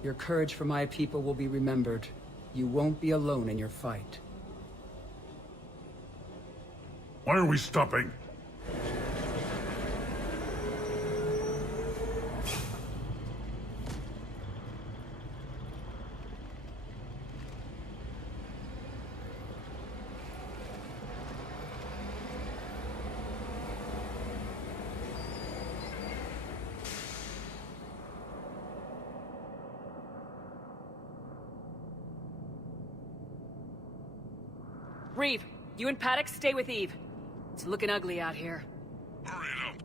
Your courage for my people will be remembered. You won't be alone in your fight. Why are we stopping? Reeve, you and Paddock stay with Eve. It's looking ugly out here. Hurry it up.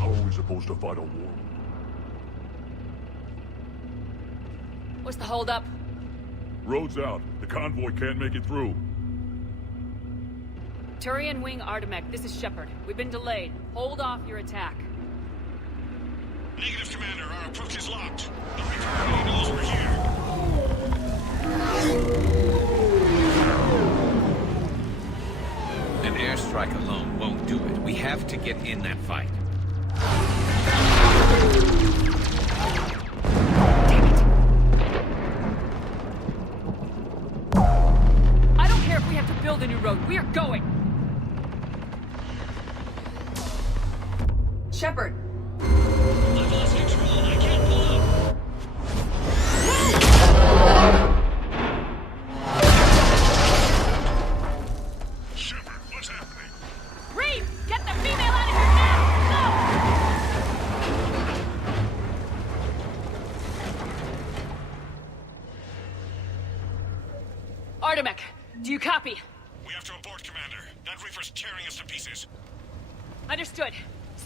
How are we supposed to fight a war? What's the holdup? Road's out. The convoy can't make it through. Turian Wing Artemek, this is Shepard. We've been delayed. Hold off your attack. Negative, Commander. Our approach is locked. The Reaper already knows we're here. An airstrike alone won't do it. We have to get in that fight. I don't care if we have to build a new road. We are going! Shepard! I've lost control. I can't pull up. Shepard, what's happening? Reeve! Get the female out of here now! Go! Artemek, do you copy? We have to abort, Commander. That Reaper's tearing us to pieces. Understood.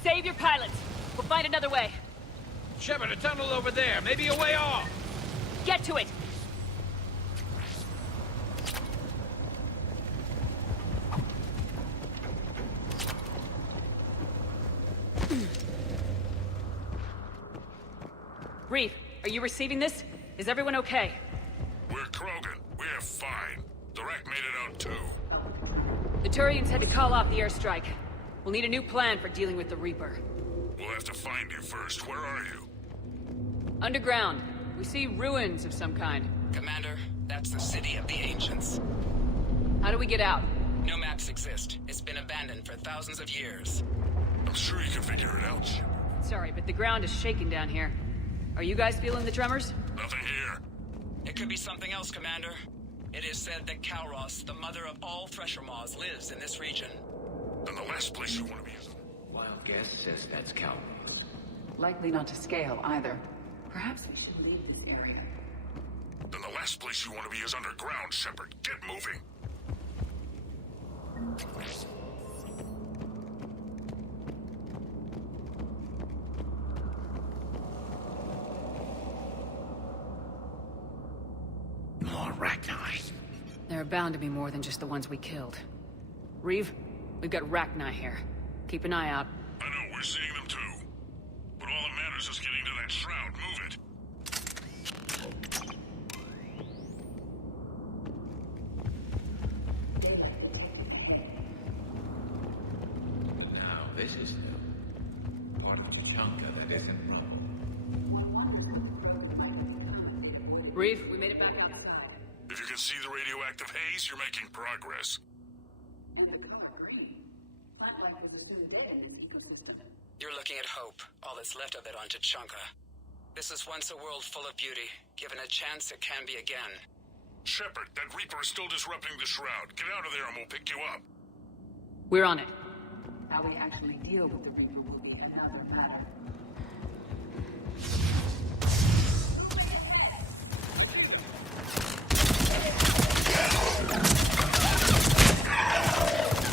Save your pilots. We'll find another way. Shepard, a tunnel over there. Maybe a way off. Get to it! Reeve, are you receiving this? Is everyone okay? We're Krogan. We're fine. The wreck made it out too. The Turians had to call off the airstrike. We'll need a new plan for dealing with the Reaper. We'll have to find you first. Where are you? Underground. We see ruins of some kind. Commander, that's the city of the ancients. How do we get out? No maps exist. It's been abandoned for thousands of years. I'm sure you can figure it out, Shepard. Sorry, but the ground is shaking down here. Are you guys feeling the tremors? Nothing here. It could be something else, Commander. It is said that Kalros, the mother of all thresher maws, lives in this region. Then the last place you want to be is... Wild guess says that's Kalros. Likely not to scale, either. Perhaps we should leave this area. Then the last place you want to be is underground, Shepard. Get moving. More Rachni. There are bound to be more than just the ones we killed. Reeve, we've got Rachni here. Keep an eye out. I know, we're seeing them too. But all that matters is getting to that shroud. Move it. Now, this is new. Part of Tuchanka that isn't wrong. Reeve, we made it back outside. If you can see the radioactive haze, you're making progress. You're looking at hope, all that's left of it on Tuchanka. This is once a world full of beauty. Given a chance, it can be again. Shepard, that Reaper is still disrupting the shroud. Get out of there and we'll pick you up. We're on it. How we actually deal with the Reaper will be another matter.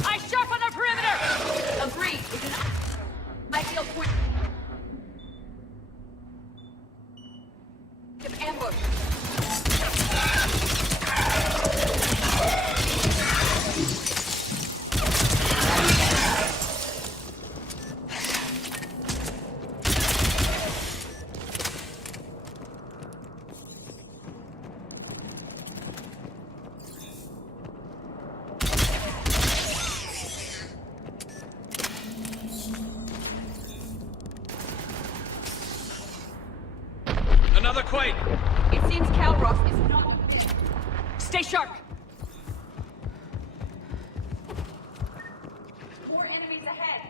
Eyes sharp on the perimeter! Agreed. We can... My field point... Ambush! Another quake! It seems Kalros is not... Stay sharp! More enemies ahead.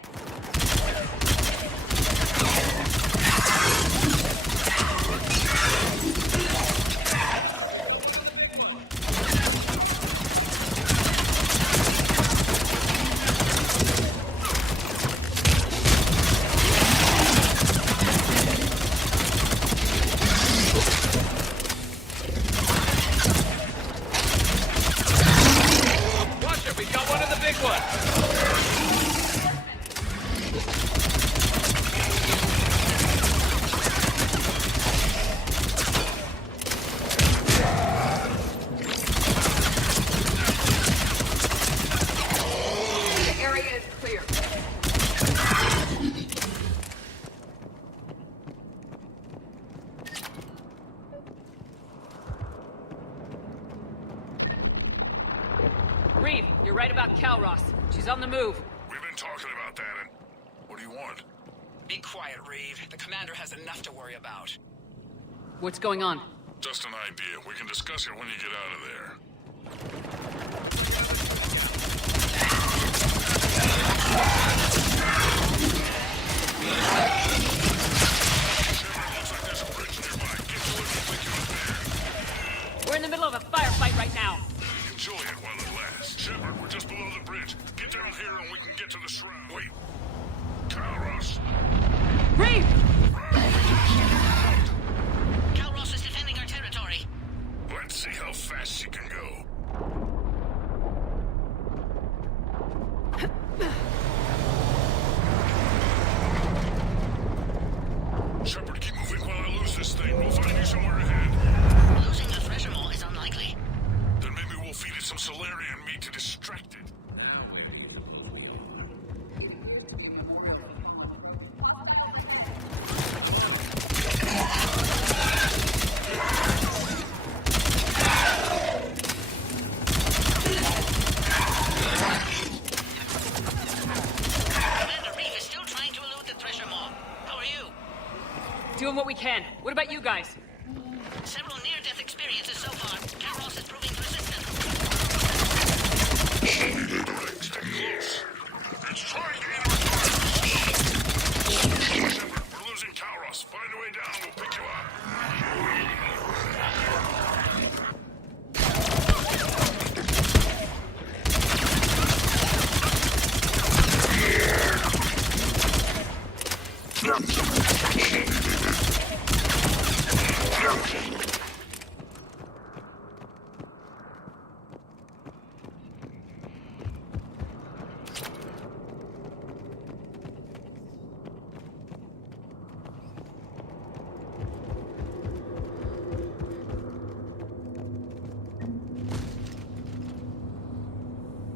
right about Calros. She's on the move. We've been talking about that, and what do you want? Be quiet, Reeve. The commander has enough to worry about. What's going on? Just an idea. We can discuss it when you get out of there. We're in the middle of a firefight right now. Enjoy it while it lasts. Shepard, we're just below the bridge. Get down here and we can get to the shroud. Wait. Calros. Reeve! Calros is defending our territory. Let's see how fast she can go. Shepard, keep moving while I lose this thing. We'll find you somewhere ahead. Losing the Thresher Maw is unlikely. Then maybe we'll feed it some Solarian meat to distract it. Commander Reeve is still trying to elude the Thresher Maw. How are you? Doing what we can. What about you guys? Several near-death experiences so far. Calros is proving resistant. It's trying to eat our Shepard, we're losing Calros. Find a way down and we'll pick you up.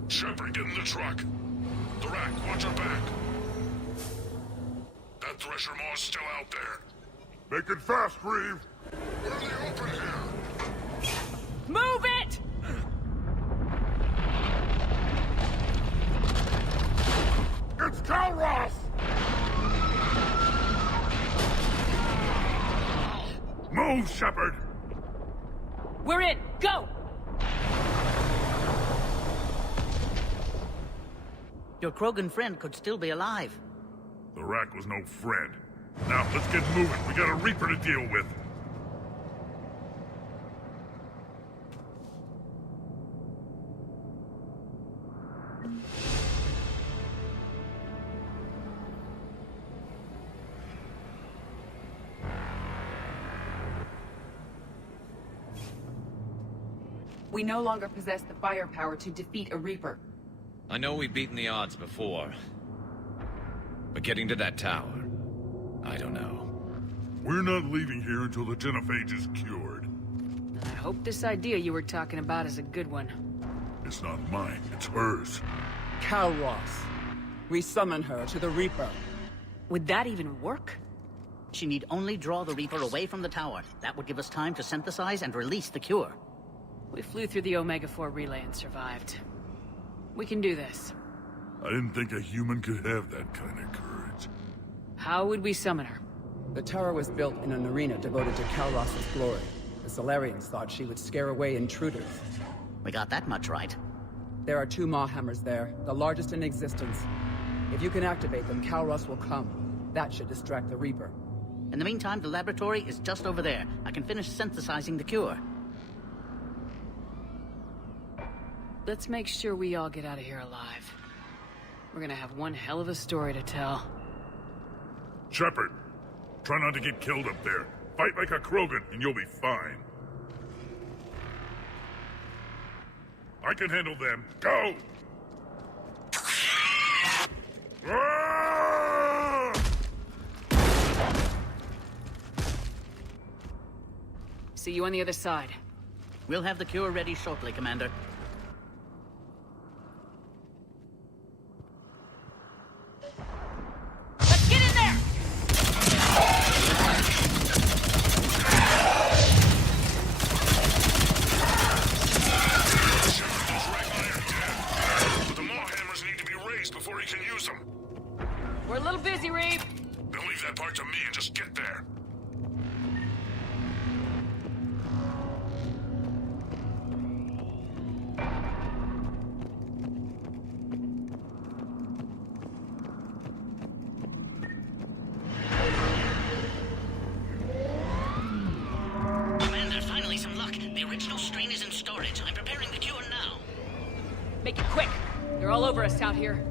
Shepard, get in the truck. The rack, watch our back. That Thresher Maw's still out there. Make it fast, Reeve. We're in the open here. Move it! It's Calros! Move, Shepard! We're in! Go! Your Krogan friend could still be alive. The rack was no friend. Now, let's get moving. We got a Reaper to deal with. We no longer possess the firepower to defeat a Reaper. I know we've beaten the odds before. But getting to that tower, I don't know. We're not leaving here until the genophage is cured. I hope this idea you were talking about is a good one. It's not mine, it's hers. Calros. We summon her to the Reaper. Would that even work? She need only draw the Reaper away from the tower. That would give us time to synthesize and release the cure. We flew through the Omega-4 relay and survived. We can do this. I didn't think a human could have that kind of courage. How would we summon her? The tower was built in an arena devoted to Calros' glory. The Solarians thought she would scare away intruders. We got that much right. There are 2 Maw hammers there, the largest in existence. If you can activate them, Calros will come. That should distract the Reaper. In the meantime, the laboratory is just over there. I can finish synthesizing the cure. Let's make sure we all get out of here alive. We're gonna have one hell of a story to tell. Shepard, try not to get killed up there. Fight like a Krogan and you'll be fine. I can handle them. Go! Ah! See you on the other side. We'll have the cure ready shortly, Commander. Let's get in there! that part to me and just get there. Commander, finally some luck. The original strain is in storage. I'm preparing the cure now. Make it quick. They're all over us out here.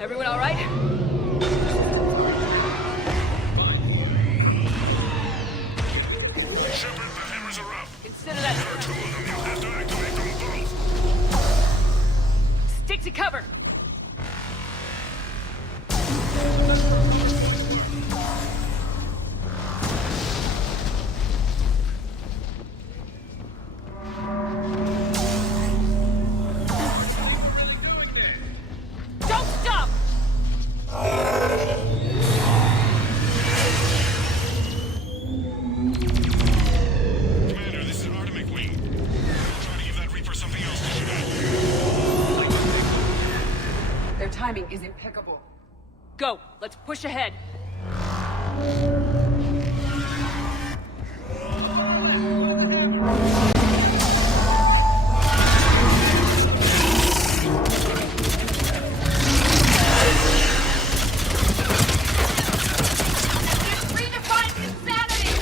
Everyone all right? Shepard, the hammers are up. Consider that. There are two of them. You have to activate them both. Stick to cover. Don't stop! Commander, this is Atomic Wing. We'll try to give that Reaper something else to shoot at. Their timing is impeccable. Go. Let's push ahead. Redefined insanity!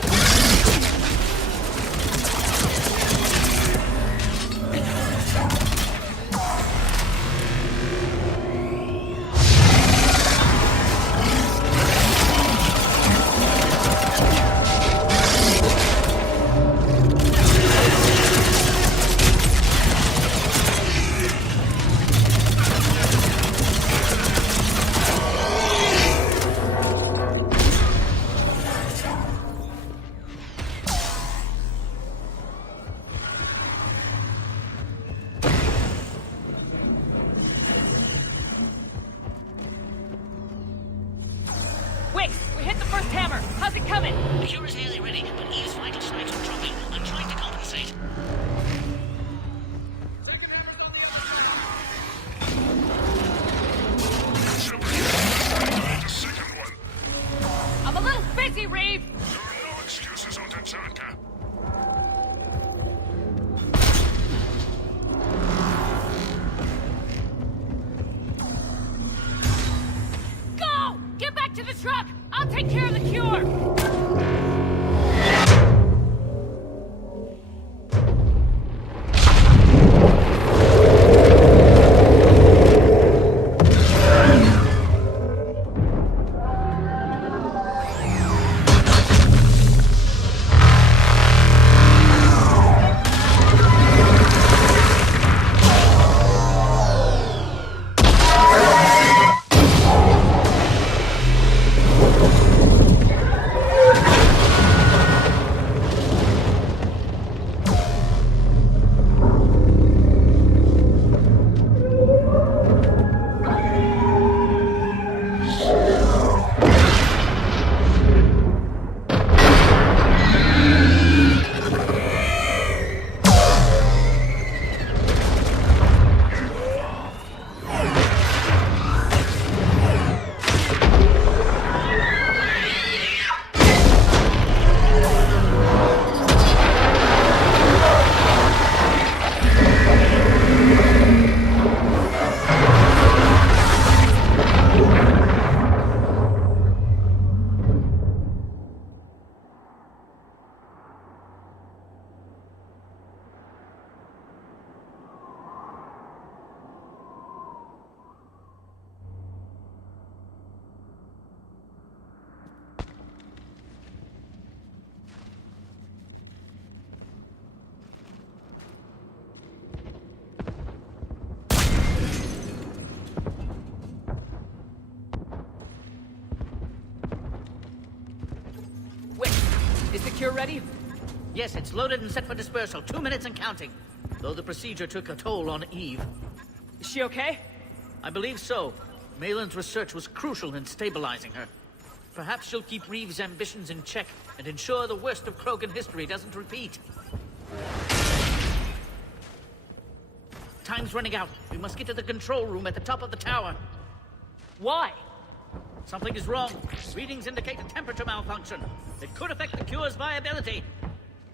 Wait! We hit the first hammer! How's it coming? The cure is nearly ready, but Eve's vital signs are dropping. I'm trying to compensate. The second one. I'm a little busy, Reeve! There are no excuses on Tatanka. Go! Get back to the truck! I'll take care of the cure! Is the cure ready? Yes, it's loaded and set for dispersal. 2 minutes and counting. Though the procedure took a toll on Eve. Is she okay? I believe so. Malin's research was crucial in stabilizing her. perhaps she'll keep Reeve's ambitions in check and ensure the worst of Krogan history doesn't repeat. Time's running out. We must get to the control room at the top of the tower. Why? Something is wrong. Readings indicate a temperature malfunction. It could affect the cure's viability.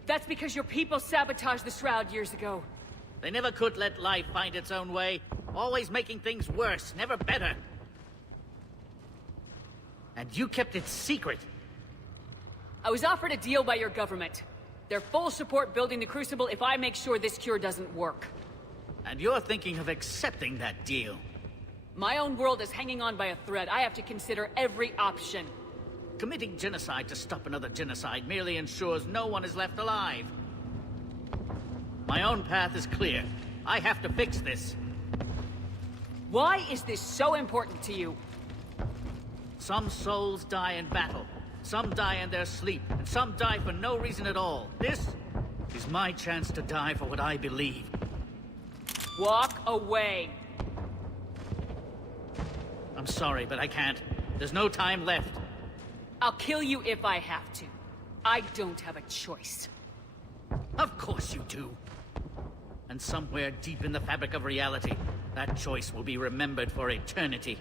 That's because your people sabotaged the Shroud years ago. They never could let life find its own way. Always making things worse, never better. And you kept it secret. I was offered a deal by your government. Their full support building the Crucible if I make sure this cure doesn't work. And you're thinking of accepting that deal. My own world is hanging on by a thread. I have to consider every option. Committing genocide to stop another genocide merely ensures no one is left alive. My own path is clear. I have to fix this. Why is this so important to you? Some souls die in battle. Some die in their sleep. And some die for no reason at all. This is my chance to die for what I believe. Walk away. I'm sorry, but I can't. There's no time left. I'll kill you if I have to. I don't have a choice. Of course you do. And somewhere deep in the fabric of reality, that choice will be remembered for eternity.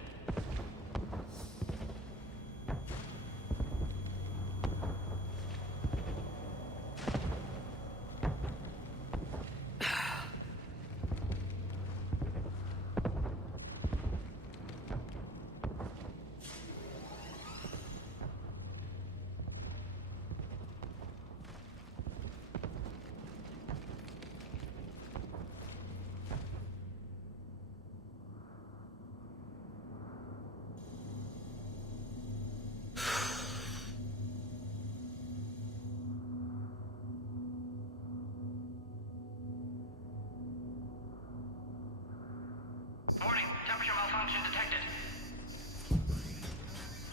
Warning, temperature malfunction detected.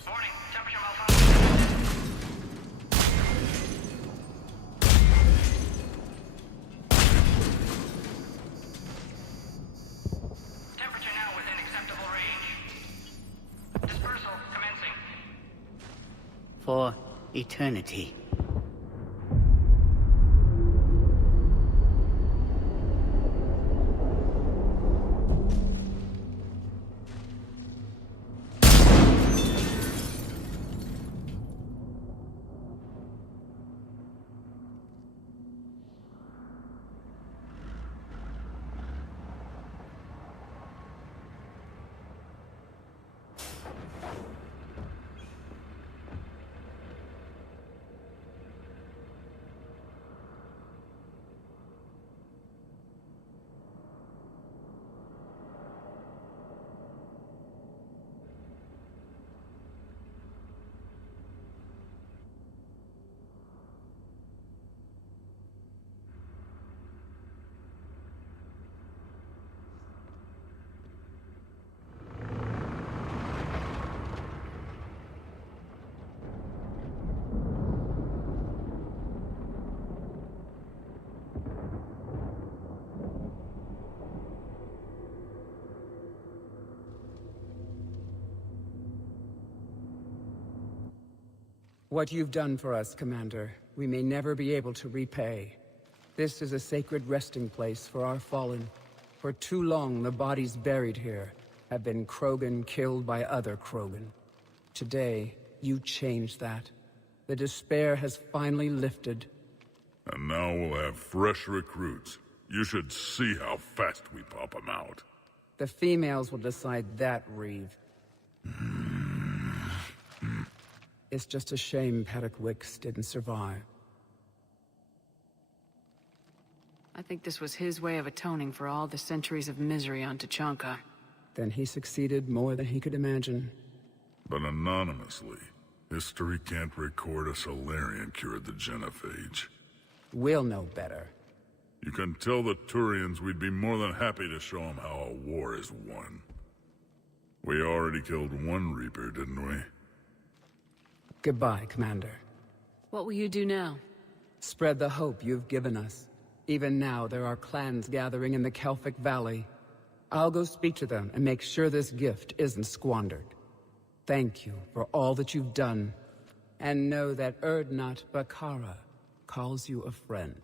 Warning, temperature malfunction. Temperature now within acceptable range. Dispersal commencing. For eternity. What you've done for us, Commander, we may never be able to repay. This is a sacred resting place for our fallen. For too long, the bodies buried here have been Krogan killed by other Krogan. Today, you changed that. The despair has finally lifted. And now we'll have fresh recruits. You should see how fast we pop them out. The females will decide that, Reeve. It's just a shame Paddock Wicks didn't survive. I think this was his way of atoning for all the centuries of misery on Tuchanka. Then he succeeded more than he could imagine. But anonymously. History can't record a Solarian cured the genophage. We'll know better. You can tell the Turians we'd be more than happy to show them how a war is won. We already killed one Reaper, didn't we? Goodbye, Commander. What will you do now? Spread the hope you've given us. Even now, there are clans gathering in the Kelphic Valley. I'll go speak to them and make sure this gift isn't squandered. Thank you for all that you've done And know that Erdnot Bakara calls you a friend.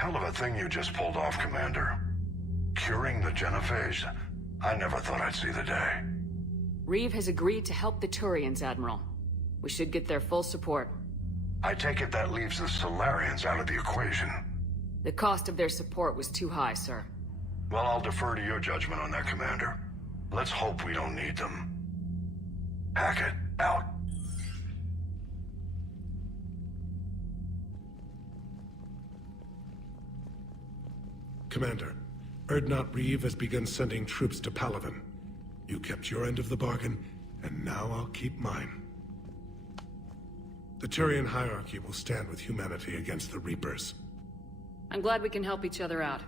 Hell of a thing you just pulled off, Commander. Curing the genophage? I never thought I'd see the day. Reeve has agreed to help the Turians, Admiral. We should get their full support. I take it that leaves the Solarians out of the equation. The cost of their support was too high, sir. Well, I'll defer to your judgment on that, Commander. Let's hope we don't need them. Hackett, out. Commander, Erdnot Reeve has begun sending troops to Palaven. You kept your end of the bargain, and now I'll keep mine. The Turian hierarchy will stand with humanity against the Reapers. I'm glad we can help each other out.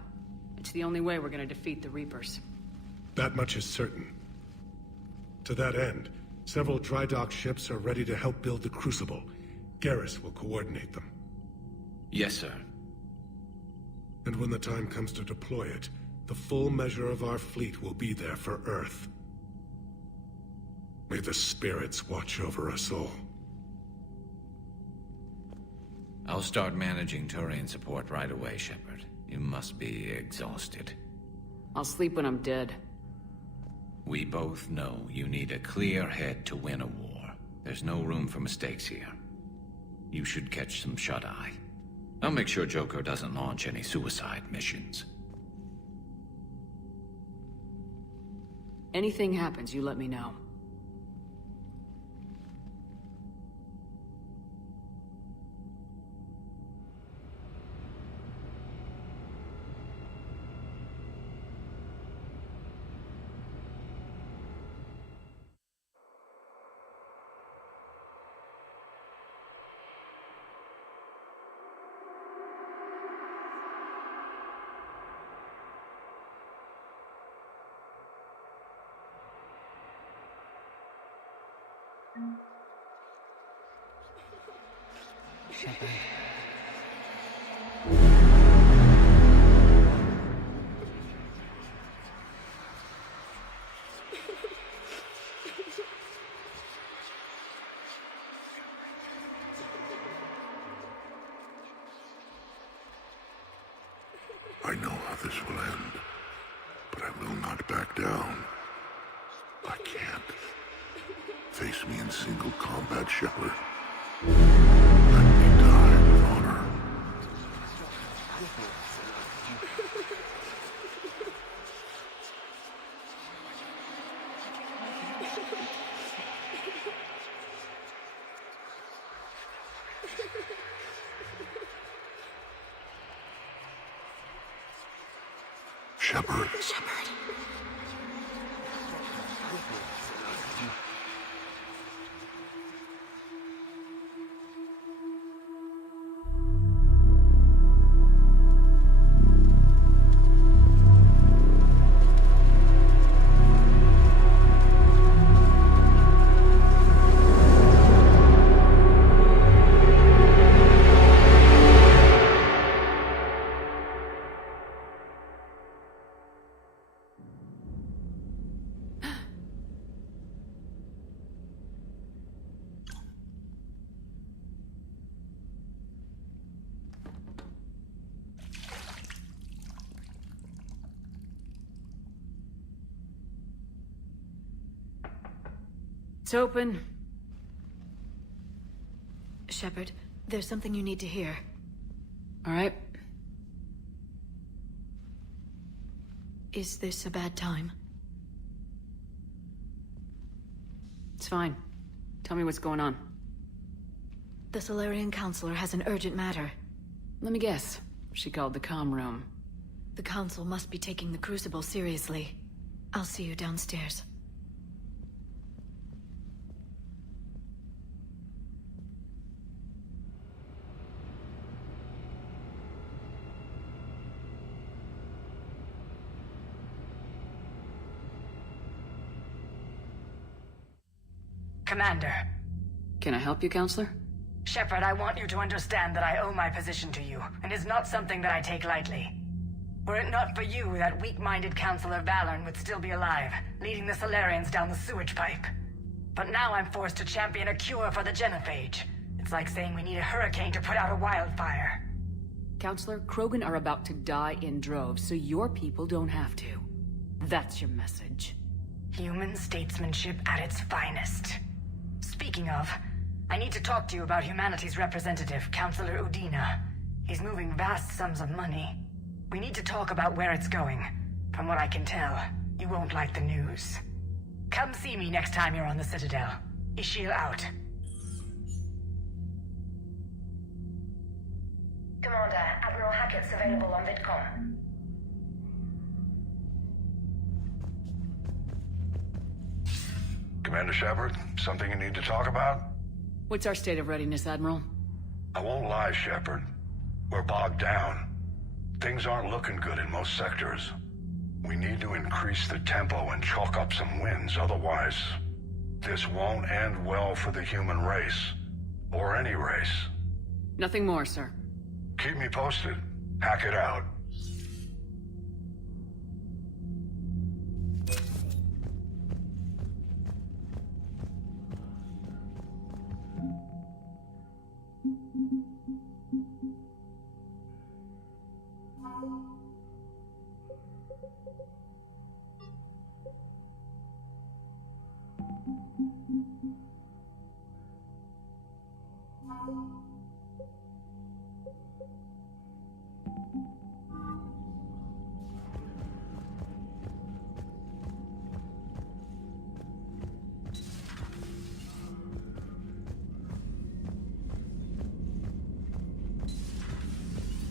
It's the only way we're gonna defeat the Reapers. That much is certain. To that end, several dry dock ships are ready to help build the Crucible. Garrus will coordinate them. Yes, sir. And when the time comes to deploy it, the full measure of our fleet will be there for Earth. May the spirits watch over us all. I'll start managing Turian support right away, Shepard. You must be exhausted. I'll sleep when I'm dead. We both know you need a clear head to win a war. There's no room for mistakes here. You should catch some shut-eye. I'll make sure Joker doesn't launch any suicide missions. Anything happens, you let me know. Shepard. I know how this will end, but I will not back down. I can't. Face me in single combat, Shepard. Let me die with honor. Shepard. Shepard. It's open. Shepard, there's something you need to hear. All right. Is this a bad time? It's fine. Tell me what's going on. The Solarian Counselor has an urgent matter. Let me guess. She called the comm room. The Council must be taking the Crucible seriously. I'll see you downstairs. Commander. Can I help you, Counselor? Shepard, I want you to understand that I owe my position to you, and it's not something that I take lightly. Were it not for you, that weak-minded Counselor Valorn would still be alive, leading the Solarians down the sewage pipe. But now I'm forced to champion a cure for the genophage. It's like saying we need a hurricane to put out a wildfire. Counselor, Krogan are about to die in droves, so your people don't have to. That's your message. Human statesmanship at its finest. Speaking of, I need to talk to you about humanity's representative, Counselor Udina. He's moving vast sums of money. We need to talk about where it's going. From what I can tell, you won't like the news. Come see me next time you're on the Citadel. Ishil out. Commander, Admiral Hackett's available on VidCom. Commander Shepard, something you need to talk about? What's our state of readiness, Admiral? I won't lie, Shepard. We're bogged down. Things aren't looking good in most sectors. We need to increase the tempo and chalk up some wins, otherwise this won't end well for the human race. Or any race. Nothing more, sir. Keep me posted. Hackett out.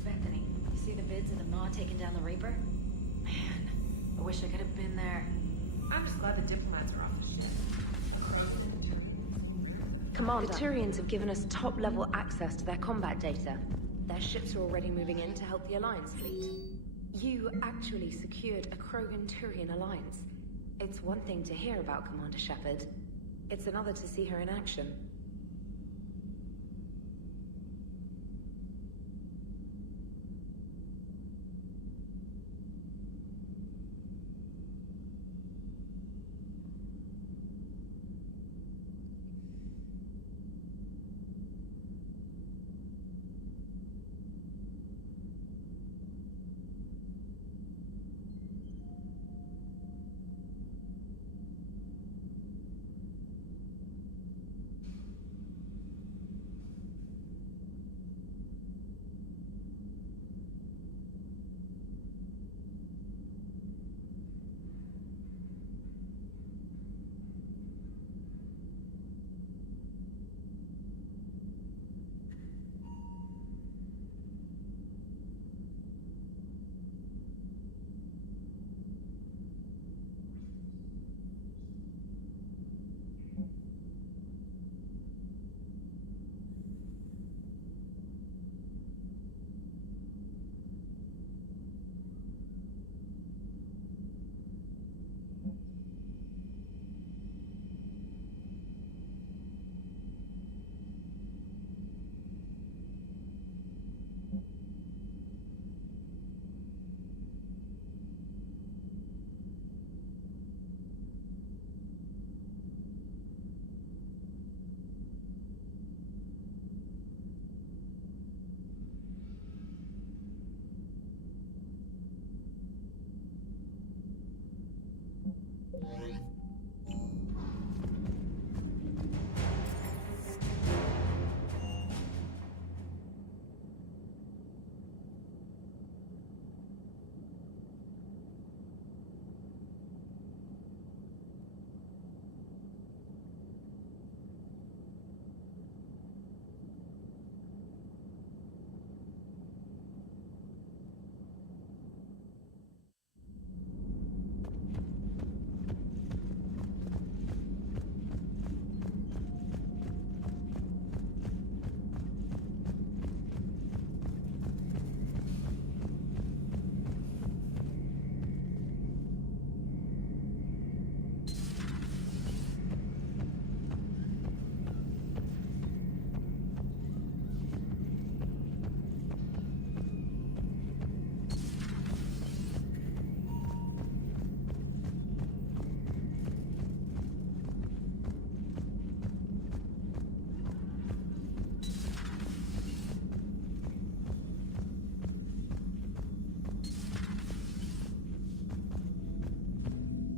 Bethany, you see the vids of the Maw taking down the Reaper? Man, I wish I could have been there. I'm just glad the diplomats are off the ship. Commander, the Turians have given us top-level access to their combat data. Their ships are already moving in to help the Alliance fleet. You actually secured a Krogan-Turian alliance. It's one thing to hear about Commander Shepard. It's another to see her in action.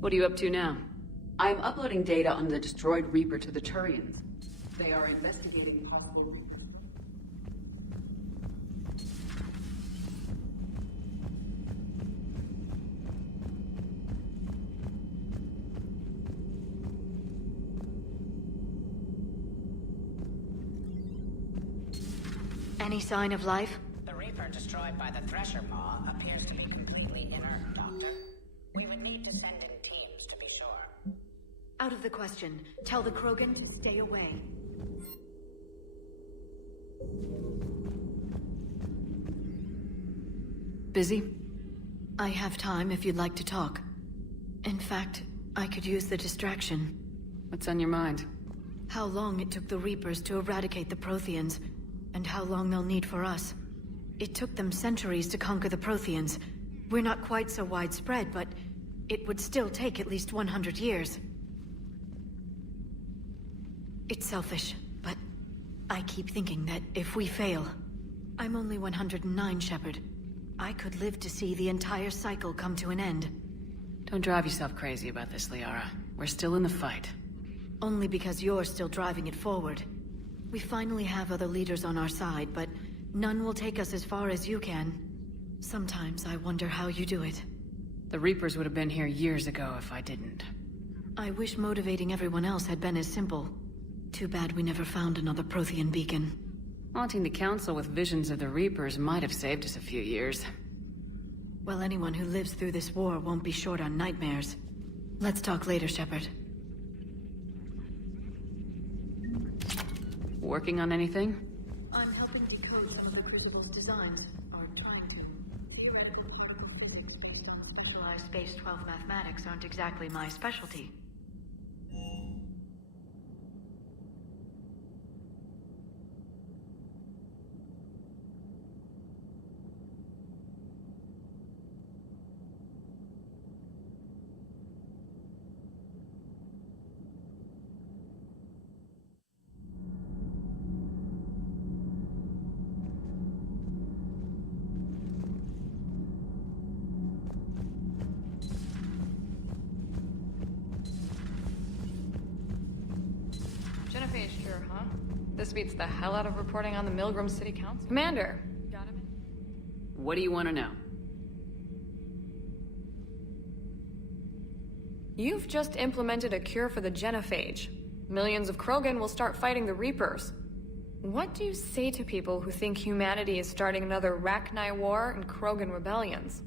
What are you up to now? I'm uploading data on the destroyed Reaper to the Turians. They are investigating possible Reaper. Any sign of life? The Reaper destroyed by the Thresher Paw appears to be completely inert, Doctor. We would need to send in teams to be sure. Out of the question. Tell the Krogan to stay away. Busy? I have time if you'd like to talk. In fact, I could use the distraction. What's on your mind? How long it took the Reapers to eradicate the Protheans, and how long they'll need for us. It took them centuries to conquer the Protheans. We're not quite so widespread, but it would still take at least 100 years. It's selfish, but I keep thinking that if we fail... I'm only 109, Shepard. I could live to see the entire cycle come to an end. Don't drive yourself crazy about this, Liara. We're still in the fight. Only because you're still driving it forward. We finally have other leaders on our side, but none will take us as far as you can. Sometimes I wonder how you do it. The Reapers would have been here years ago if I didn't. I wish motivating everyone else had been as simple. Too bad we never found another Prothean beacon. Haunting the Council with visions of the Reapers might have saved us a few years. Well, anyone who lives through this war won't be short on nightmares. Let's talk later, Shepard. Working on anything? I'm helping decode some of the Crucible's designs. Or trying to. Specialized Space 12 mathematics aren't exactly my specialty. Sure, huh? This beats the hell out of reporting on the Milgram City Council. Commander! Got him? What do you want to know? You've just implemented a cure for the genophage. Millions of Krogan will start fighting the Reapers. What do you say to people who think humanity is starting another Rachni War and Krogan rebellions?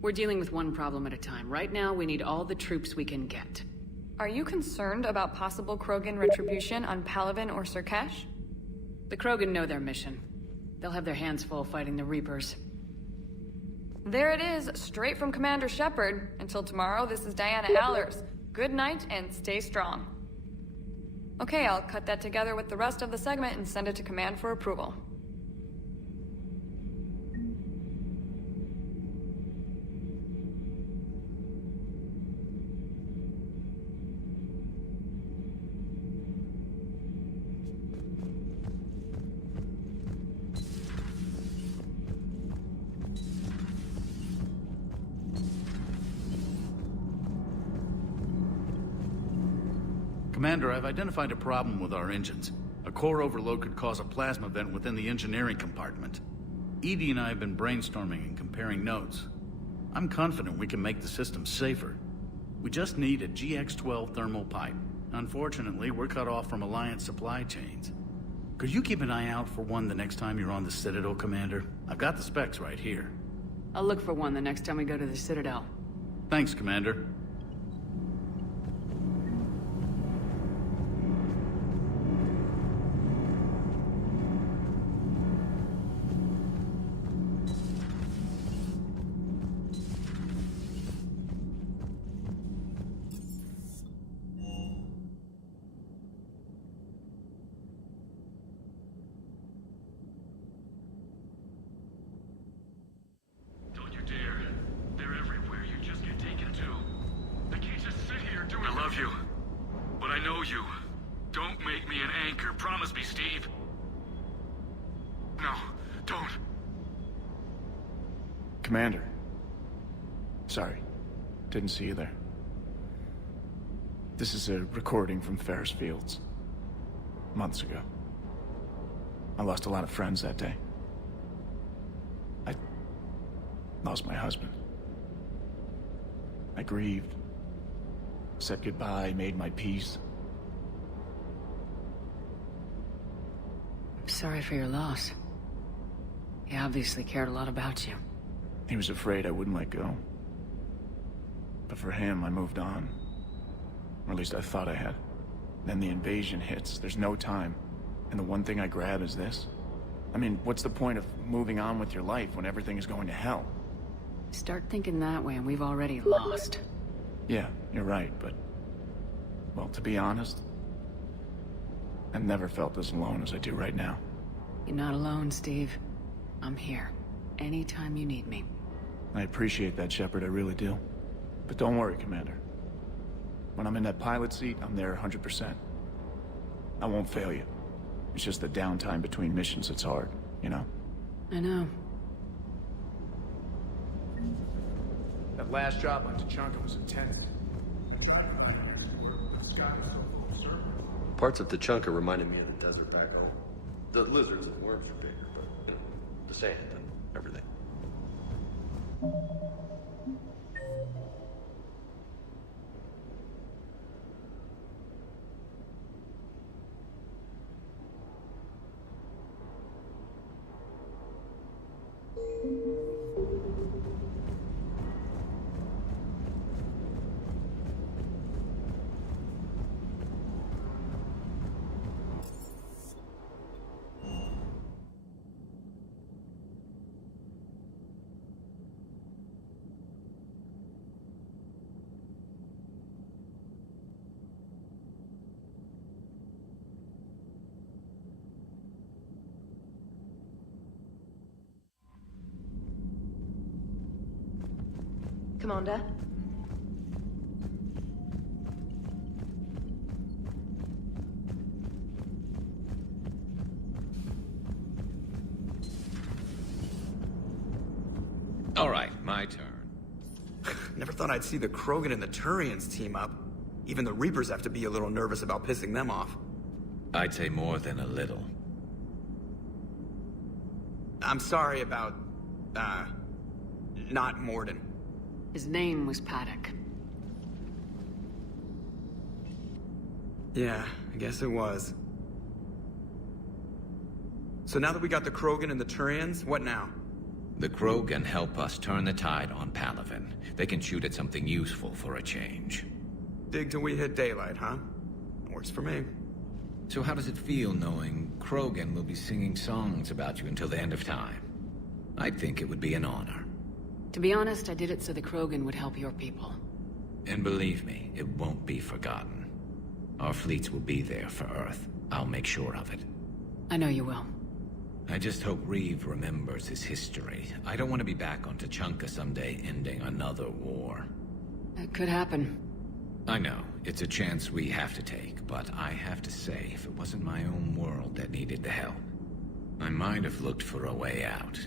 We're dealing with one problem at a time. Right now, we need all the troops we can get. Are you concerned about possible Krogan retribution on Palaven or Surkesh? The Krogan know their mission. They'll have their hands full fighting the Reapers. There it is, straight from Commander Shepard. Until tomorrow, this is Diana Allers. Good night and stay strong. Okay, I'll cut that together with the rest of the segment and send it to Command for approval. Commander, I've identified a problem with our engines. A core overload could cause a plasma vent within the engineering compartment. Edie and I have been brainstorming and comparing notes. I'm confident we can make the system safer. We just need a GX-12 thermal pipe. Unfortunately, we're cut off from Alliance supply chains. Could you keep an eye out for one the next time you're on the Citadel, Commander? I've got the specs right here. I'll look for one the next time we go to the Citadel. Thanks, Commander. Commander. Sorry. Didn't see you there. This is a recording from Ferris Fields. Months ago. I lost a lot of friends that day. I lost my husband. I grieved. Said goodbye, made my peace. I'm sorry for your loss. He obviously cared a lot about you. He was afraid I wouldn't let go. But for him, I moved on. Or at least I thought I had. Then the invasion hits. There's no time. And the one thing I grab is this. I mean, what's the point of moving on with your life when everything is going to hell? Start thinking that way and we've already lost. Yeah, you're right, but... well, to be honest... I've never felt as alone as I do right now. You're not alone, Steve. I'm here. Anytime you need me. I appreciate that, Shepard, I really do. But don't worry, Commander. When I'm in that pilot seat, I'm there 100%. I won't fail you. It's just the downtime between missions that's hard, you know? I know. That last job on Tachanka was intense. I tried to find an extra word, but the sky was so full of serpents. Parts of Tachanka reminded me of the desert back home. The lizards and worms are bigger, but, you know, the sand and everything. Commander? All right, my turn. Never thought I'd see the Krogan and the Turians team up. Even the Reapers have to be a little nervous about pissing them off. I'd say more than a little. I'm sorry about, not Morden. His name was Paddock. Yeah, I guess it was. So now that we got the Krogan and the Turians, what now? The Krogan help us turn the tide on Palaven. They can shoot at something useful for a change. Dig till we hit daylight, huh? Works for me. So how does it feel knowing Krogan will be singing songs about you until the end of time? I think it would be an honor. To be honest, I did it so the Krogan would help your people. And believe me, it won't be forgotten. Our fleets will be there for Earth. I'll make sure of it. I know you will. I just hope Reeve remembers his history. I don't want to be back on Tachanka someday ending another war. It could happen. I know, it's a chance we have to take, but I have to say, if it wasn't my own world that needed the help, I might have looked for a way out.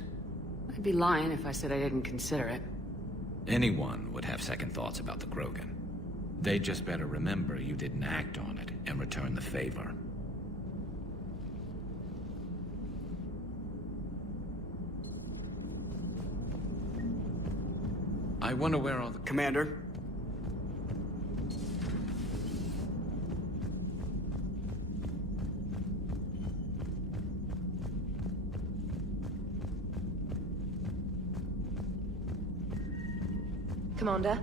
I'd be lying if I said I didn't consider it. Anyone would have second thoughts about the Krogan. They'd just better remember you didn't act on it and return the favor. I wonder where all the... Commander? Commander?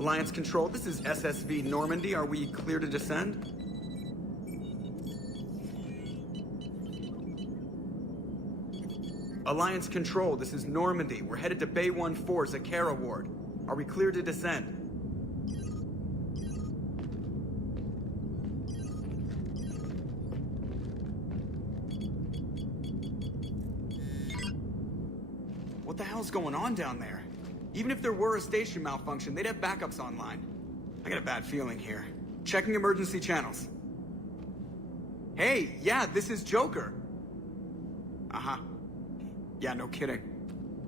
Alliance Control, this is SSV Normandy. Are we clear to descend? Alliance Control, this is Normandy. We're headed to Bay 1-4's Akara Ward. Are we clear to descend? What the hell's going on down there? Even if there were a station malfunction, they'd have backups online. I got a bad feeling here. Checking emergency channels. Hey, yeah, this is Joker. Uh-huh. Yeah, no kidding.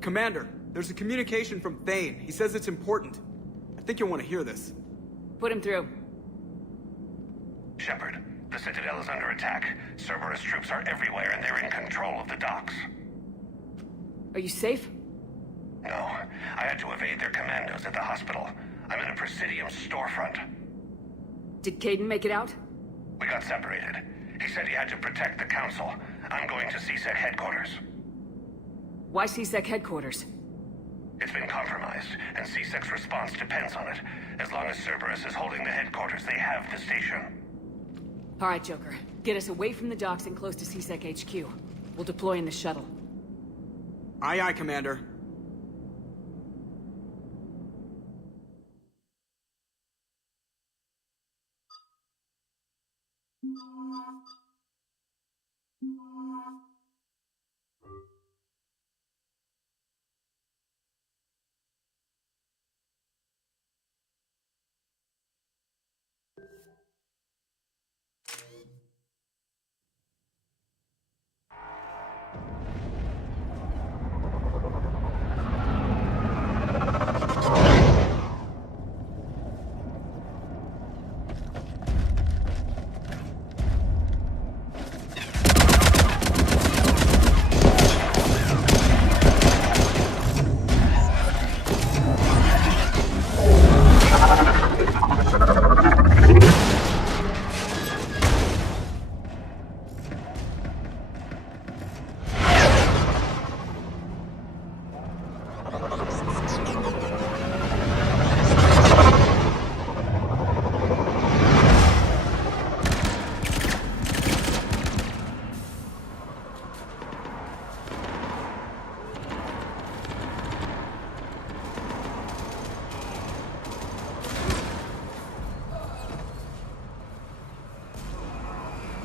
Commander, there's a communication from Thane. He says it's important. I think you'll want to hear this. Put him through. Shepard, the Citadel is under attack. Cerberus troops are everywhere and they're in control of the docks. Are you safe? No, I had to evade their commandos at the hospital. I'm in a Presidium storefront. Did Caden make it out? We got separated. He said he had to protect the Council. I'm going to CSEC headquarters. Why CSEC headquarters? It's been compromised, and CSEC's response depends on it. As long as Cerberus is holding the headquarters, they have the station. All right, Joker. Get us away from the docks and close to CSEC HQ. We'll deploy in the shuttle. Aye, aye, Commander.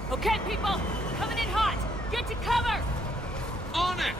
Okay, people! Coming in hot! Get to cover! On it!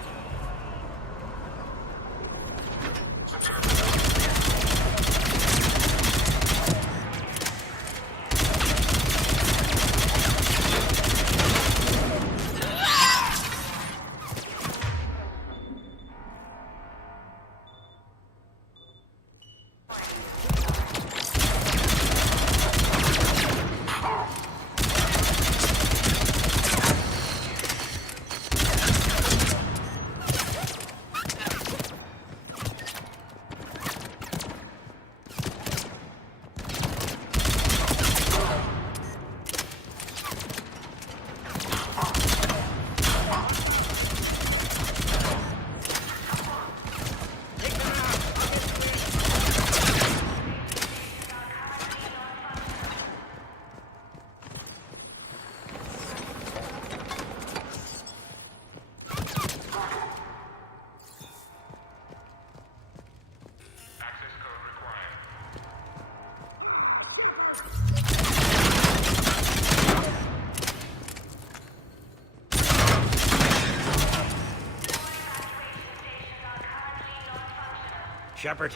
Shepard,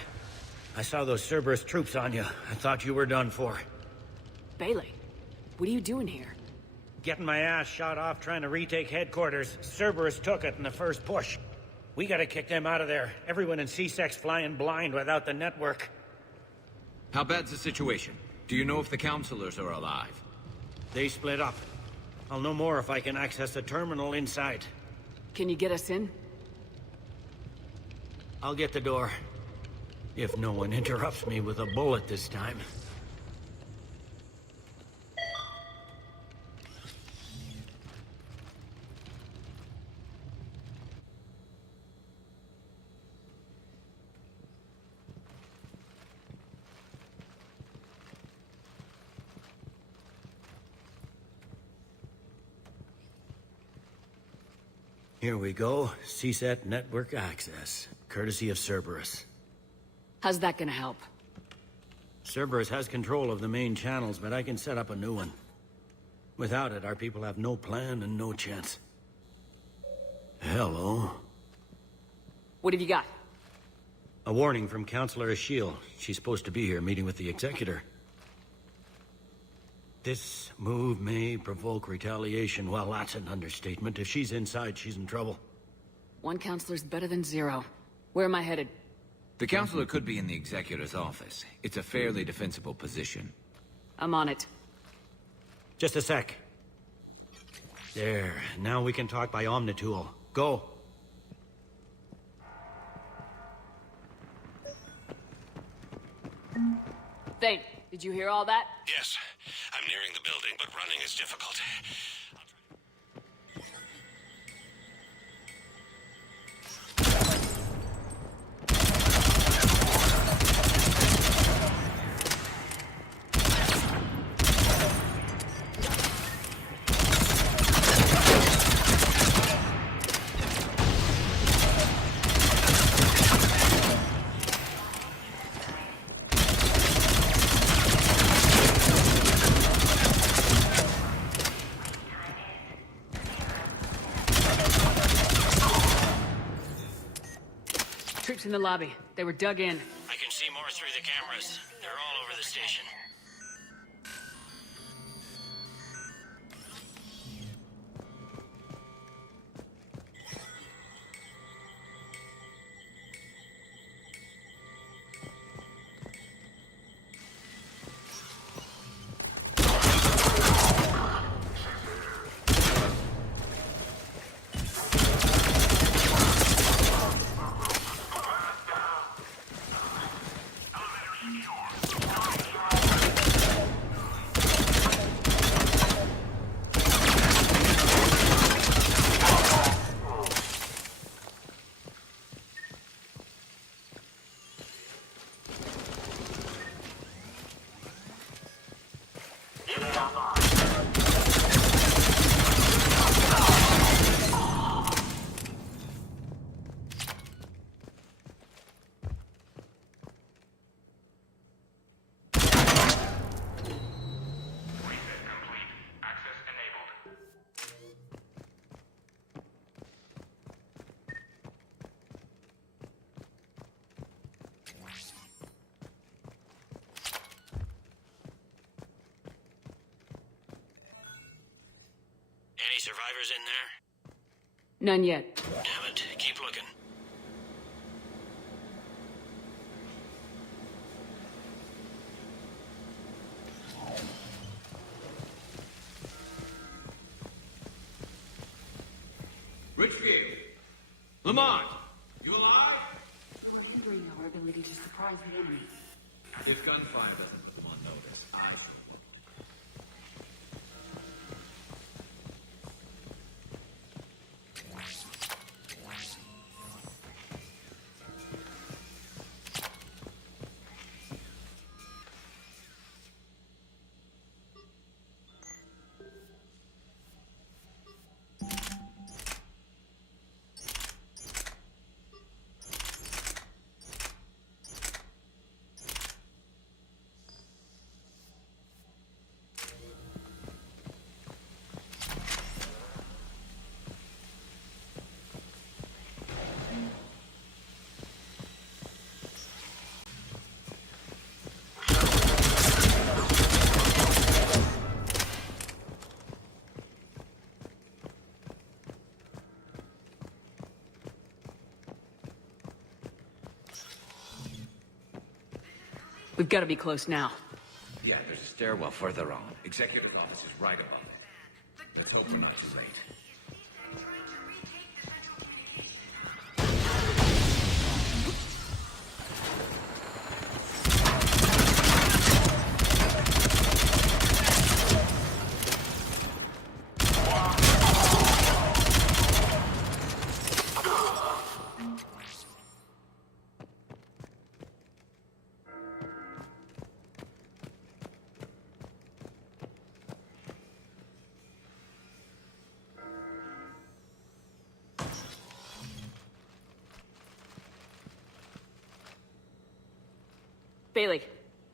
I saw those Cerberus troops on you. I thought you were done for. Bailey, what are you doing here? Getting my ass shot off trying to retake headquarters. Cerberus took it in the first push. We gotta kick them out of there. Everyone in CSEC's flying blind without the network. How bad's the situation? Do you know if the counselors are alive? They split up. I'll know more if I can access the terminal inside. Can you get us in? I'll get the door. If no one interrupts me with a bullet this time. Here we go. CSAT network access, courtesy of Cerberus. How's that gonna help? Cerberus has control of the main channels, but I can set up a new one. Without it, our people have no plan and no chance. Hello. What have you got? A warning from Counselor Ashiel. She's supposed to be here meeting with the Executor. This move may provoke retaliation. Well, that's an understatement. If she's inside, she's in trouble. One counselor's better than zero. Where am I headed? The Counselor could be in the Executor's office. It's a fairly defensible position. I'm on it. Just a sec. There. Now we can talk by Omnitool. Go. Thane, did you hear all that? Yes. I'm nearing the building, but running is difficult. Troops in the lobby. They were dug in. I can see more through the cameras. They're all over the station. Any survivors in there? None yet. Damn it. Keep looking. Richfield! Lamont! You alive? We're hindering our ability to surprise the enemy. If gunfire doesn't put them on notice, I shall. We've got to be close now. Yeah, there's a stairwell further on. Executive office is right above it. Let's hope we're not too late. Bailey,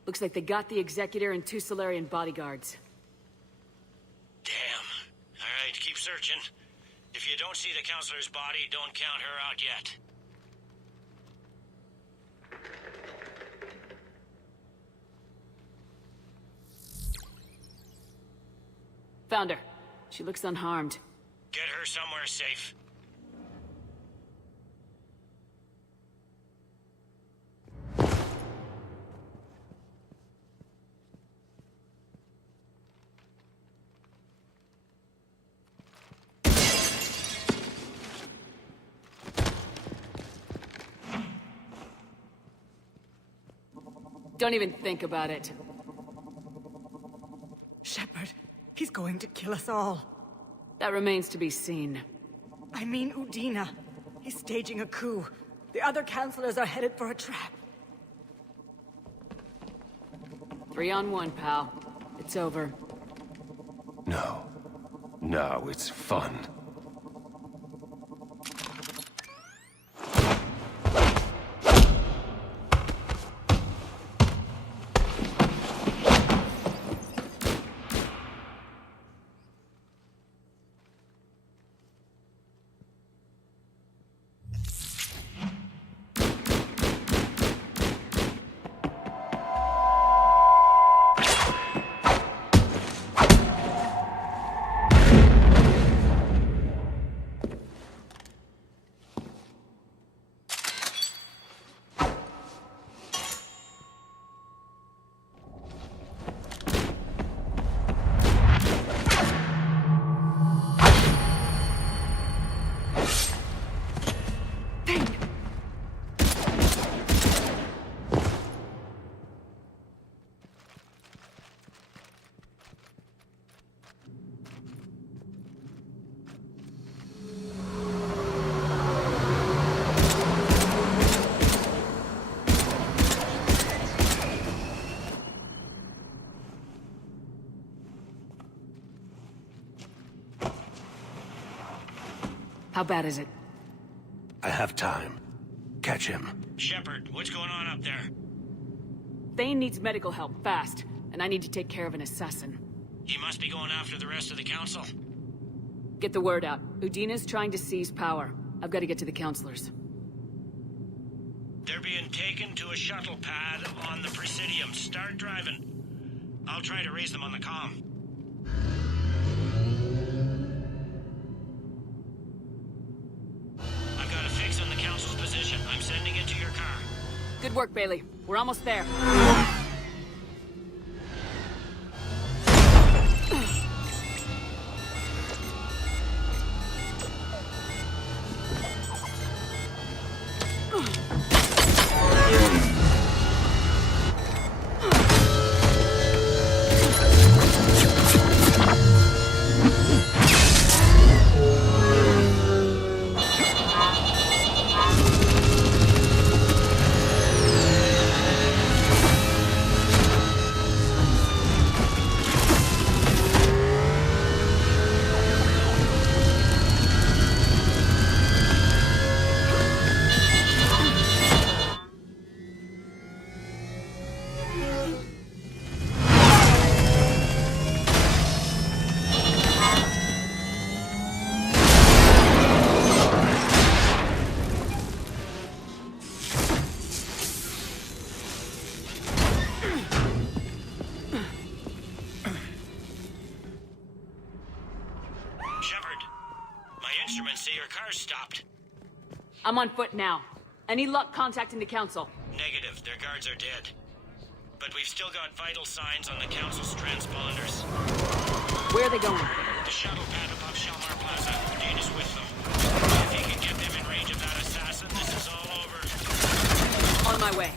looks like they got the Executor and 2 Solarian bodyguards. Damn. Alright, keep searching. If you don't see the counselor's body, don't count her out yet. Found her. She looks unharmed. Get her somewhere safe. Don't even think about it. Shepard, he's going to kill us all. That remains to be seen. I mean Udina. He's staging a coup. The other counselors are headed for a trap. 3-on-1, pal. It's over. No. No, it's fun. How bad is it? I have time. Catch him. Shepard, what's going on up there? Thane needs medical help, fast. And I need to take care of an assassin. He must be going after the rest of the council. Get the word out. Udina's trying to seize power. I've got to get to the counselors. They're being taken to a shuttle pad on the Presidium. Start driving. I'll try to raise them on the comm. I've got a fix on the council's position. I'm sending it to your car. Good work, Bailey. We're almost there. I'm on foot now. Any luck contacting the council? Negative. Their guards are dead. But we've still got vital signs on the council's transponders. Where are they going? The shuttle pad above Shelmar Plaza. Dean is with them. If he can get them in range of that assassin, this is all over. On my way.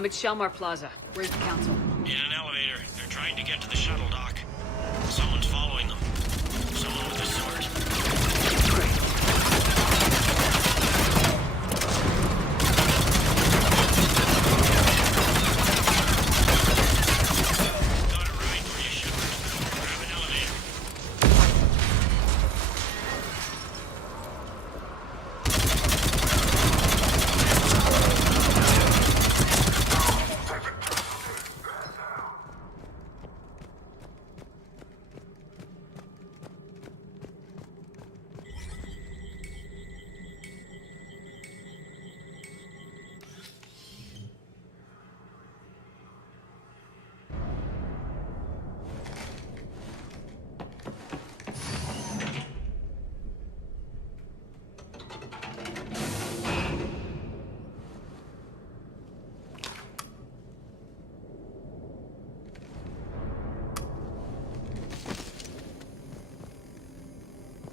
I'm at Shelmar Plaza. Where's the council? In an elevator. They're trying to get to the shuttle dock. Someone's following them. Someone with a sword. Got a ride for you, Shepard. Grab an elevator.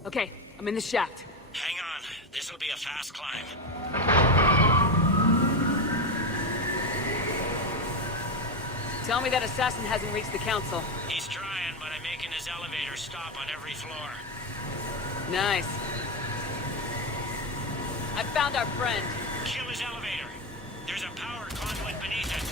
Okay, I'm in the shaft. Hang on. This'll be a fast climb. Tell me that assassin hasn't reached the council. He's trying, but I'm making his elevator stop on every floor. Nice. I found our friend. Kill his elevator. There's a power conduit beneath it.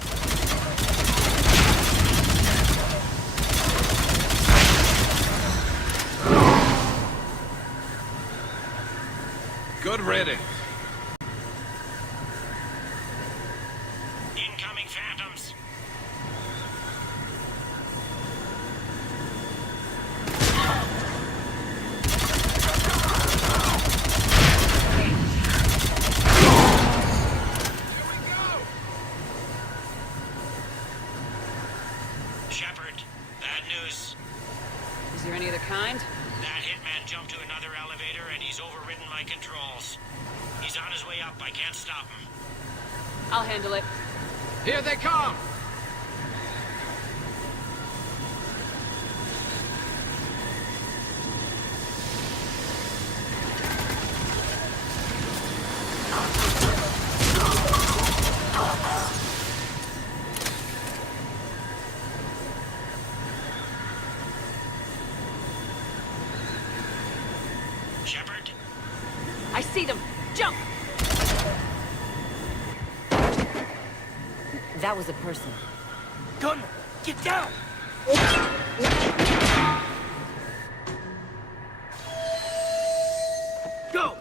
Good riddance. Incoming phantoms. Shepard, bad news. Is there any other kind? That hitman jumped to another elevator and he's overridden my controls. He's on his way up. I can't stop him. I'll handle it. Here they come! Shepard? I see them! Jump! That was a person. Gunner, get down! Go!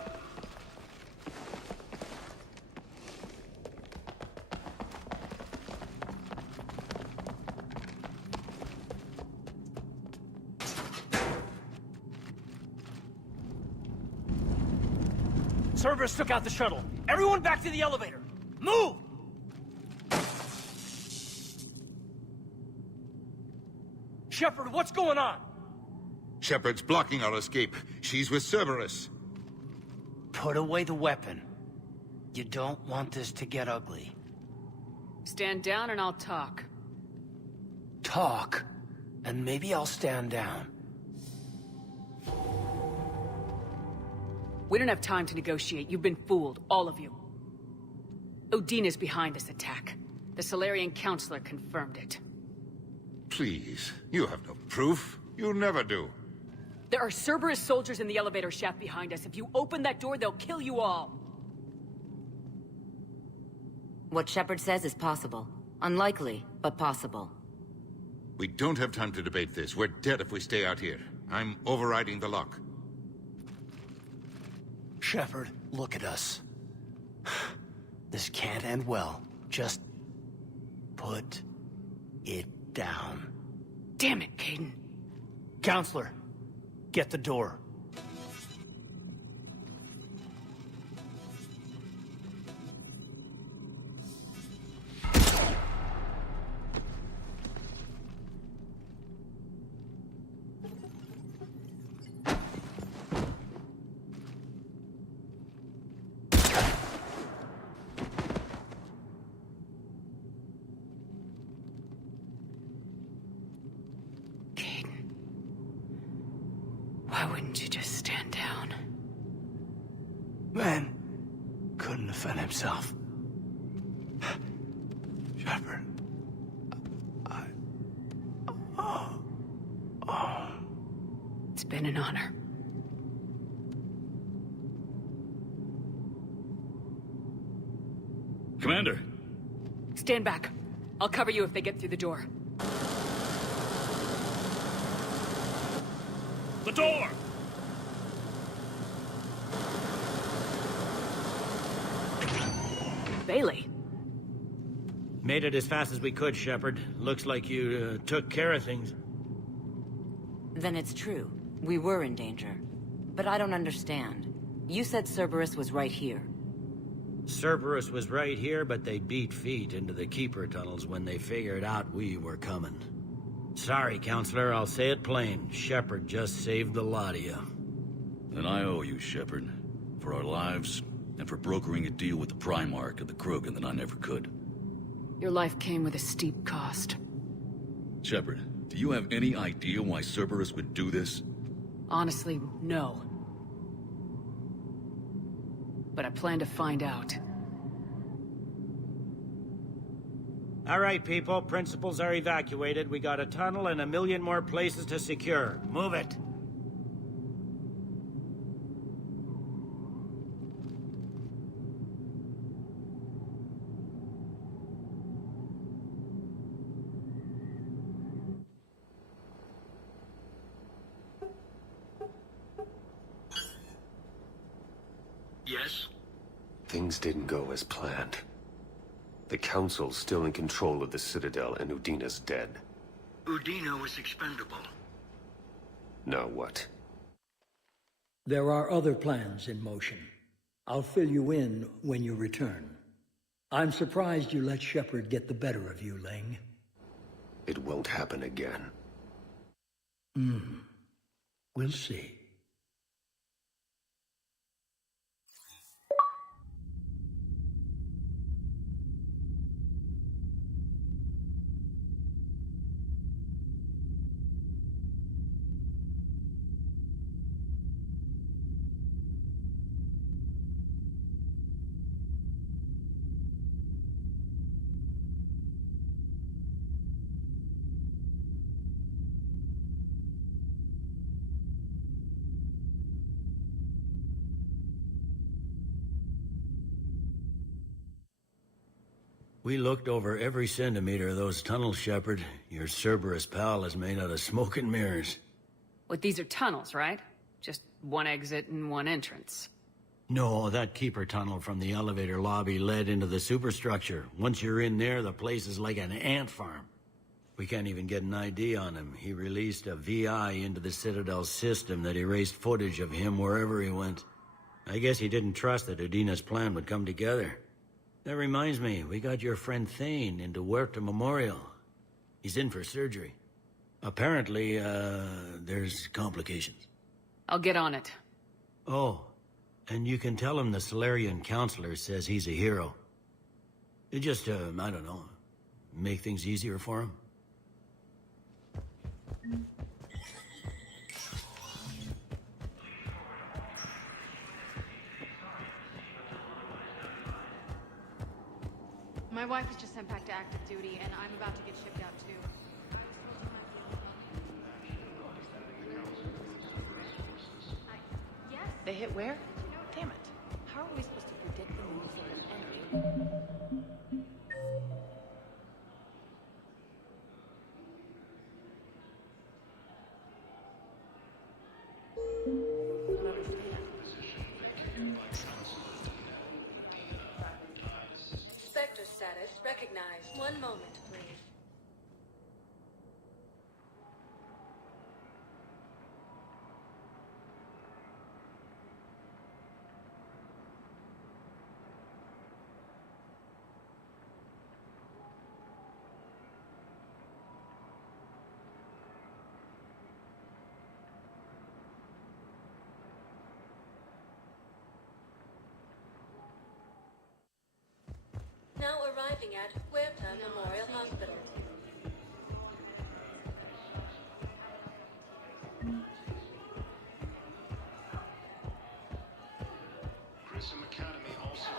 Cerberus took out the shuttle. Everyone back to the elevator. Move! Shepard, what's going on? Shepard's blocking our escape. She's with Cerberus. Put away the weapon. You don't want this to get ugly. Stand down and I'll talk. Talk, and maybe I'll stand down. We don't have time to negotiate. You've been fooled, all of you. Udina's behind this attack. The Solarian Counselor confirmed it. Please, you have no proof. You never do. There are Cerberus soldiers in the elevator shaft behind us. If you open that door, they'll kill you all. What Shepard says is possible. Unlikely, but possible. We don't have time to debate this. We're dead if we stay out here. I'm overriding the lock. Shepard, look at us. This can't end well. Just put it down. Damn it, Caden. Counselor, get the door. Why wouldn't you just stand down? Man couldn't defend himself. It's been an honor. Commander! Stand back. I'll cover you if they get through the door. The door! Bailey. Made it as fast as we could, Shepard. Looks like you took care of things. Then it's true. We were in danger. But I don't understand. You said Cerberus was right here. Cerberus was right here, but they beat feet into the Keeper tunnels when they figured out we were coming. Sorry, Counselor, I'll say it plain. Shepard just saved the lot of you. Then I owe you, Shepard. For our lives, and for brokering a deal with the Primarch of the Krogan that I never could. Your life came with a steep cost. Shepard, do you have any idea why Cerberus would do this? Honestly, no. But I plan to find out. All right, people. Principals are evacuated. We got a tunnel and 1 million more places to secure. Move it. Yes? Things didn't go as planned. The Council's still in control of the Citadel, and Udina's dead. Udina was expendable. Now what? There are other plans in motion. I'll fill you in when you return. I'm surprised you let Shepard get the better of you, Ling. It won't happen again. We'll see. We looked over every centimeter of those tunnels, Shepard. Your Cerberus pal is made out of smoke and mirrors. But these are tunnels, right? Just one exit and one entrance. No, that Keeper tunnel from the elevator lobby led into the superstructure. Once you're in there, the place is like an ant farm. We can't even get an ID on him. He released a VI into the Citadel system that erased footage of him wherever he went. I guess he didn't trust that Udina's plan would come together. That reminds me, we got your friend Thane into Huerta Memorial. He's in for surgery. Apparently, there's complications. I'll get on it. Oh, and you can tell him the Solarian counselor says he's a hero. It just, I don't know, make things easier for him. My wife was just sent back to active duty, and I'm about to get shipped out too. Yes? They hit where? Damn it. How are we supposed to predict the moves of an enemy? Spectre status recognized. One moment, please. Now arriving at Huerta Memorial Hospital. Grissom Academy also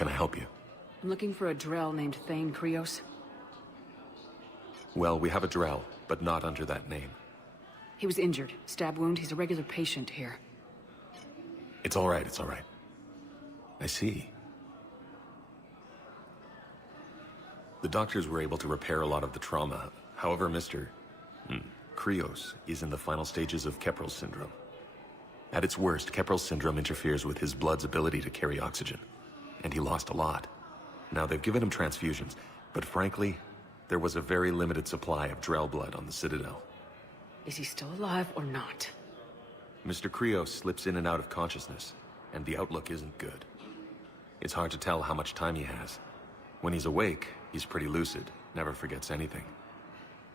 Can I help you? I'm looking for a Drell named Thane Krios. Well, we have a Drell, but not under that name. He was injured. Stab wound. He's a regular patient here. It's all right, it's all right. I see. The doctors were able to repair a lot of the trauma. However, Mr. Krios is in the final stages of Kepral's syndrome. At its worst, Kepral's syndrome interferes with his blood's ability to carry oxygen. And he lost a lot. Now, they've given him transfusions, but frankly, there was a very limited supply of Drell blood on the Citadel. Is he still alive or not? Mr. Krios slips in and out of consciousness, and the outlook isn't good. It's hard to tell how much time he has. When he's awake, he's pretty lucid, never forgets anything.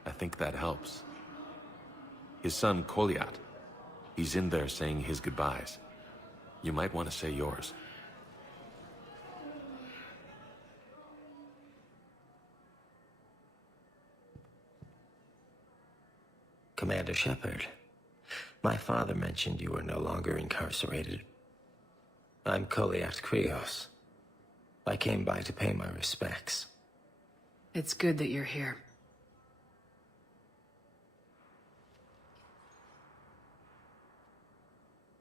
I think that helps. His son, Kolyat, he's in there saying his goodbyes. You might want to say yours. Commander Shepard, my father mentioned you were no longer incarcerated. I'm Kolyat Krios. I came by to pay my respects. It's good that you're here.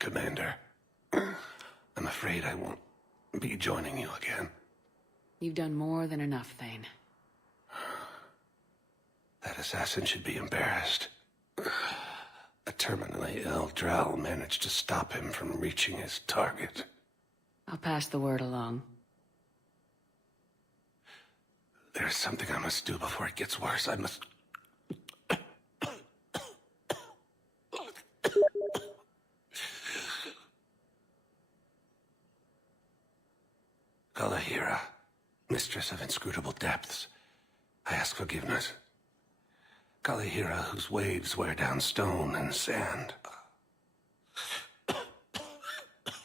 Commander, I'm afraid I won't be joining you again. You've done more than enough, Thane. That assassin should be embarrassed. A terminally ill Drell managed to stop him from reaching his target. I'll pass the word along. There's something I must do before it gets worse. I must... Kalahira, mistress of inscrutable depths, I ask forgiveness. Kalahira, whose waves wear down stone and sand.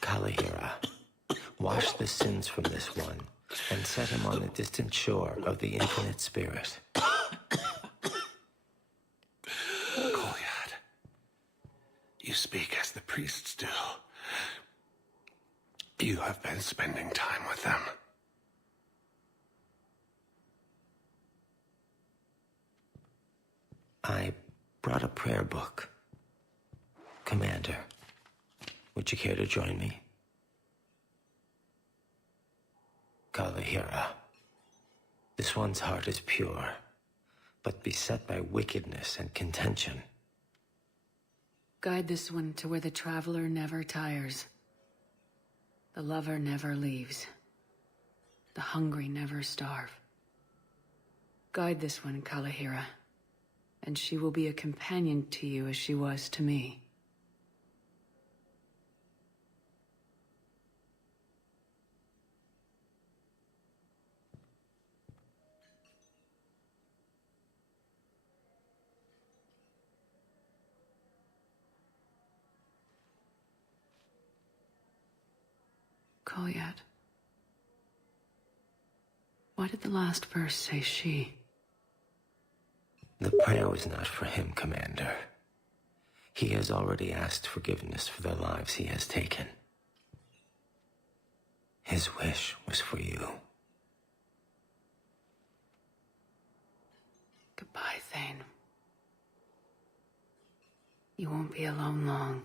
Kalahira, wash the sins from this one, and set him on the distant shore of the infinite spirit. Kolyat, you speak as the priests do. You have been spending time with them. I brought a prayer book. Commander, would you care to join me? Kalahira, this one's heart is pure, but beset by wickedness and contention. Guide this one to where the traveler never tires. The lover never leaves. The hungry never starve. Guide this one, Kalahira, and she will be a companion to you as she was to me. Kolyat. Why did the last verse say she? The prayer was not for him, Commander. He has already asked forgiveness for the lives he has taken. His wish was for you. Goodbye, Thane. You won't be alone long.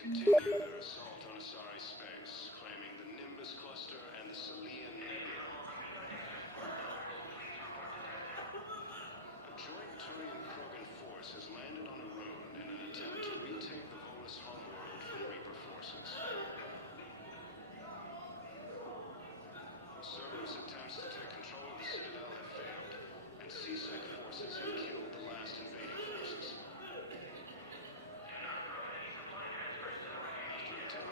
Continue their assault on Asari space, claiming the Nimbus cluster and the Salian Nebula. A joint Turian-Krogan force has landed on a road in an attempt to retake the Volus homeworld from Reaper forces. Cerberus attempts to take control of the Citadel have failed, and C-Sec forces have killed the last invading forces. After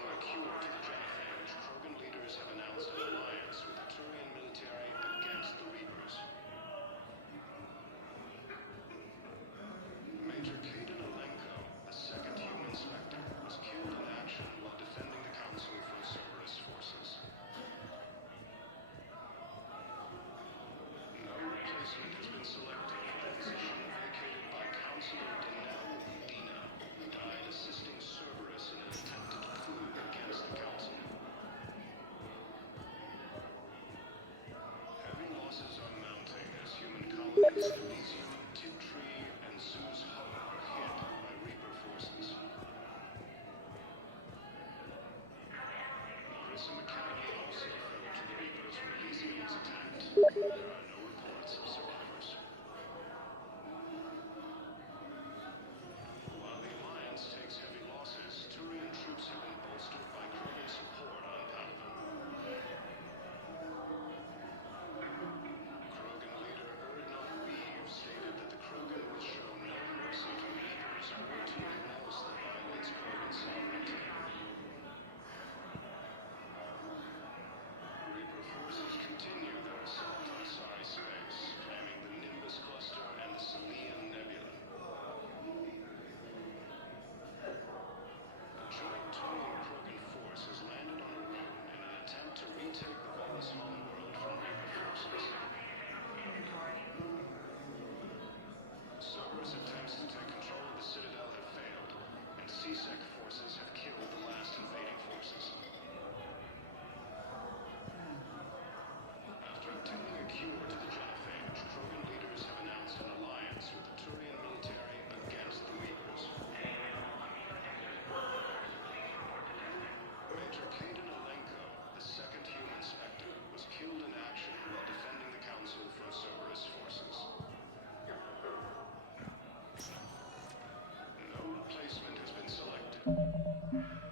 Replacement has been selected.